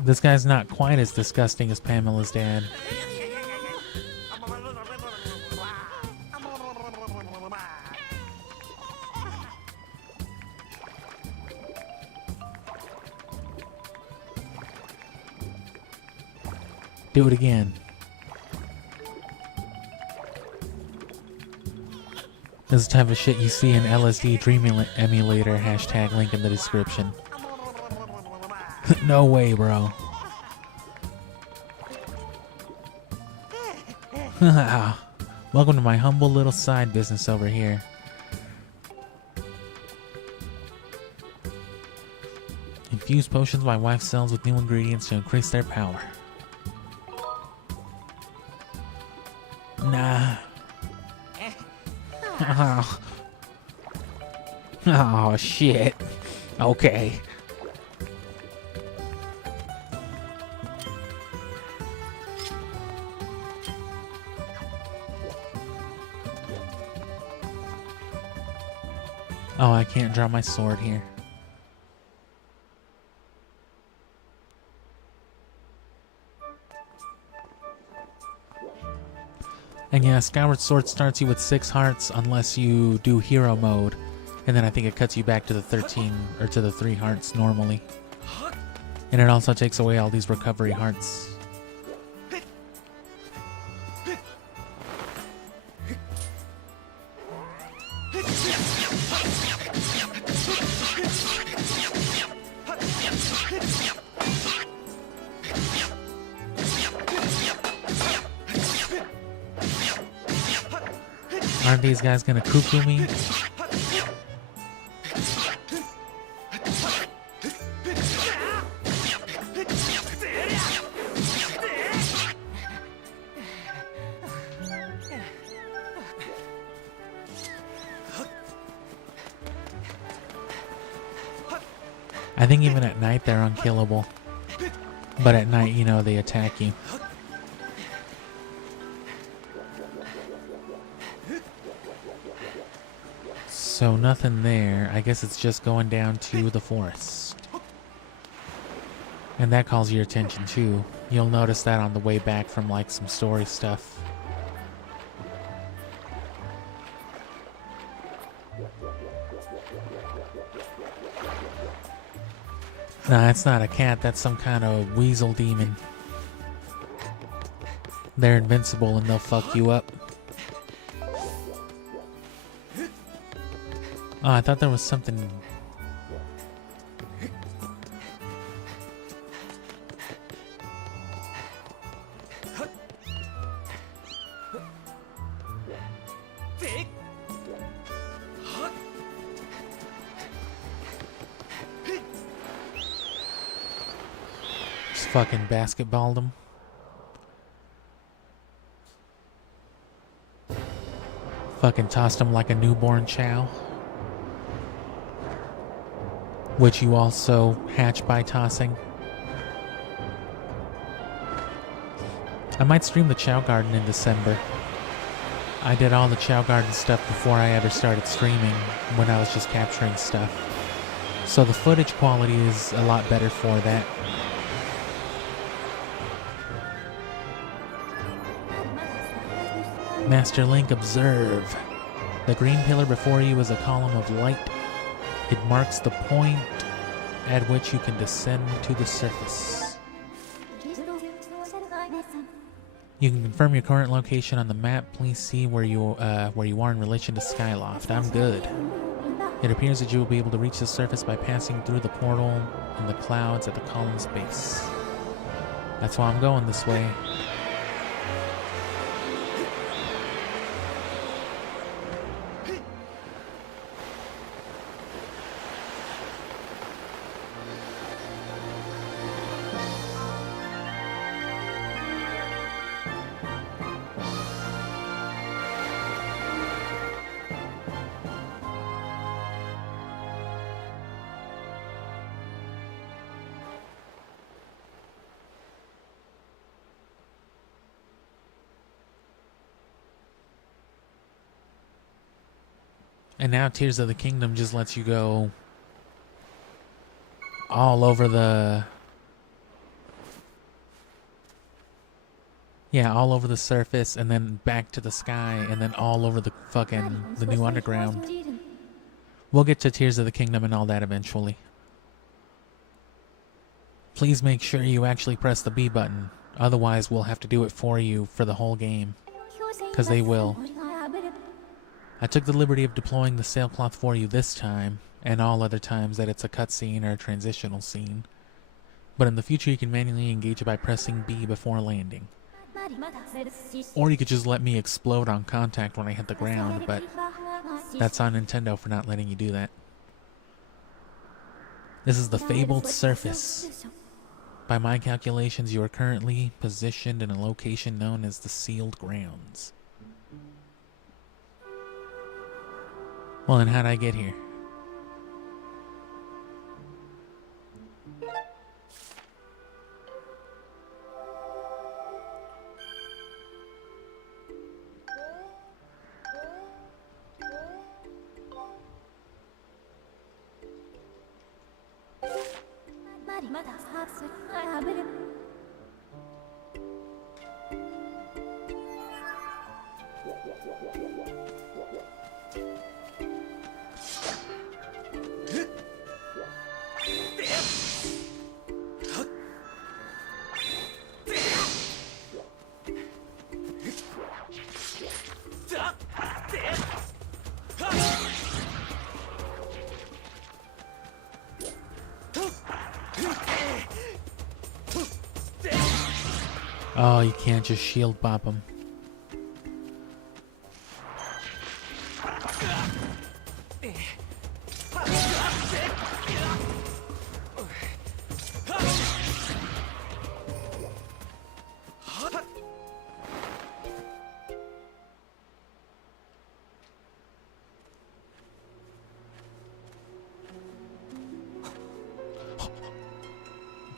This guy's not quite as disgusting as Pamela's dad. Do it again. This is the type of shit you see in LSD Dream Emulator. Hashtag link in the description. No way, bro. Welcome to my humble little side business over here. Infused potions my wife sells with new ingredients to increase their power. Nah. Oh. Oh, shit. Okay. Oh, I can't draw my sword here. And yeah, Skyward Sword starts you with 6 hearts unless you do hero mode. And then I think it cuts you back to the 13 or to the 3 hearts normally. And it also takes away all these recovery hearts. Aren't these guys gonna cuckoo me? I think even at night they're unkillable. But at night, you know, they attack you. So nothing there. I guess it's just going down to the forest. And that calls your attention too. You'll notice that on the way back from like some story stuff. Nah, it's not a cat. That's some kind of weasel demon. They're invincible and they'll fuck you up. Oh, I thought there was something... Fucking basketballed him. Fucking tossed him like a newborn chow. Which you also hatch by tossing. I might stream the Chow Garden in December. I did all the Chow Garden stuff before I ever started streaming, when I was just capturing stuff. So the footage quality is a lot better for that. Master Link, observe. The green pillar before you is a column of light. It marks the point at which you can descend to the surface. You can confirm your current location on the map. Please see where you are in relation to Skyloft. I'm good. It appears that you will be able to reach the surface by passing through the portal in the clouds at the column's base. That's why I'm going this way. And now Tears of the Kingdom just lets you go all over the... Yeah, all over the surface, and then back to the sky, and then all over the fucking... the new underground. We'll get to Tears of the Kingdom and all that eventually. Please make sure you actually press the B button. Otherwise, we'll have to do it for you for the whole game. Because they will. I took the liberty of deploying the sailcloth for you this time, and all other times that it's a cutscene or a transitional scene. But in the future you can manually engage it by pressing B before landing. Or you could just let me explode on contact when I hit the ground, but that's on Nintendo for not letting you do that. This is the fabled surface. By my calculations, you are currently positioned in a location known as the Sealed Grounds. Well, then how'd I get here? Oh, you can't just shield bop him.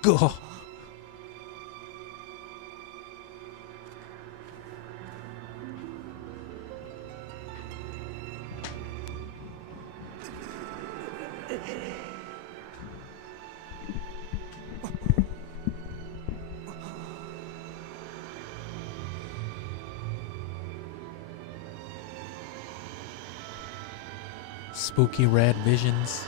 Go. Spooky red visions.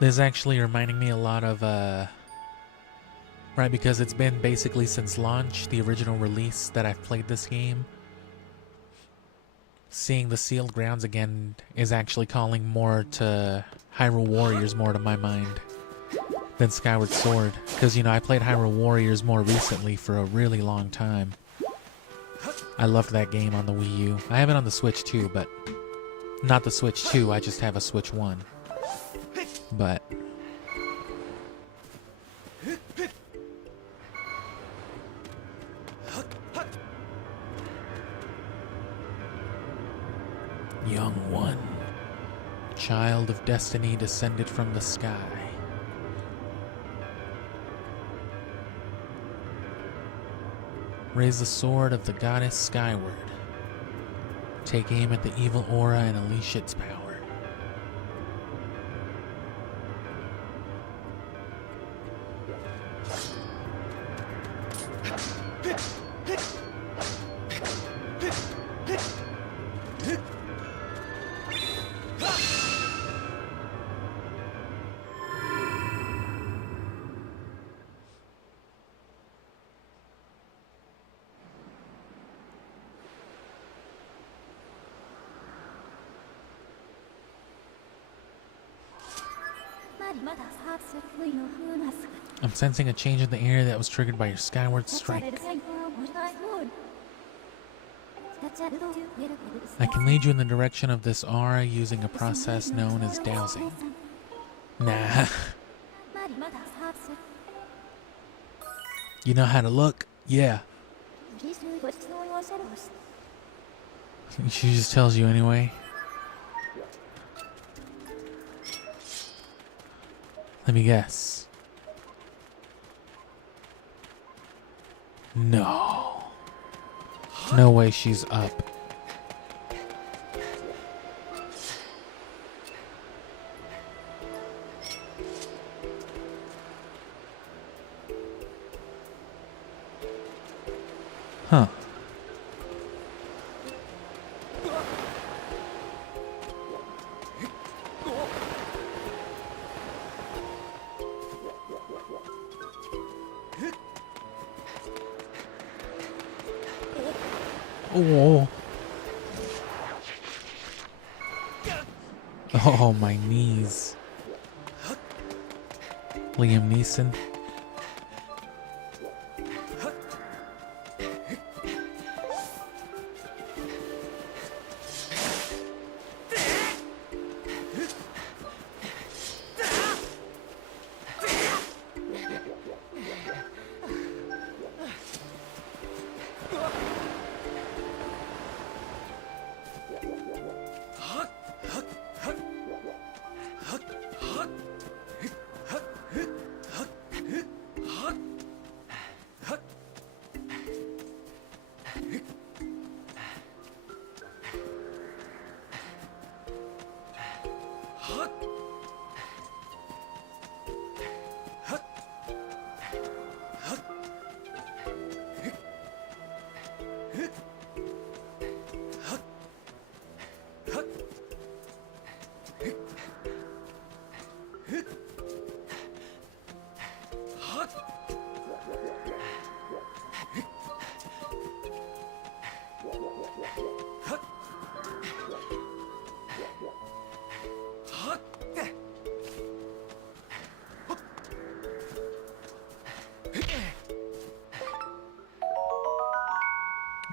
This is actually reminding me a lot of, right, because it's been basically since launch, the original release, that I've played this game. Seeing the sealed grounds again is actually calling more to Hyrule Warriors more to my mind than Skyward Sword. Because, you know, I played Hyrule Warriors more recently for a really long time. I loved that game on the Wii U. I have it on the Switch too, but not the Switch 2, I just have a Switch 1. But young one, child of destiny descended from the sky. Raise the sword of the goddess skyward. Take aim at the evil aura and unleash its power. I'm sensing a change in the air that was triggered by your skyward strike. I can lead you in the direction of this aura using a process known as dowsing. Nah. You know how to look? Yeah. She just tells you anyway. Let me guess. No. No way she's up. Huh. Oh. Oh, my knees. Liam Neeson.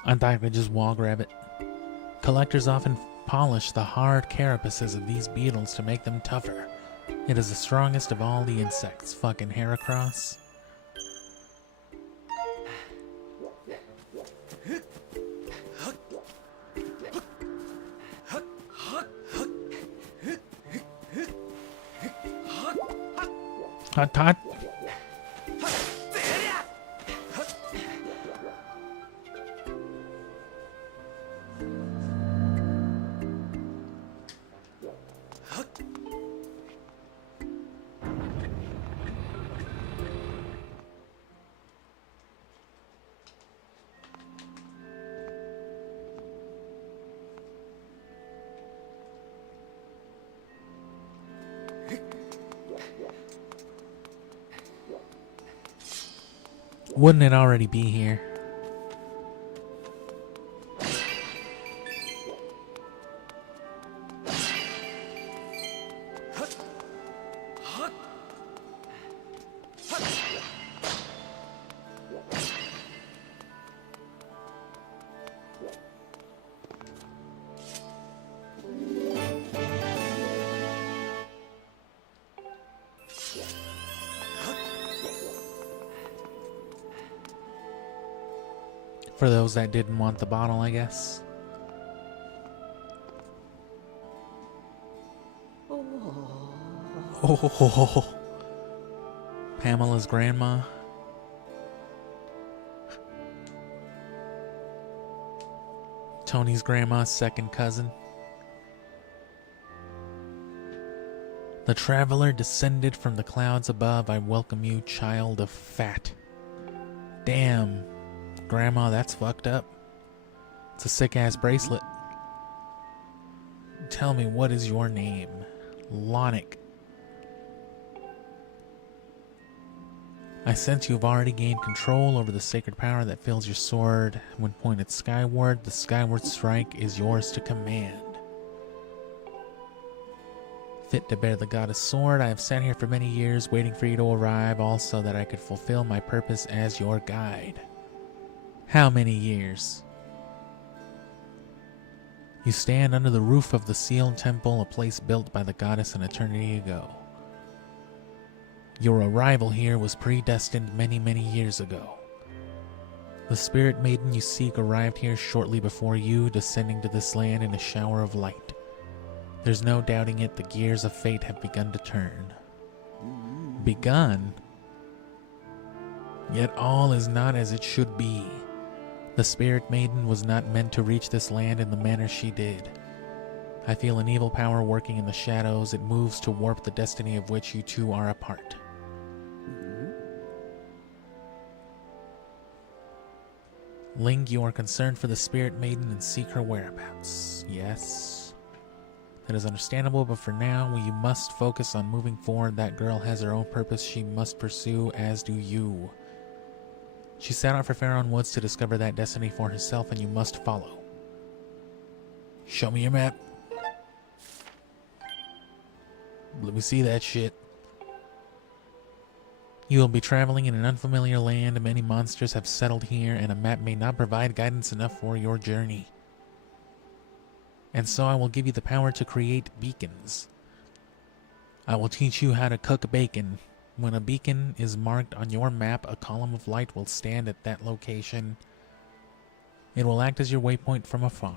I thought I could just wall grab it. Collectors often polish the hard carapaces of these beetles to make them tougher. It is the strongest of all the insects. Fucking Heracross. Hot, hot. Wouldn't it already be here? For those that didn't want the bottle, I guess. Oh, Pamela's grandma. Tony's grandma's second cousin. The traveler descended from the clouds above. I welcome you, child of fat. Damn, Grandma, that's fucked up. It's a sick-ass bracelet. Tell me, what is your name? Lonic. I sense you've already gained control over the sacred power that fills your sword. When pointed skyward, the skyward strike is yours to command. Fit to bear the goddess sword, I have sat here for many years waiting for you to arrive, also that I could fulfill my purpose as your guide. How many years? You stand under the roof of the sealed temple, a place built by the goddess an eternity ago. Your arrival here was predestined many, many years ago. The spirit maiden you seek arrived here shortly before you, descending to this land in a shower of light. There's no doubting it, the gears of fate have begun to turn. Begun? Yet all is not as it should be. The spirit maiden was not meant to reach this land in the manner she did. I feel an evil power working in the shadows. It moves to warp the destiny of which you two are a part. Ling, you are concerned for the spirit maiden and seek her whereabouts. Yes. That is understandable, but for now, you must focus on moving forward. That girl has her own purpose she must pursue, as do you. She set out for Faron Woods to discover that destiny for herself, and you must follow. Show me your map. Let me see that shit. You will be traveling in an unfamiliar land. Many monsters have settled here, and a map may not provide guidance enough for your journey. And so I will give you the power to create beacons. I will teach you how to cook bacon. When a beacon is marked on your map, a column of light will stand at that location. It will act as your waypoint from afar.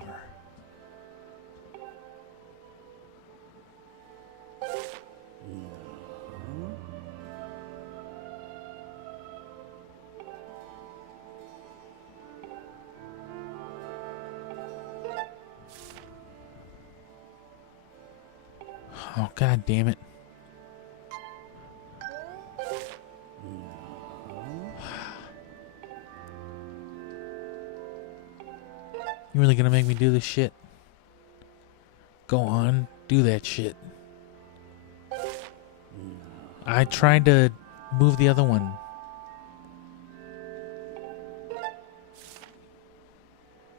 Oh, god damn it. You really gonna make me do this shit? Go on, do that shit. I tried to move the other one.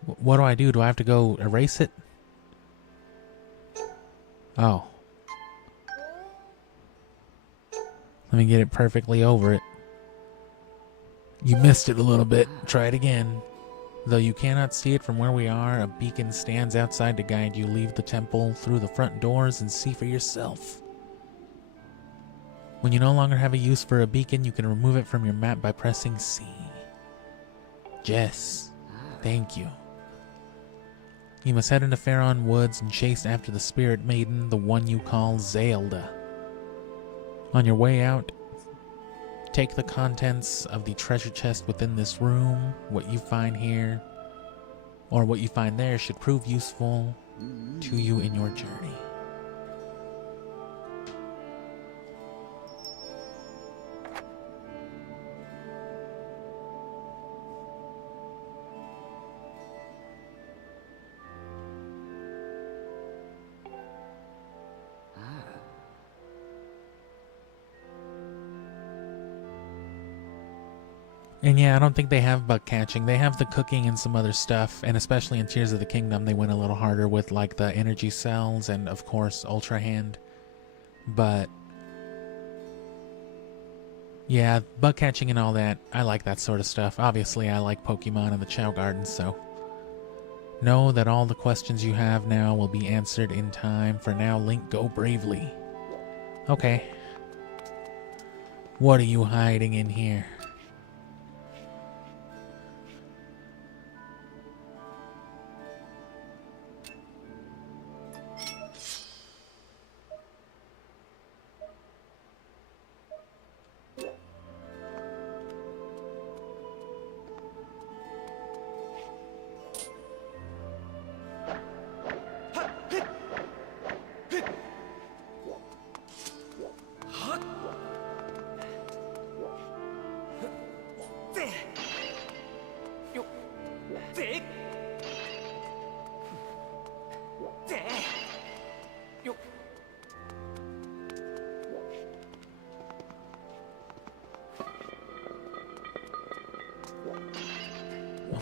What do I do? Do I have to go erase it? Oh. Let me get it perfectly over it. You missed it a little bit. Try it again. Though you cannot see it from where we are, a beacon stands outside to guide you. Leave the temple through the front doors and see for yourself. When you no longer have a use for a beacon, you can remove it from your map by pressing C. Jess, thank you. You must head into Faron Woods and chase after the spirit maiden, the one you call Zelda. On your way out, take the contents of the treasure chest within this room. What you find here, or what you find there, should prove useful to you in your journey. And yeah, I don't think they have bug catching. They have the cooking and some other stuff, and especially in Tears of the Kingdom, they went a little harder with like the energy cells and of course Ultra Hand. But yeah, bug catching and all that, I like that sort of stuff. Obviously, I like Pokemon and the Chow Garden, so know that all the questions you have now will be answered in time. For now, Link, go bravely. Okay. What are you hiding in here?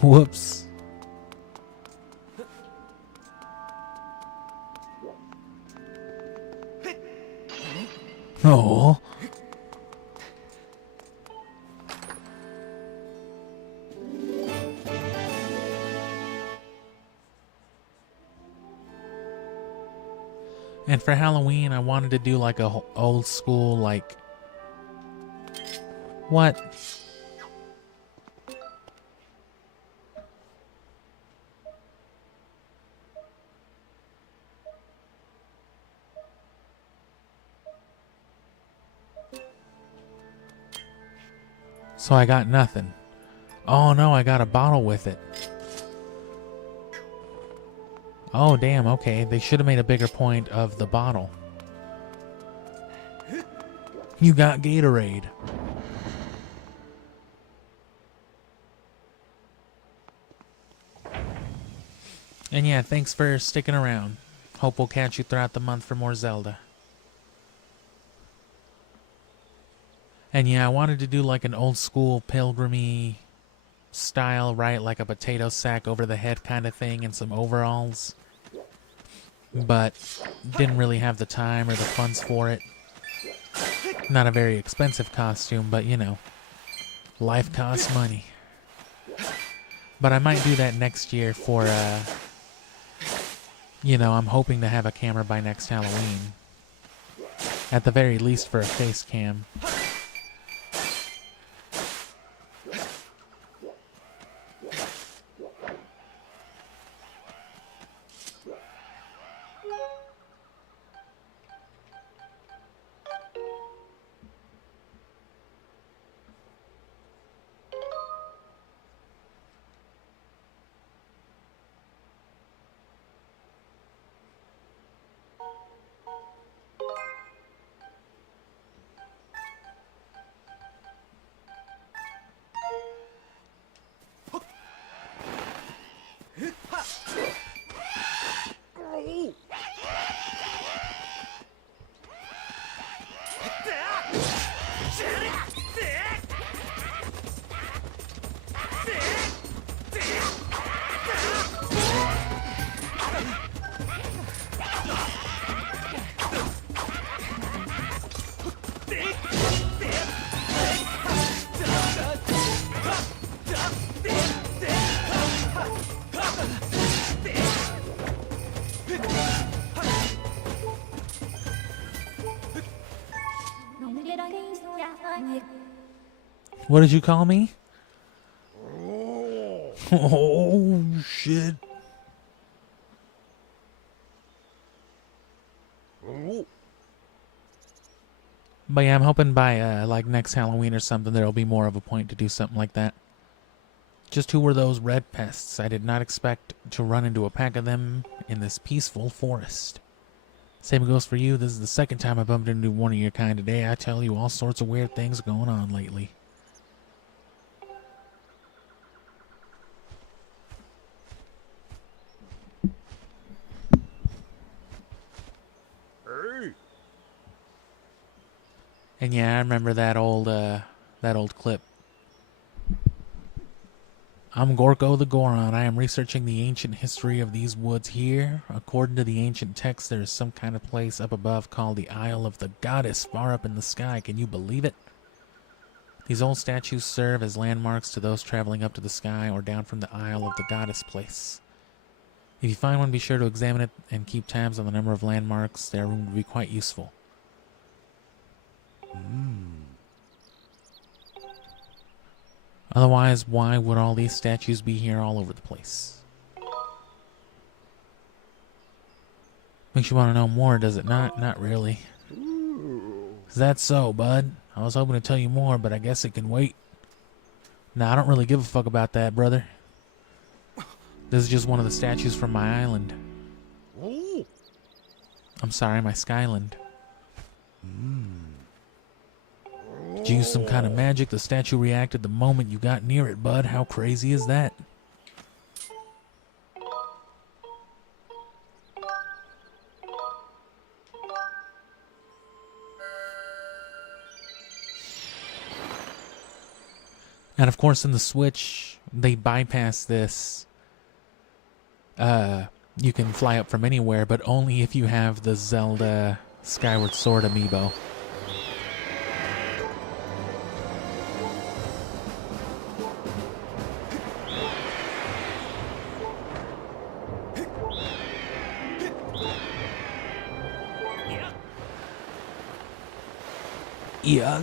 Whoops. Oh. And for Halloween, I wanted to do like a old school, like... What? So I got nothing. Oh no, I got a bottle with it. Oh damn, okay. They should have made a bigger point of the bottle. You got Gatorade. And yeah, thanks for sticking around. Hope we'll catch you throughout the month for more Zelda. And yeah, I wanted to do like an old school pilgrimy style, right? Like a potato sack over the head kind of thing and some overalls. But didn't really have the time or the funds for it. Not a very expensive costume, but you know, life costs money. But I might do that next year for, you know, I'm hoping to have a camera by next Halloween. At the very least for a face cam. What did you call me? Oh, shit. But yeah, I'm hoping by like next Halloween or something there'll be more of a point to do something like that. Just who were those red pests? I did not expect to run into a pack of them in this peaceful forest. Same goes for you. This is the second time I bumped into one of your kind today. I tell you, all sorts of weird things going on lately. Hey. And yeah, I remember that old clip. I'm Gorko the Goron. I am researching the ancient history of these woods here. According to the ancient text, there is some kind of place up above called the Isle of the Goddess, far up in the sky. Can you believe it? These old statues serve as landmarks to those traveling up to the sky or down from the Isle of the Goddess place. If you find one, be sure to examine it and keep tabs on the number of landmarks. They are rumored to be quite useful. Otherwise, why would all these statues be here all over the place? Makes you want to know more, does it not? Not really. Is that so, bud? I was hoping to tell you more, but I guess it can wait. Nah, I don't really give a fuck about that, brother. This is just one of the statues from my island. I'm sorry, my Skyland. Did you use some kind of magic? The statue reacted the moment you got near it, bud. How crazy is that? And of course in the Switch, they bypass this. You can fly up from anywhere, but only if you have the Zelda Skyward Sword amiibo. Yeah.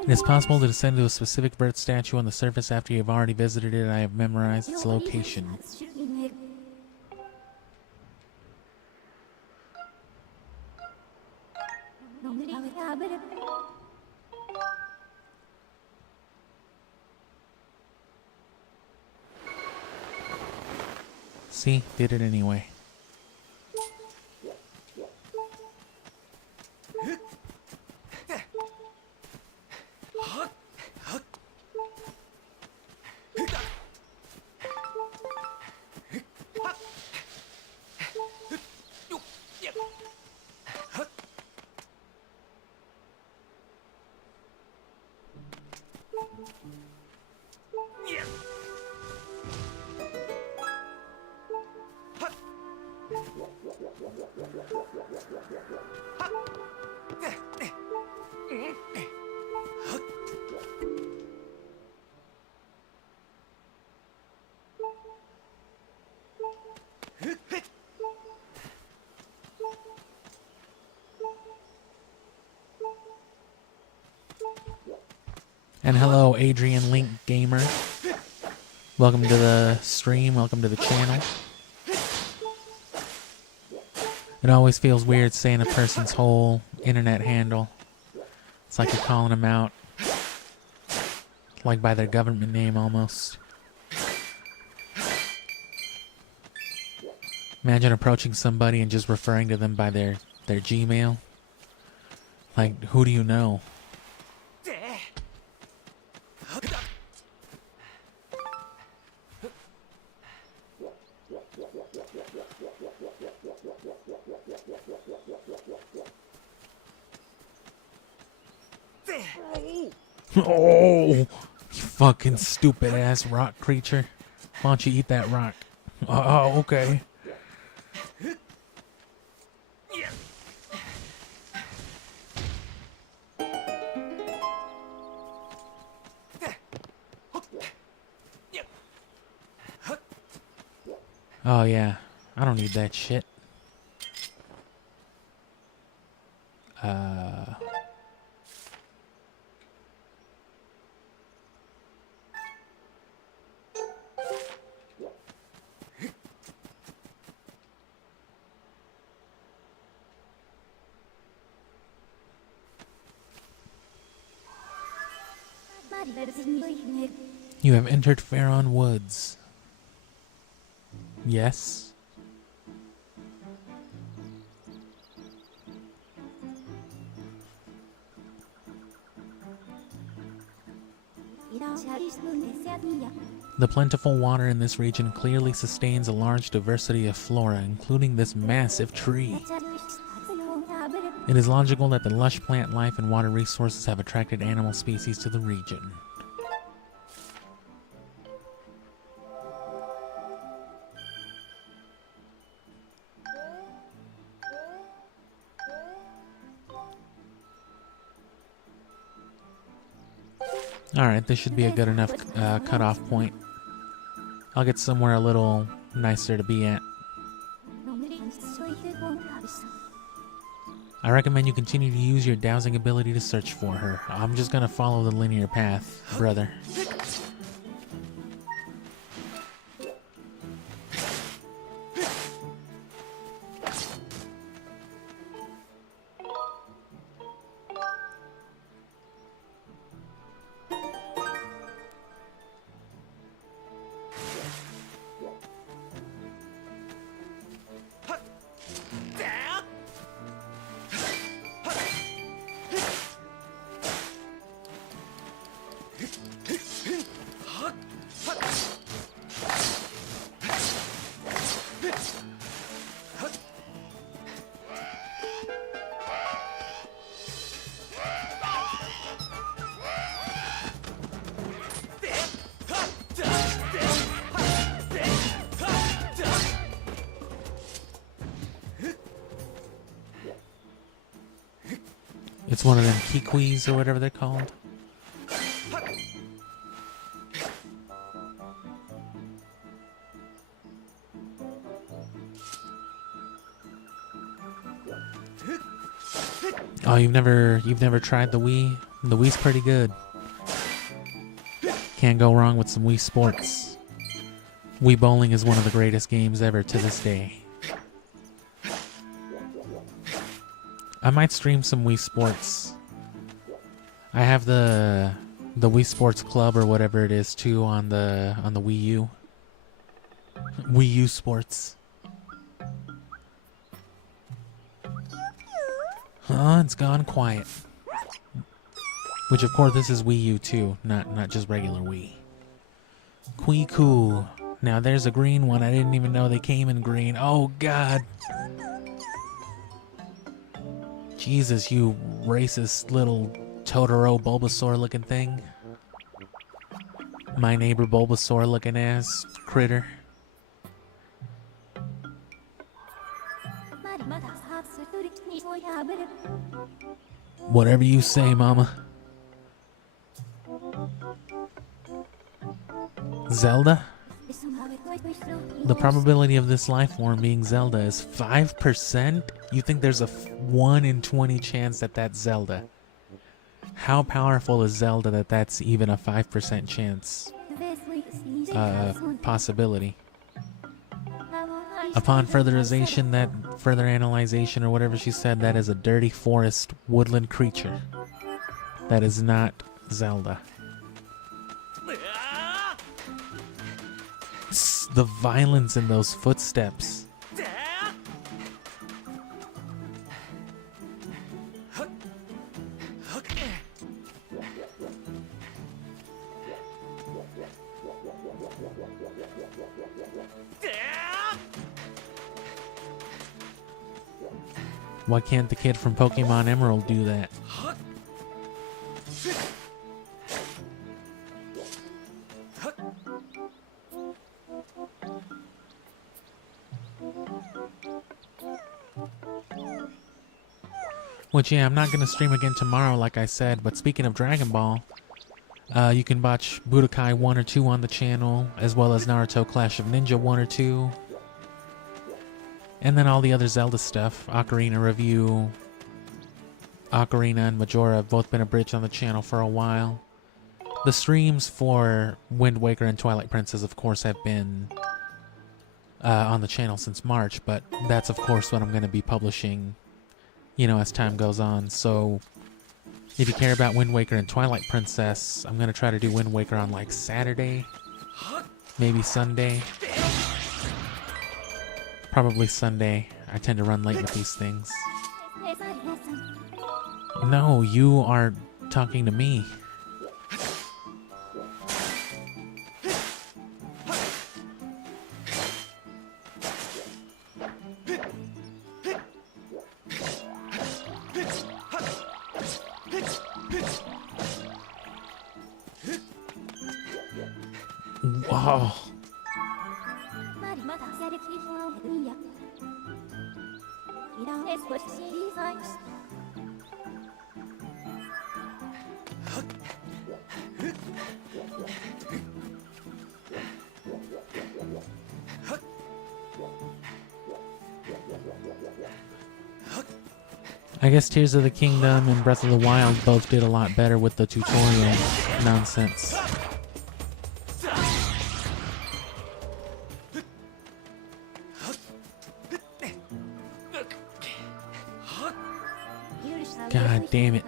It is possible to descend to a specific bird statue on the surface after you have already visited it. I have memorized its location. See, did it anyway. And hello, Adrian Link Gamer. Welcome to the stream, welcome to the channel. It always feels weird saying a person's whole internet handle. It's like you're calling them out, like by their government name almost. Imagine approaching somebody and just referring to them by their Gmail. Like, who do you know? Oh, you fucking stupid ass rock creature. Why don't you eat that rock? Oh, okay. Oh yeah, I don't need that shit. You have entered Faron Woods. Yes. The plentiful water in this region clearly sustains a large diversity of flora, including this massive tree. It is logical that the lush plant life and water resources have attracted animal species to the region. Alright, this should be a good enough cutoff point. I'll get somewhere a little nicer to be at. I recommend you continue to use your dowsing ability to search for her. I'm just gonna follow the linear path, brother. It's one of them kikwis or whatever they're called. Oh, you've never tried the Wii? The Wii's pretty good. Can't go wrong with some Wii Sports. Wii Bowling is one of the greatest games ever to this day. I might stream some Wii Sports. I have the Wii Sports Club or whatever it is too on the Wii U. Wii U Sports. It's gone quiet. Which of course this is Wii U too, not just regular Wii. Quee-coo. Now there's a green one. I didn't even know they came in green. Oh god. Jesus, you racist little Totoro Bulbasaur looking thing. My neighbor Bulbasaur looking ass critter. Whatever you say, mama. Zelda? The probability of this life form being Zelda is 5%? You think there's a 1 in 20 chance that that's Zelda? How powerful is Zelda that that's even a 5% chance? Possibility. Upon further analyzation or whatever she said, that is a dirty forest woodland creature. That is not Zelda. The violence in those footsteps. Why can't the kid from Pokemon Emerald do that? Which, yeah, I'm not going to stream again tomorrow, like I said, but speaking of Dragon Ball, you can watch Budokai 1 or 2 on the channel, as well as Naruto Clash of Ninja 1 or 2. And then all the other Zelda stuff. Ocarina Review, Ocarina and Majora have both been abridged on the channel for a while. The streams for Wind Waker and Twilight Princess, of course, have been on the channel since March, but that's, of course, what I'm going to be publishing, you know, as time goes on. So if you care about Wind Waker and Twilight Princess, I'm going to try to do Wind Waker on, like, Saturday, maybe Sunday. Probably Sunday. I tend to run late with these things. No, you are talking to me. Oh. I guess Tears of the Kingdom and Breath of the Wild both did a lot better with the tutorial nonsense. God damn it.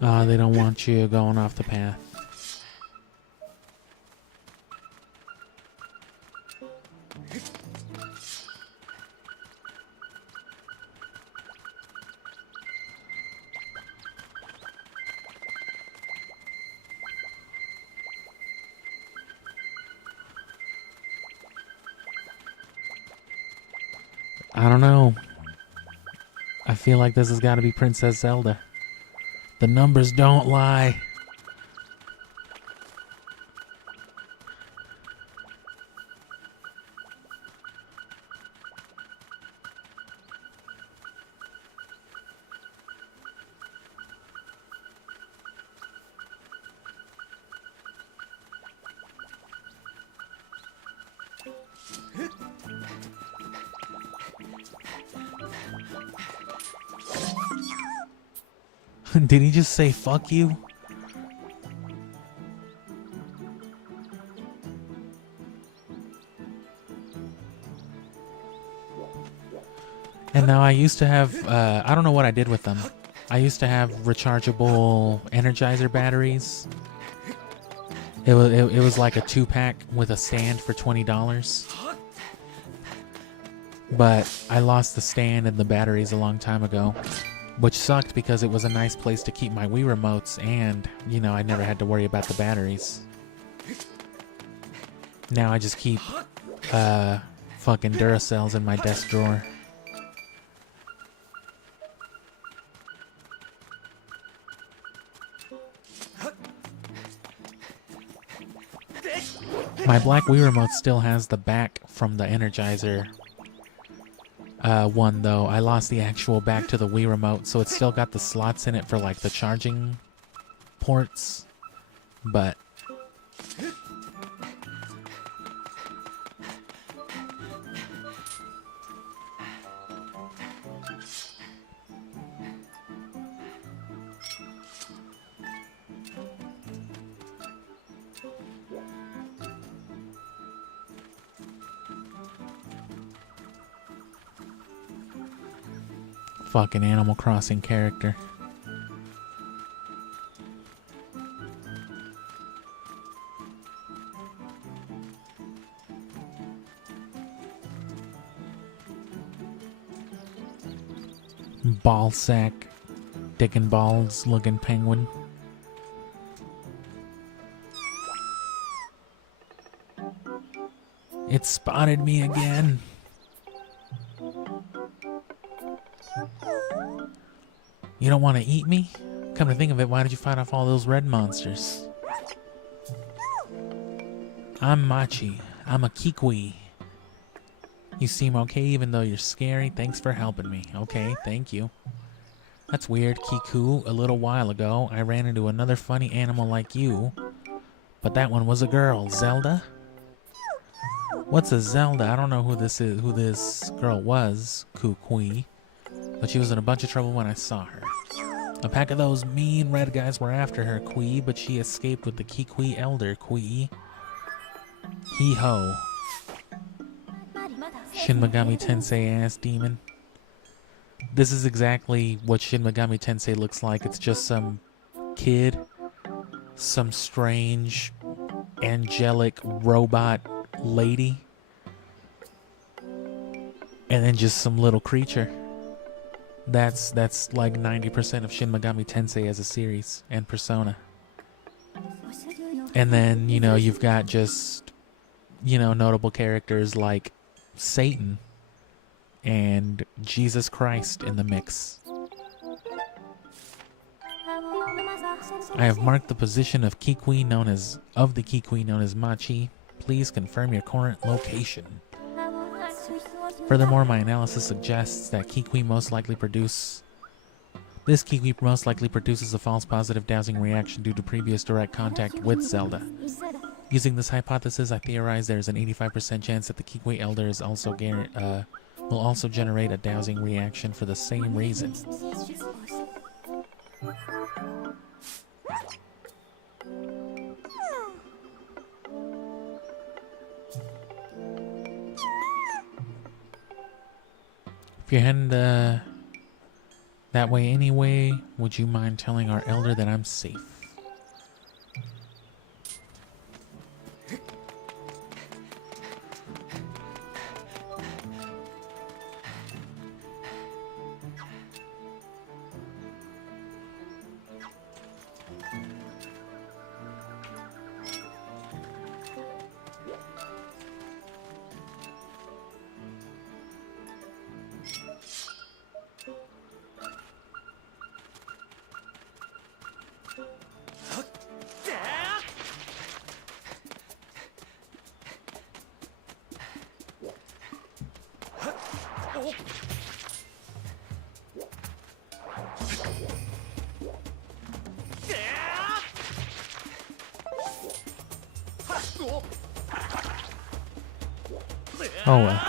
Oh, they don't want you going off the path. I don't know. I feel like this has got to be Princess Zelda. The numbers don't lie. Did he just say fuck you? And now I used to have, I don't know what I did with them. I used to have rechargeable Energizer batteries. It was like a 2-pack with a stand for $20. But I lost the stand and the batteries a long time ago. Which sucked because it was a nice place to keep my Wii remotes and, you know, I never had to worry about the batteries. Now I just keep, fucking Duracells in my desk drawer. My black Wii remote still has the back from the Energizer one though. I lost the actual back to the Wii remote, so it's still got the slots in it for like the charging ports, but fucking Animal Crossing character. Ball sack, dick and balls looking penguin. It spotted me again. You don't want to eat me? Come to think of it, why did you fight off all those red monsters? I'm Machi. I'm a Kikwi. You seem okay even though you're scary. Thanks for helping me. Okay, thank you. That's weird, Kiku. A little while ago, I ran into another funny animal like you. But that one was a girl. Zelda? What's a Zelda? I don't know who this is, who this girl was, Kukui. But she was in a bunch of trouble when I saw her. A pack of those mean red guys were after her, Kui, but she escaped with the Kikui Elder, Kui. Hee-ho. Shin Megami Tensei ass demon. This is exactly what Shin Megami Tensei looks like. It's just some kid, some strange, angelic robot lady, and then just some little creature. That's like 90% of Shin Megami Tensei as a series and Persona. And then, you know, you've got just, you know, notable characters like Satan and Jesus Christ in the mix. I have marked the position of the Kikui known as Machi. Please confirm your current location. Furthermore, my analysis suggests that Kikui most likely produces a false positive dowsing reaction due to previous direct contact with Zelda. Using this hypothesis, I theorize there is an 85% chance that the Kikui Elder is also will also generate a dowsing reaction for the same reason. If you're heading that way anyway, would you mind telling our elder that I'm safe? Oh well.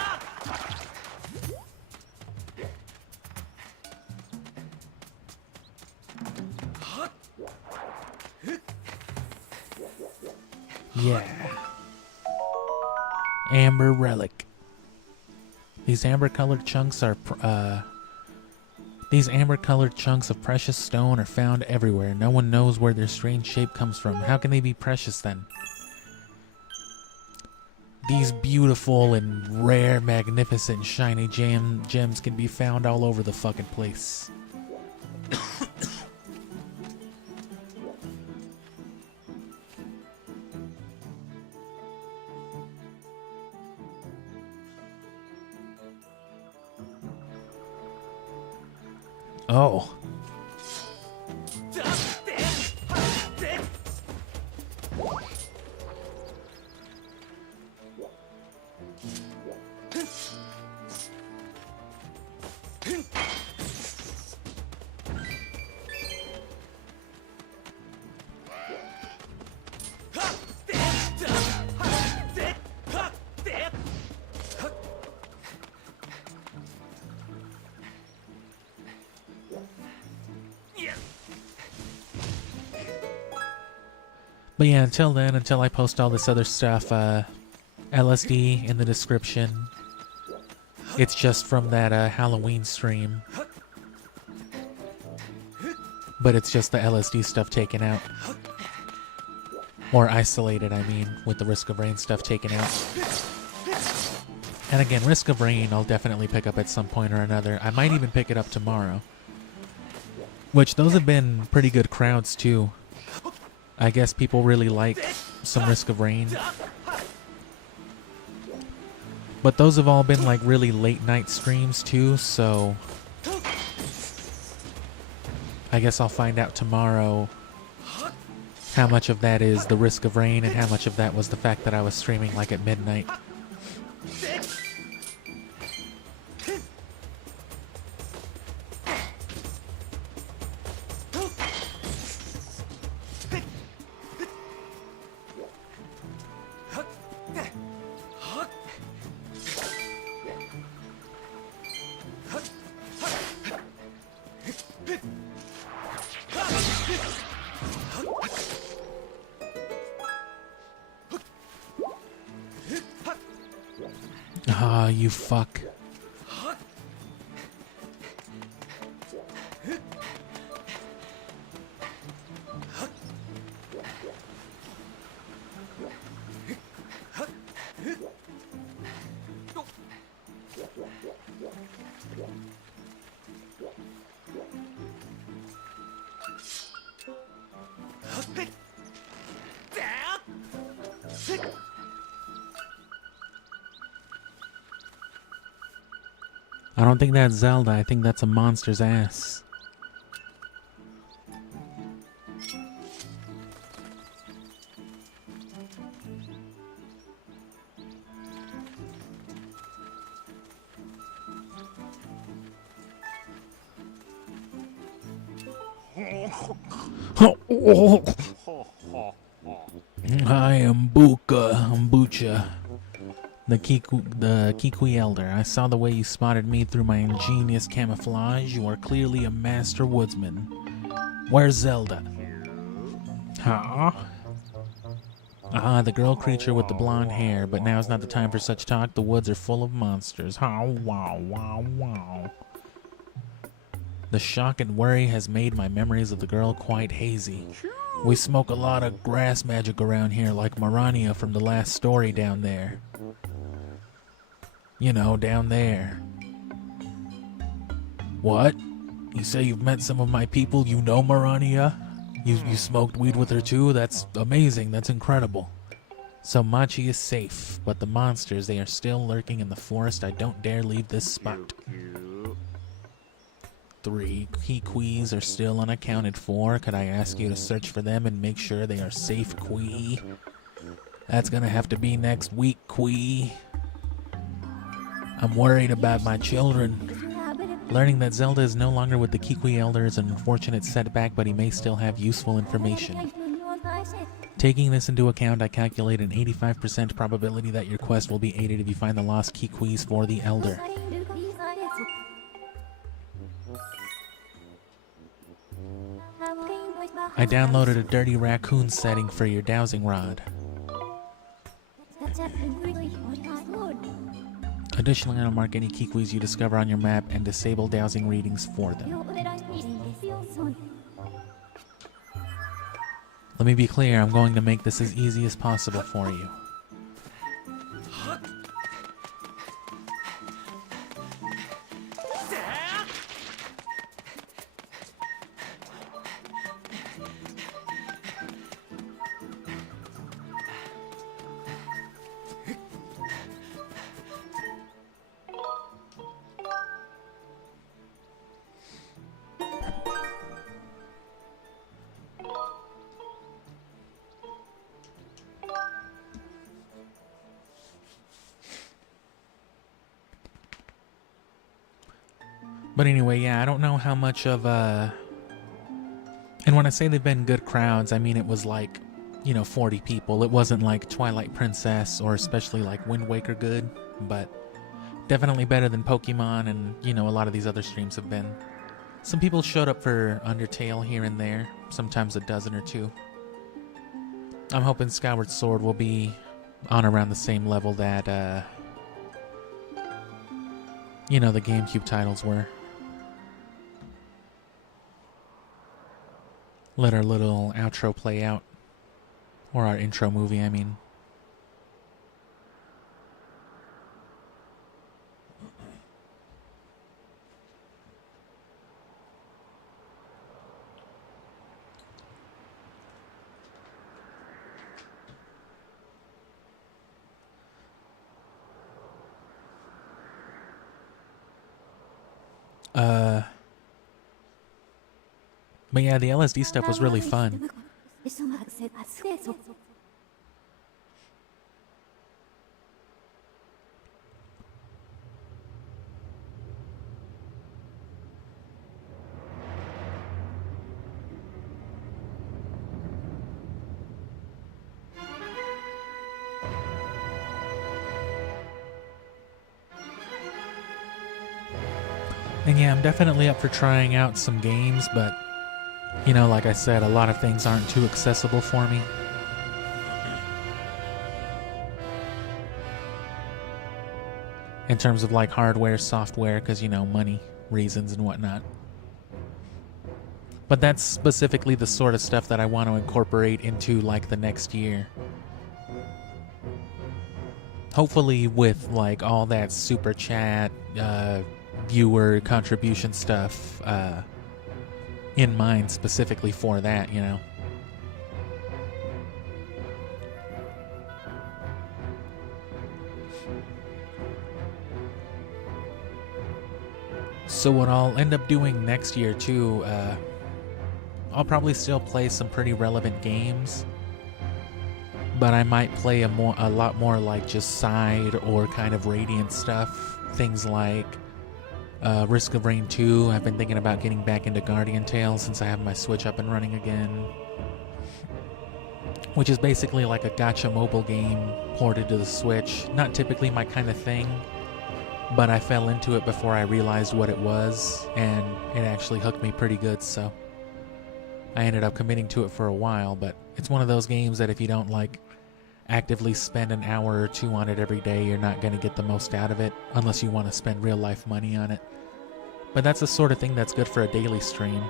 Yeah. Amber relic. These amber-colored chunks of precious stone are found everywhere. No one knows where their strange shape comes from. How can they be precious then? These beautiful and rare, magnificent, shiny gems can be found all over the fucking place. Oh. But yeah, until then, until I post all this other stuff, LSD in the description. It's just from that Halloween stream. But it's just the LSD stuff taken out. Or isolated, I mean, with the Risk of Rain stuff taken out. And again, Risk of Rain I'll definitely pick up at some point or another. I might even pick it up tomorrow. Which, those have been pretty good crowds too. I guess people really like some Risk of Rain. But those have all been like really late night streams too, so I guess I'll find out tomorrow how much of that is the Risk of Rain and how much of that was the fact that I was streaming like at midnight. Ah, you fuck. I don't think that's Zelda, I think that's a monster's ass. I am Bucha, the Kikui Elder. I saw the way you spotted me through my ingenious camouflage. You are clearly a master woodsman. Where's Zelda? Huh? Ah, the girl creature with the blonde hair, but now's not the time for such talk. The woods are full of monsters. Wow. The shock and worry has made my memories of the girl quite hazy. We smoke a lot of grass magic around here, like Marania from the last story down there. You know, down there. What? You say you've met some of my people? You know Marania? You smoked weed with her too? That's amazing. That's incredible. So Machi is safe, but the monsters, they are still lurking in the forest. I don't dare leave this spot. 3 Kikuis are still unaccounted for. Could I ask you to search for them and make sure they are safe, Kui? That's gonna have to be next week, Kui. I'm worried about my children. Learning that Zelda is no longer with the Kikui Elder is an unfortunate setback, but he may still have useful information. Taking this into account, I calculate an 85% probability that your quest will be aided if you find the lost Kikuis for the Elder. I downloaded a dirty raccoon setting for your dowsing rod. Additionally, I'll mark any Kikuis you discover on your map and disable dowsing readings for them. Let me be clear, I'm going to make this as easy as possible for you. But anyway, yeah, I don't know how much of and when I say they've been good crowds, I mean it was like, 40 people. It wasn't like Twilight Princess or especially like Wind Waker good, but definitely better than Pokemon and, a lot of these other streams have been. Some people showed up for Undertale here and there, sometimes a dozen or two. I'm hoping Skyward Sword will be on around the same level that, the GameCube titles were. Let our little outro play out. Or our intro movie, I mean. But yeah, the LSD stuff was really fun. And yeah, I'm definitely up for trying out some games, but like I said, a lot of things aren't too accessible for me. In terms of like hardware, software, because, money reasons and whatnot. But that's specifically the sort of stuff that I want to incorporate into like the next year. Hopefully with like all that super chat, viewer contribution stuff, in mind specifically for that, So what I'll end up doing next year too, I'll probably still play some pretty relevant games, but I might play a lot more like just side or kind of Radiant stuff, things like Risk of Rain 2, I've been thinking about getting back into Guardian Tales since I have my Switch up and running again. Which is basically like a gacha mobile game ported to the Switch. Not typically my kind of thing, but I fell into it before I realized what it was, and it actually hooked me pretty good, so I ended up committing to it for a while. But it's one of those games that if you don't like actively spend an hour or two on it every day, you're not going to get the most out of it unless you want to spend real life money on it. But that's the sort of thing that's good for a daily stream.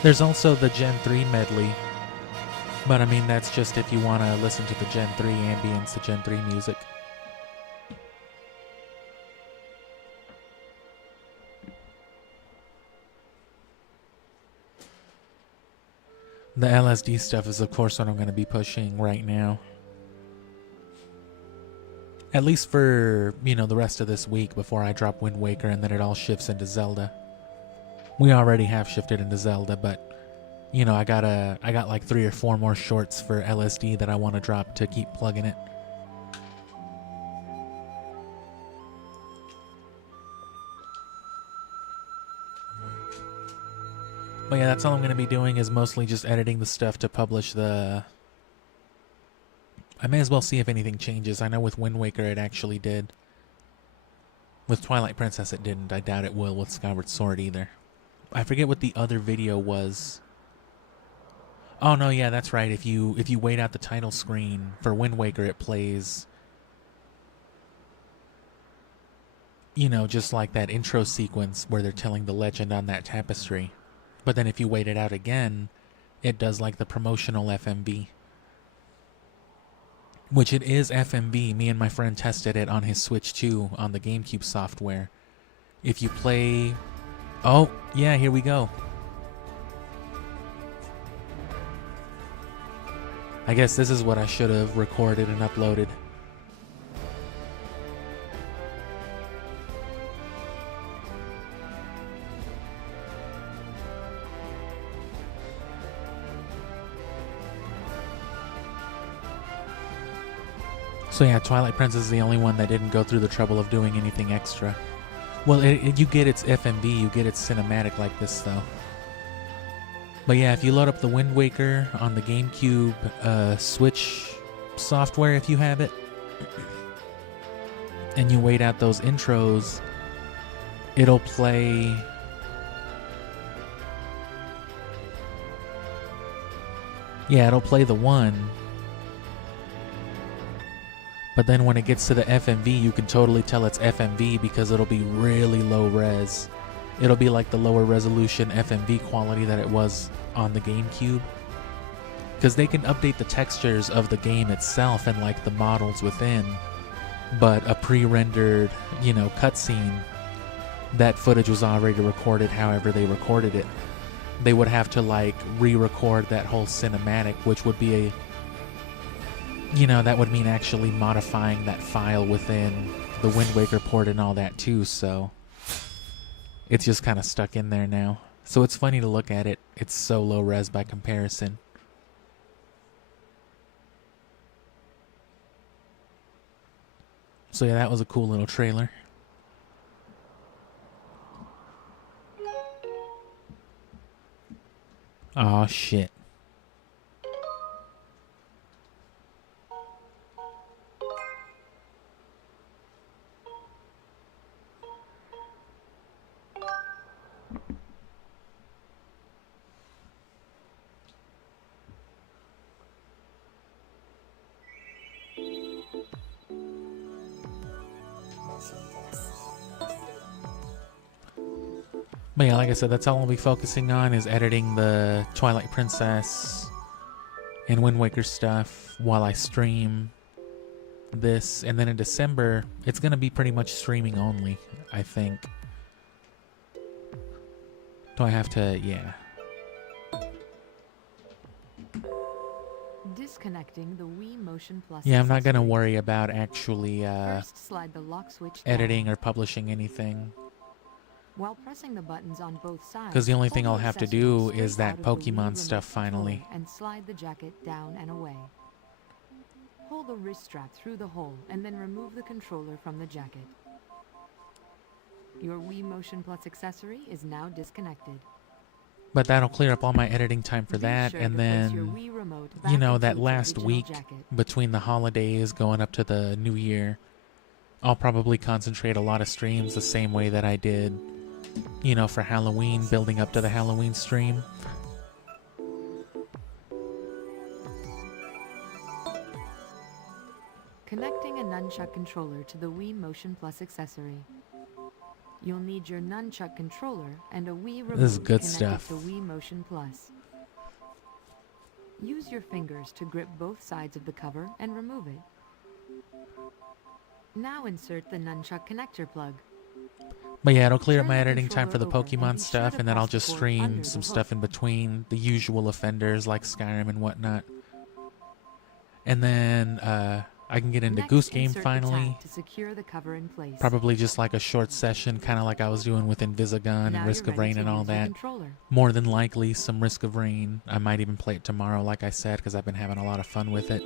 There's also the Gen 3 medley, but I mean that's just if you want to listen to the Gen 3 ambience, the Gen 3 music. The LSD stuff is of course what I'm going to be pushing right now. At least for, you know, the rest of this week before I drop Wind Waker and then it all shifts into Zelda. We already have shifted into Zelda, but, you know, I got like 3 or 4 more shorts for LSD that I want to drop to keep plugging it. But yeah, that's all I'm going to be doing is mostly just editing the stuff to publish the... I may as well see if anything changes. I know with Wind Waker it actually did. With Twilight Princess it didn't. I doubt it will with Skyward Sword either. I forget what the other video was. Oh no, yeah, that's right. If you wait out the title screen for Wind Waker, it plays, you know, just like that intro sequence where they're telling the legend on that tapestry. But then if you wait it out again, it does like the promotional FMV. Which it is FMV. Me and my friend tested it on his Switch 2 on the GameCube software. If you play... Oh, yeah, here we go. I guess this is what I should have recorded and uploaded. So yeah, Twilight Princess is the only one that didn't go through the trouble of doing anything extra. Well, you get its FMV, you get its cinematic like this, though. But yeah, if you load up the Wind Waker on the GameCube Switch software, if you have it, and you wait out those intros, it'll play... Yeah, it'll play the one. But then when it gets to the FMV, you can totally tell it's FMV because it'll be really low res. It'll be like the lower resolution FMV quality that it was on the GameCube. Because they can update the textures of the game itself and like the models within. But a pre-rendered, you know, cutscene, that footage was already recorded however they recorded it. They would have to like re-record that whole cinematic, which would be a... You know, that would mean actually modifying that file within the Wind Waker port and all that too, so it's just kind of stuck in there now. So it's funny to look at it. It's so low res by comparison. So yeah, that was a cool little trailer. Aw, shit. But yeah, like I said, that's all I'll be focusing on is editing the Twilight Princess and Wind Waker stuff while I stream this. And then in December, it's going to be pretty much streaming only, I think. Do I have to... yeah. connecting the Wii Motion Plus. Yeah, I'm not gonna accessory. worry about actually First, slide the lock switch editing down. or publishing anything. While pressing the buttons on both sides, Because the only pull thing the I'll have to accessory do straight is that out of the Wii Pokemon remote stuff finally. controller and slide the jacket down and away. Pull the wrist strap through the hole and then remove the controller from the jacket. Your Wii Motion Plus accessory is now disconnected. But that'll clear up all my editing time for Be that, sure and to place your then, Wii remote you back know, into that its last original week jacket. between the holidays going up to the new year, I'll probably concentrate a lot of streams the same way that I did, you know, for Halloween, building up to the Halloween stream. Connecting a nunchuck controller to the Wii Motion Plus accessory. You'll need your nunchuck controller and a Wii remote This is good connected stuff. to Wii Motion Plus. Use your fingers to grip both sides of the cover and remove it. Now insert the nunchuck connector plug. But yeah, it'll clear up Turn my the editing time for the controller over and Pokemon be sure stuff, to and then I'll press the just cord stream under some the stuff hook. in between, the usual offenders like Skyrim and whatnot. And then I can get into Next, Goose Game insert the finally. tag to secure the cover in place. Probably just like a short session, kind of like I was doing with Invisigun Now and Risk you're of ready Rain to and all use your that. controller. More than likely some Risk of Rain. I might even play it tomorrow, like I said, because I've been having a lot of fun with it.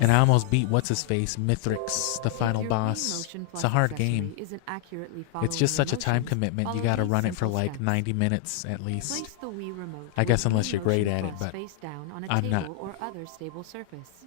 And I almost beat What's-His-Face, Mithrix, the final If your Wii boss. Motion It's Plus a hard accessory game. isn't accurately It's following just your such a time motions, commitment. You follow gotta these run it for simple like steps. 90 minutes at least. Place the Wii remote I guess with unless Wii you're great Motion at it, Plus but face down on a I'm table not. or other stable surface.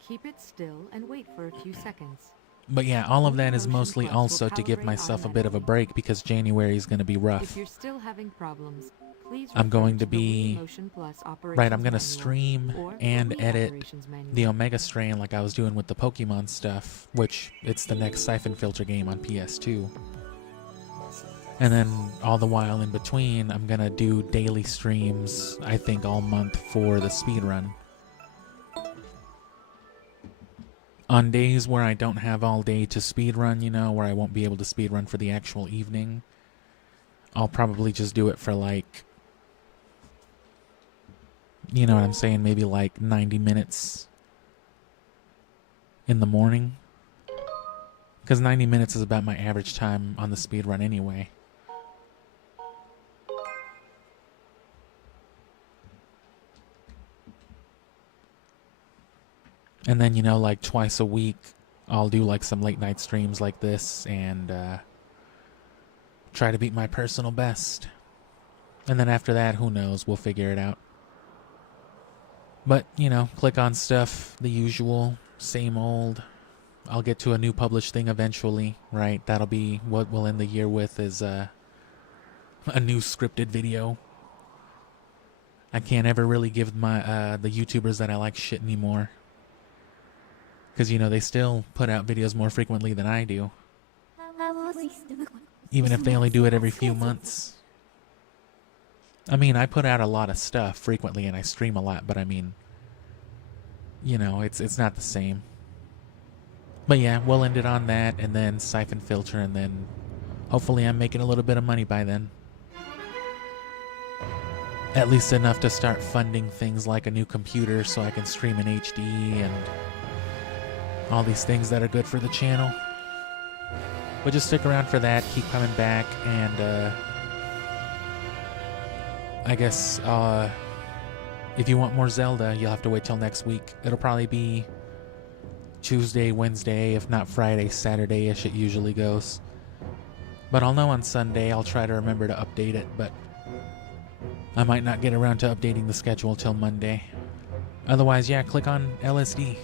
Keep it still and wait for a few seconds. But yeah, all of Wii that is Motion mostly Plus will also to give calibrate myself a bit of a automatically. break because January is going to be If rough. you're still having problems, please I'm refer going to the Wii be... Motion Plus Right, I'm operations going to manual stream or the and Wii edit operations manual. the Omega Strain like I was doing with the Pokemon stuff, which it's the next Siphon Filter game on PS2. And then all the while in between, I'm going to do daily streams, I think all month for the speedrun. On days where I don't have all day to speedrun, you know, where I won't be able to speedrun for the actual evening, I'll probably just do it for like, you know what I'm saying, maybe like 90 minutes in the morning. Because 90 minutes is about my average time on the speedrun anyway. And then, you know, like twice a week, I'll do like some late night streams like this and try to beat my personal best. And then after that, who knows, we'll figure it out. But, you know, click on stuff, the usual, same old. I'll get to a new published thing eventually, right? That'll be what we'll end the year with is a new scripted video. I can't ever really give my the YouTubers that I like shit anymore. Because, you know, they still put out videos more frequently than I do. Even if they only do it every few months. I mean, I put out a lot of stuff frequently and I stream a lot, but I mean, you know, it's not the same. But yeah, we'll end it on that and then Siphon Filter and then hopefully I'm making a little bit of money by then. At least enough to start funding things like a new computer so I can stream in HD and all these things that are good for the channel. But just stick around for that, keep coming back, and I guess if you want more Zelda, you'll have to wait till next week. It'll probably be Tuesday, Wednesday, if not Friday, Saturday-ish it usually goes. But I'll know on Sunday. I'll try to remember to update it, but I might not get around to updating the schedule till Monday. Otherwise, yeah, click on LSD.